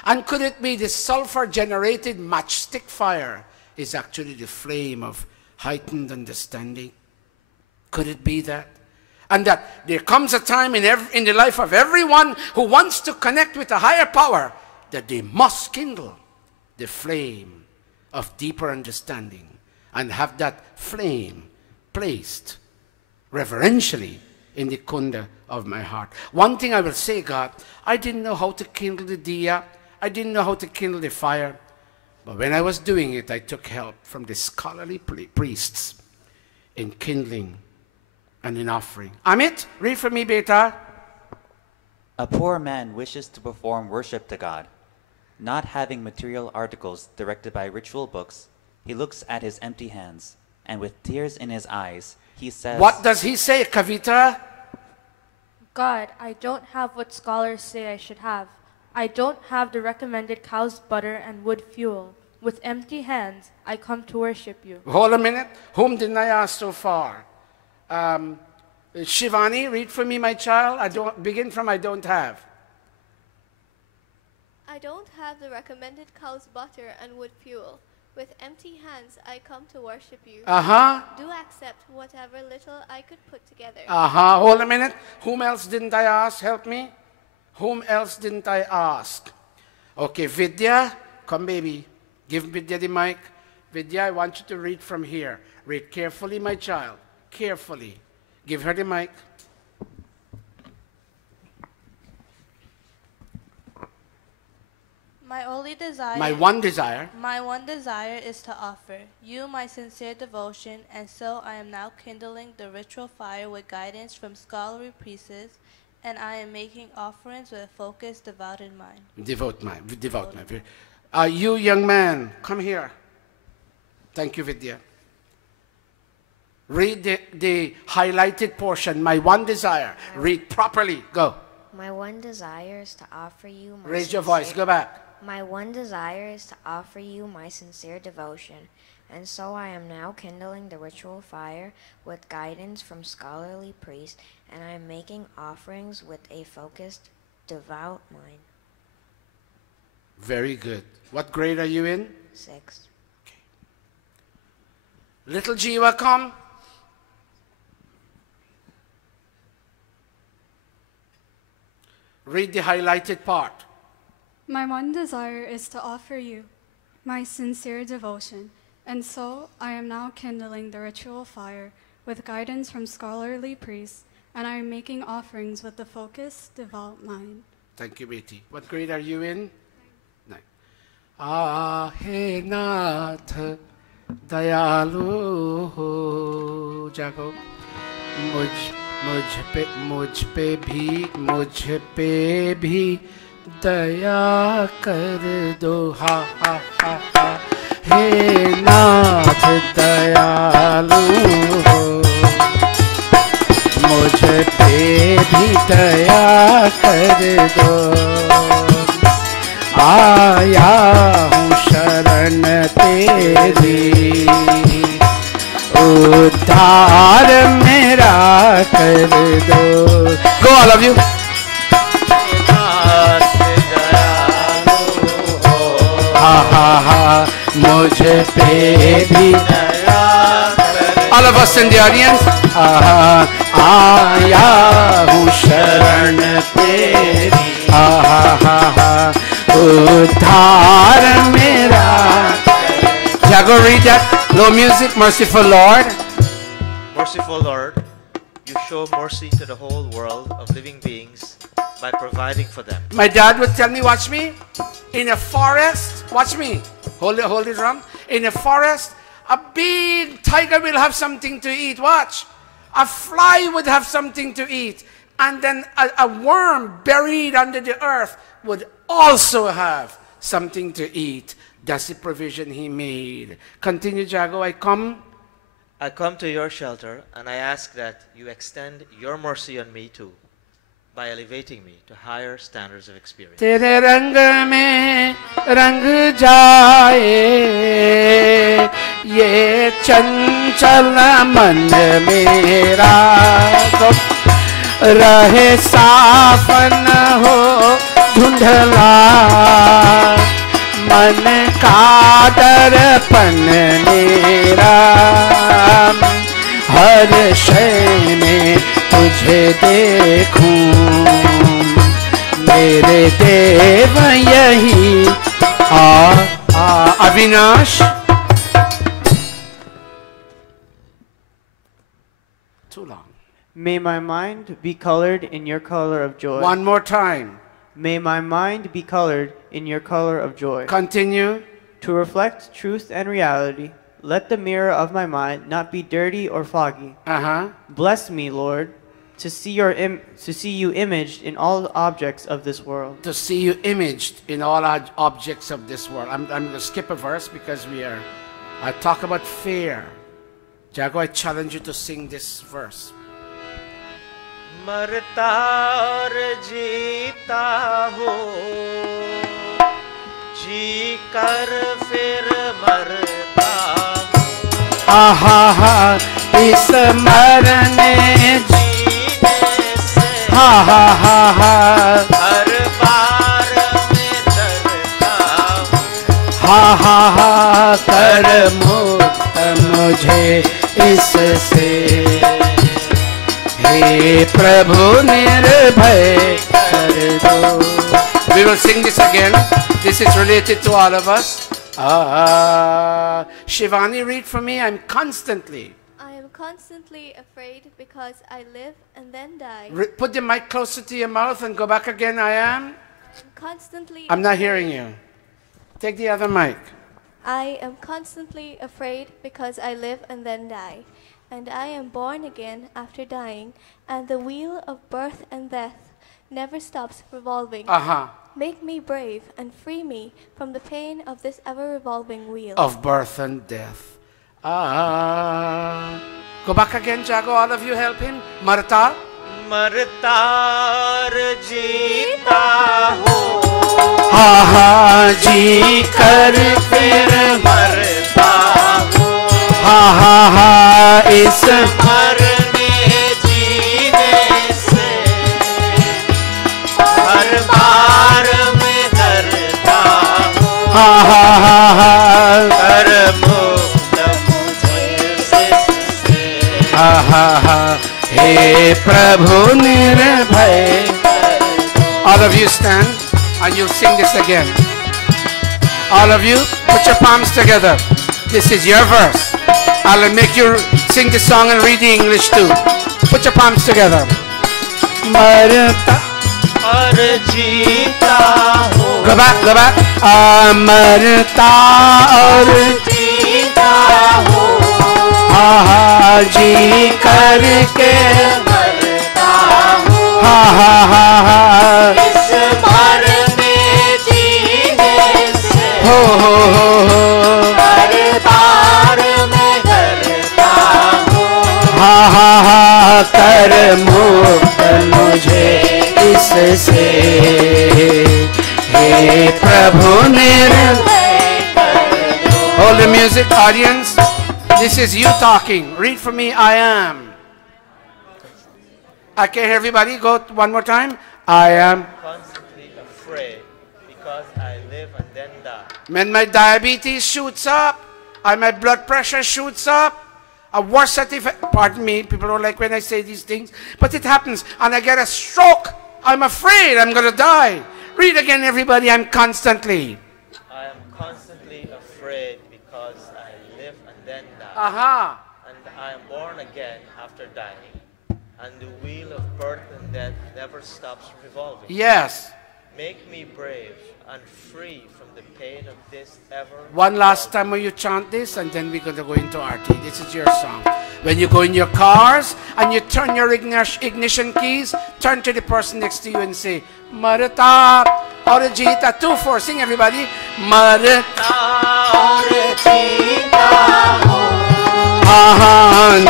And could it be the sulfur-generated matchstick fire is actually the flame of heightened understanding? Could it be that? And that there comes a time in the life of everyone who wants to connect with a higher power that they must kindle the flame of deeper understanding and have that flame placed reverentially in the kunda of my heart. One thing I will say, God, I didn't know how to kindle the diya. I didn't know how to kindle the fire. But when I was doing it, I took help from the scholarly priests in kindling and in offering. Amit, read for me, beta. A poor man wishes to perform worship to God. Not having material articles directed by ritual books, he looks at his empty hands, and with tears in his eyes, he says... What does he say, Kavita? God, I don't have what scholars say I should have. I don't have the recommended cow's butter and wood fuel. With empty hands, I come to worship you. Hold a minute. Whom didn't I ask so far? Shivani, read for me, my child. I don't have. I don't have the recommended cow's butter and wood fuel. With empty hands, I come to worship you. Do accept whatever little I could put together. Hold a minute. Whom else didn't I ask? Help me. Whom else didn't I ask? Okay, Vidya, come baby. Give Vidya the mic. Vidya, I want you to read from here. Read carefully, my child. Carefully. Give her the mic. My only desire... My one desire. My one desire is to offer you my sincere devotion, and so I am now kindling the ritual fire with guidance from scholarly priests, and I am making offerings with a focused, devoted mind. Devout mind. You young man, come here. Thank you, Vidya. Read the highlighted portion, my one desire. Read properly. Go. My one desire is to offer you my Raise your voice. Go back. My one desire is to offer you my sincere devotion, and so I am now kindling the ritual fire with guidance from scholarly priests, and I am making offerings with a focused, devout mind. Very good. What grade are you in? 6. Okay. Little Jiva, come. Read the highlighted part. My one desire is to offer you my sincere devotion, and so I am now kindling the ritual fire with guidance from scholarly priests, and I am making offerings with the focused, devout mind. Thank you, Beti. What grade are you in? 9. Ahe Nath Dayalu ho Jago मुझ पे भी दया कर दो हा हा हा हा हे नाथ दयालु हो मुझ पे भी दया कर दो आया हूँ शरण तेरी उद्धार मेरा कर दो Go all of you मुझ पे भी all of us in the audience आया हूँ शरण तेरी उद्धार मेरा Jago read that Low music, merciful Lord. Merciful Lord, you show mercy to the whole world of living beings by providing for them. My dad would tell me, watch me, in a forest, watch me, hold the drum. In a forest, a big tiger will have something to eat, watch. A fly would have something to eat. And then a worm buried under the earth would also have something to eat. That's the provision he made. Continue, Jago. I come to your shelter, and I ask that you extend your mercy on me too, by elevating me to higher standards of experience. तेरे रंग में रंग जाए ये चंचल मन मेरा रहे साफ न हो धुंधला मन का दर्पण मेरा हर शय में तुझे देखूं मेरे देव यही Avinash too long. May my mind be colored in your color of joy. One more time. May my mind be colored in your color of joy. Continue. To reflect truth and reality, let the mirror of my mind not be dirty or foggy. Bless me, Lord, to see you imaged in all objects of this world. To see you imaged in all objects of this world. I'm going to skip a verse because I talk about fear. Jago, I challenge you to sing this verse. मरता और जीता हो जी कर फिर मरता आहा इस मरने जीने से हर बार में डरता कर मुक्त मुझे इससे हे प्रभु निर्भय कर दो. We will sing this again. This is related to all of us. Shivani, read for me. I am constantly afraid because I live and then die. Put the mic closer to your mouth and go back again. I'm not hearing you. Take the other mic. I am constantly afraid because I live and then die. And I am born again after dying, and the wheel of birth and death never stops revolving. Make me brave and free me from the pain of this ever-revolving wheel. Of birth and death. Go back again, Jago. All of you help him. Marta. मरता और जीता हो जी कर फिर मरता हो इस मरने जीने से हर बार में डरता हो कर मुक्त मुझे इससे हे प्रभु निर्भय. All of you stand and you'll sing this again. All of you put your palms together. This is your verse. I'll make you sing the song and read the English too. Put your palms together. Marta और जीता हो Go back. Marta और जीता हो जी करके मरता हो इस मरने जीने से हर बार में डरता हो कर मुक्त मुझे इससे हे प्रभु निर्भय. Hold the music, audience. This is you talking. Read for me. I am. I can hear everybody. Go one more time. I am constantly afraid because I live and then die. When my diabetes shoots up, and my blood pressure shoots up, a worse effect. Pardon me, people don't like when I say these things, but it happens, and I get a stroke. I'm afraid I'm going to die. Read again, everybody. I'm constantly. I am constantly constantly afraid because I live and then die. Aha. And I am born again after dying. And the wheel of birth and death never stops revolving. Yes. Make me brave and free from the pain of this ever. One last time when you chant this, and then we're going to go into arti. This is your song. When you go in your cars and you turn your ignition keys, turn to the person next to you and say, Marata Orajita 2-4. Sing everybody. Marata Orajita Ahan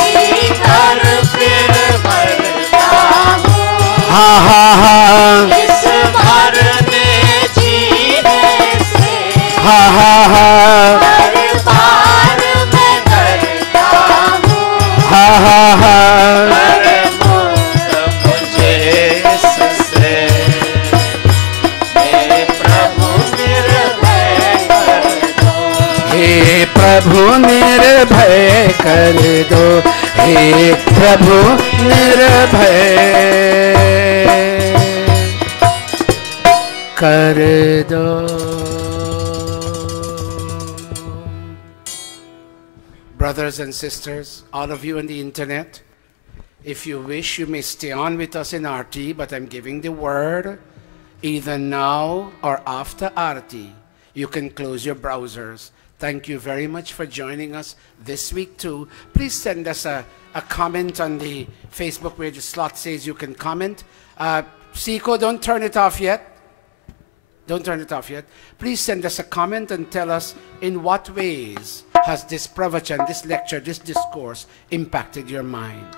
इस मरने जीने से हर बार मैं करता हूँ हर मुक्त मुझे इससे हे प्रभु निर्भय कर दो हे प्रभु निर्भय कर दो हे प्रभु निर्भय कर दो. Brothers and sisters, all of you on the internet, if you wish, you may stay on with us in Arti, but I'm giving the word either now or after Arti. You can close your browsers. Thank you very much for joining us this week too. Please send us a comment on the Facebook where the slot says you can comment. Siko, don't turn it off yet. Don't turn it off yet. Please send us a comment and tell us in what ways has this pravachan, this lecture, this discourse impacted your mind.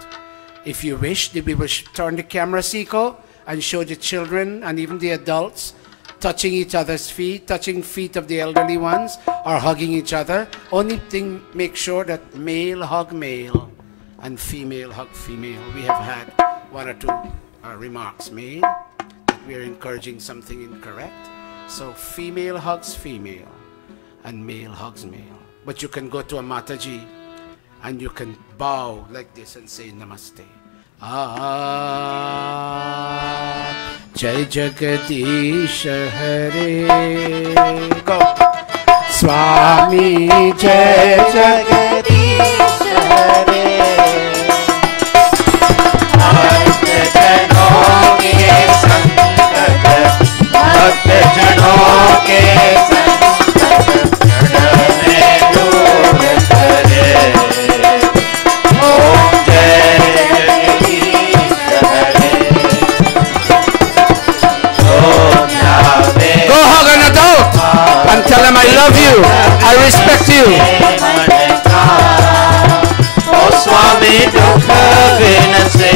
If you wish, we will turn the camera, Siko, and show the children and even the adults touching each other's feet, touching feet of the elderly ones, or hugging each other. Only thing, make sure that male hug male and female hug female. We have had one or two remarks made that we are encouraging something incorrect. So female hugs female and male hugs male. But you can go to a Mataji and you can bow like this and say Namaste. Jai Jagadish Hare. Go. Swami Jai Jagadish Hare. जनों के संकट में दूर करे. ओम जय जगदीश हरे. Go hug an adult and tell him I love you, I respect you. O Swami दुख विनसे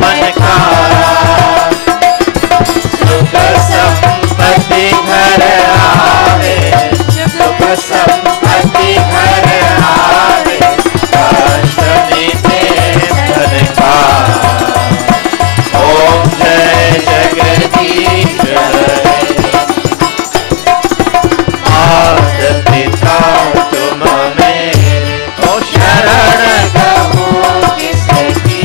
मन का संपत्ति घर आवे, सुख संपत्ति घर आवे, कष्ट मिटे धन का. ओम जय जगदीश हरे. माता पिता तुम मेरे, तो शरण कहूँ किसकी.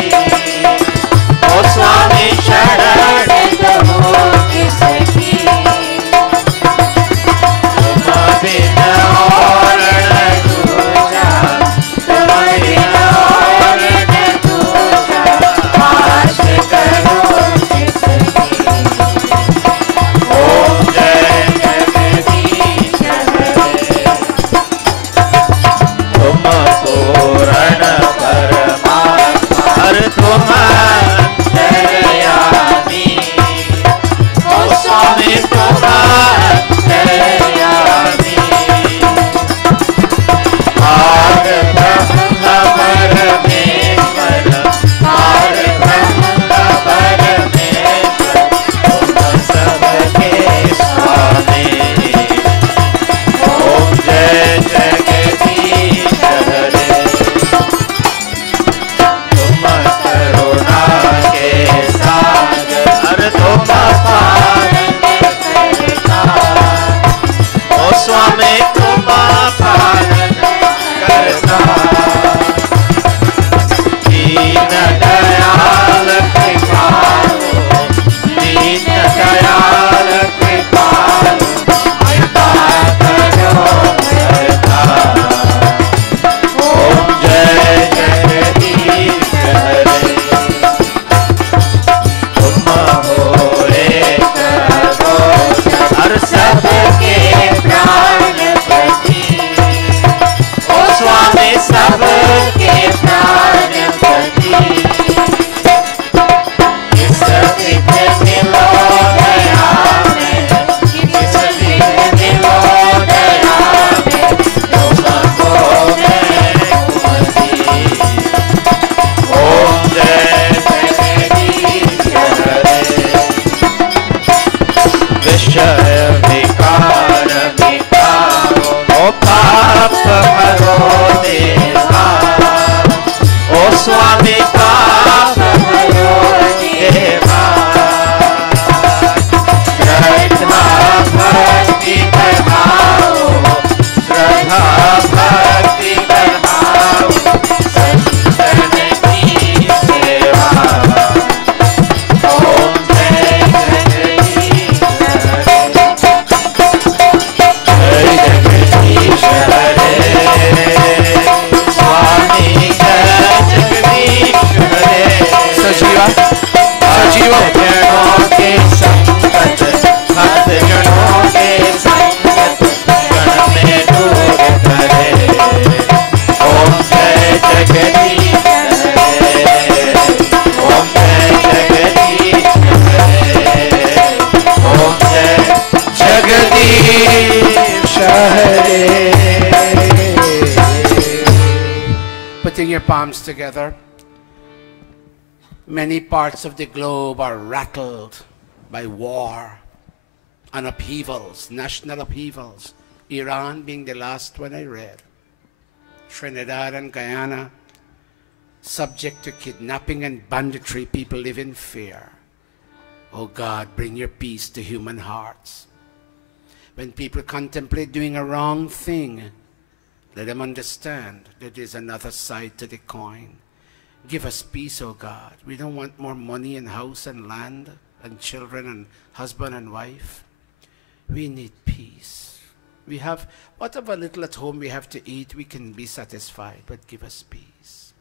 Putting your palms together. Many parts of the globe are rattled by war and upheavals, national upheavals. Iran being the last one I read. Trinidad and Guyana, subject to kidnapping and banditry, people live in fear. Oh God, bring your peace to human hearts. When people contemplate doing a wrong thing, let them understand that there's another side to the coin. Give us peace, oh God. We don't want more money and house and land and children and husband and wife. We need peace. We have, whatever little at home we have to eat, we can be satisfied, but give us peace.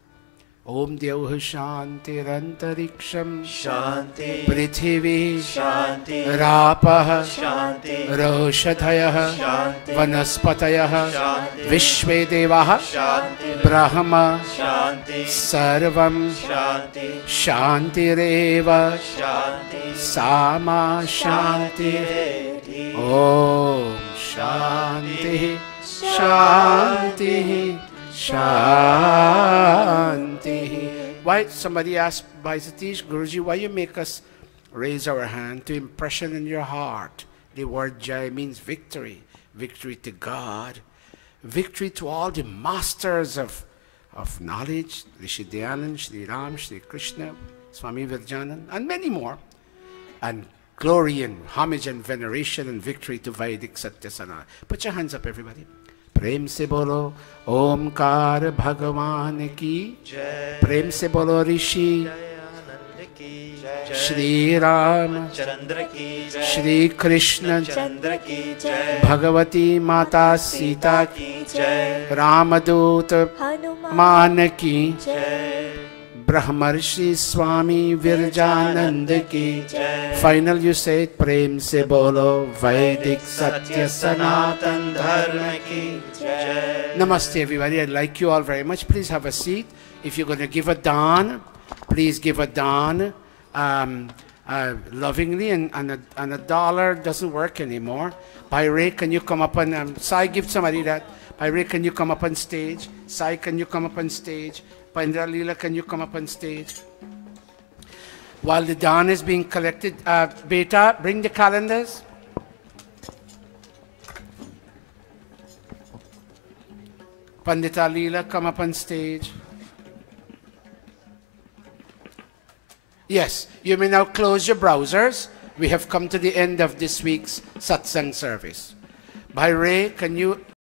Om Dhyauh Shantirantariksam Shanti Prithivi Shanti Rapah Shanti Roshadhayah Shanti Vanaspatayah Shanti Vishve Devah Shanti Brahma Shanti Sarvam Shanti Shantireva Shanti Sama Shanti Om Shanti Shanti Shanti. Why, somebody asked by Satish, Guruji, why you make us raise our hand to impression in your heart? The word Jai means victory. Victory to God. Victory to all the masters of knowledge. Rishi Dayananda, Sri Ram, Sri Krishna, Swami Virjanand, and many more. And glory and homage and veneration and victory to Vedic Satyasana. Put your hands up, everybody. प्रेम से बोलो ओमकार भगवान की जय प्रेम से बोलो ऋषि श्री राम चंद्र की जय श्री कृष्ण चंद्र की जय भगवती माता सीता की जय रामदूत हनुमान मान की जय ब्रह्मर्षि स्वामी विरजानंद की जय फाइनल यू से प्रेम से बोलो वैदिक सत्य सनातन धर्म की जय Namaste everybody. I like you all very much. Please have a seat. If you're going to give a dan, please give a dan lovingly, and a dollar doesn't work anymore. Pyre, can you come up and Sai, give somebody that. Pyre, can you come up on stage? Sai, can you come up on stage? Pandra Leela, can you come up on stage? While the dan is being collected, Beta, bring the calendars. Pandita Leela, come up on stage. Yes, you may now close your browsers. We have come to the end of this week's Satsang service. Bhai Ray, can you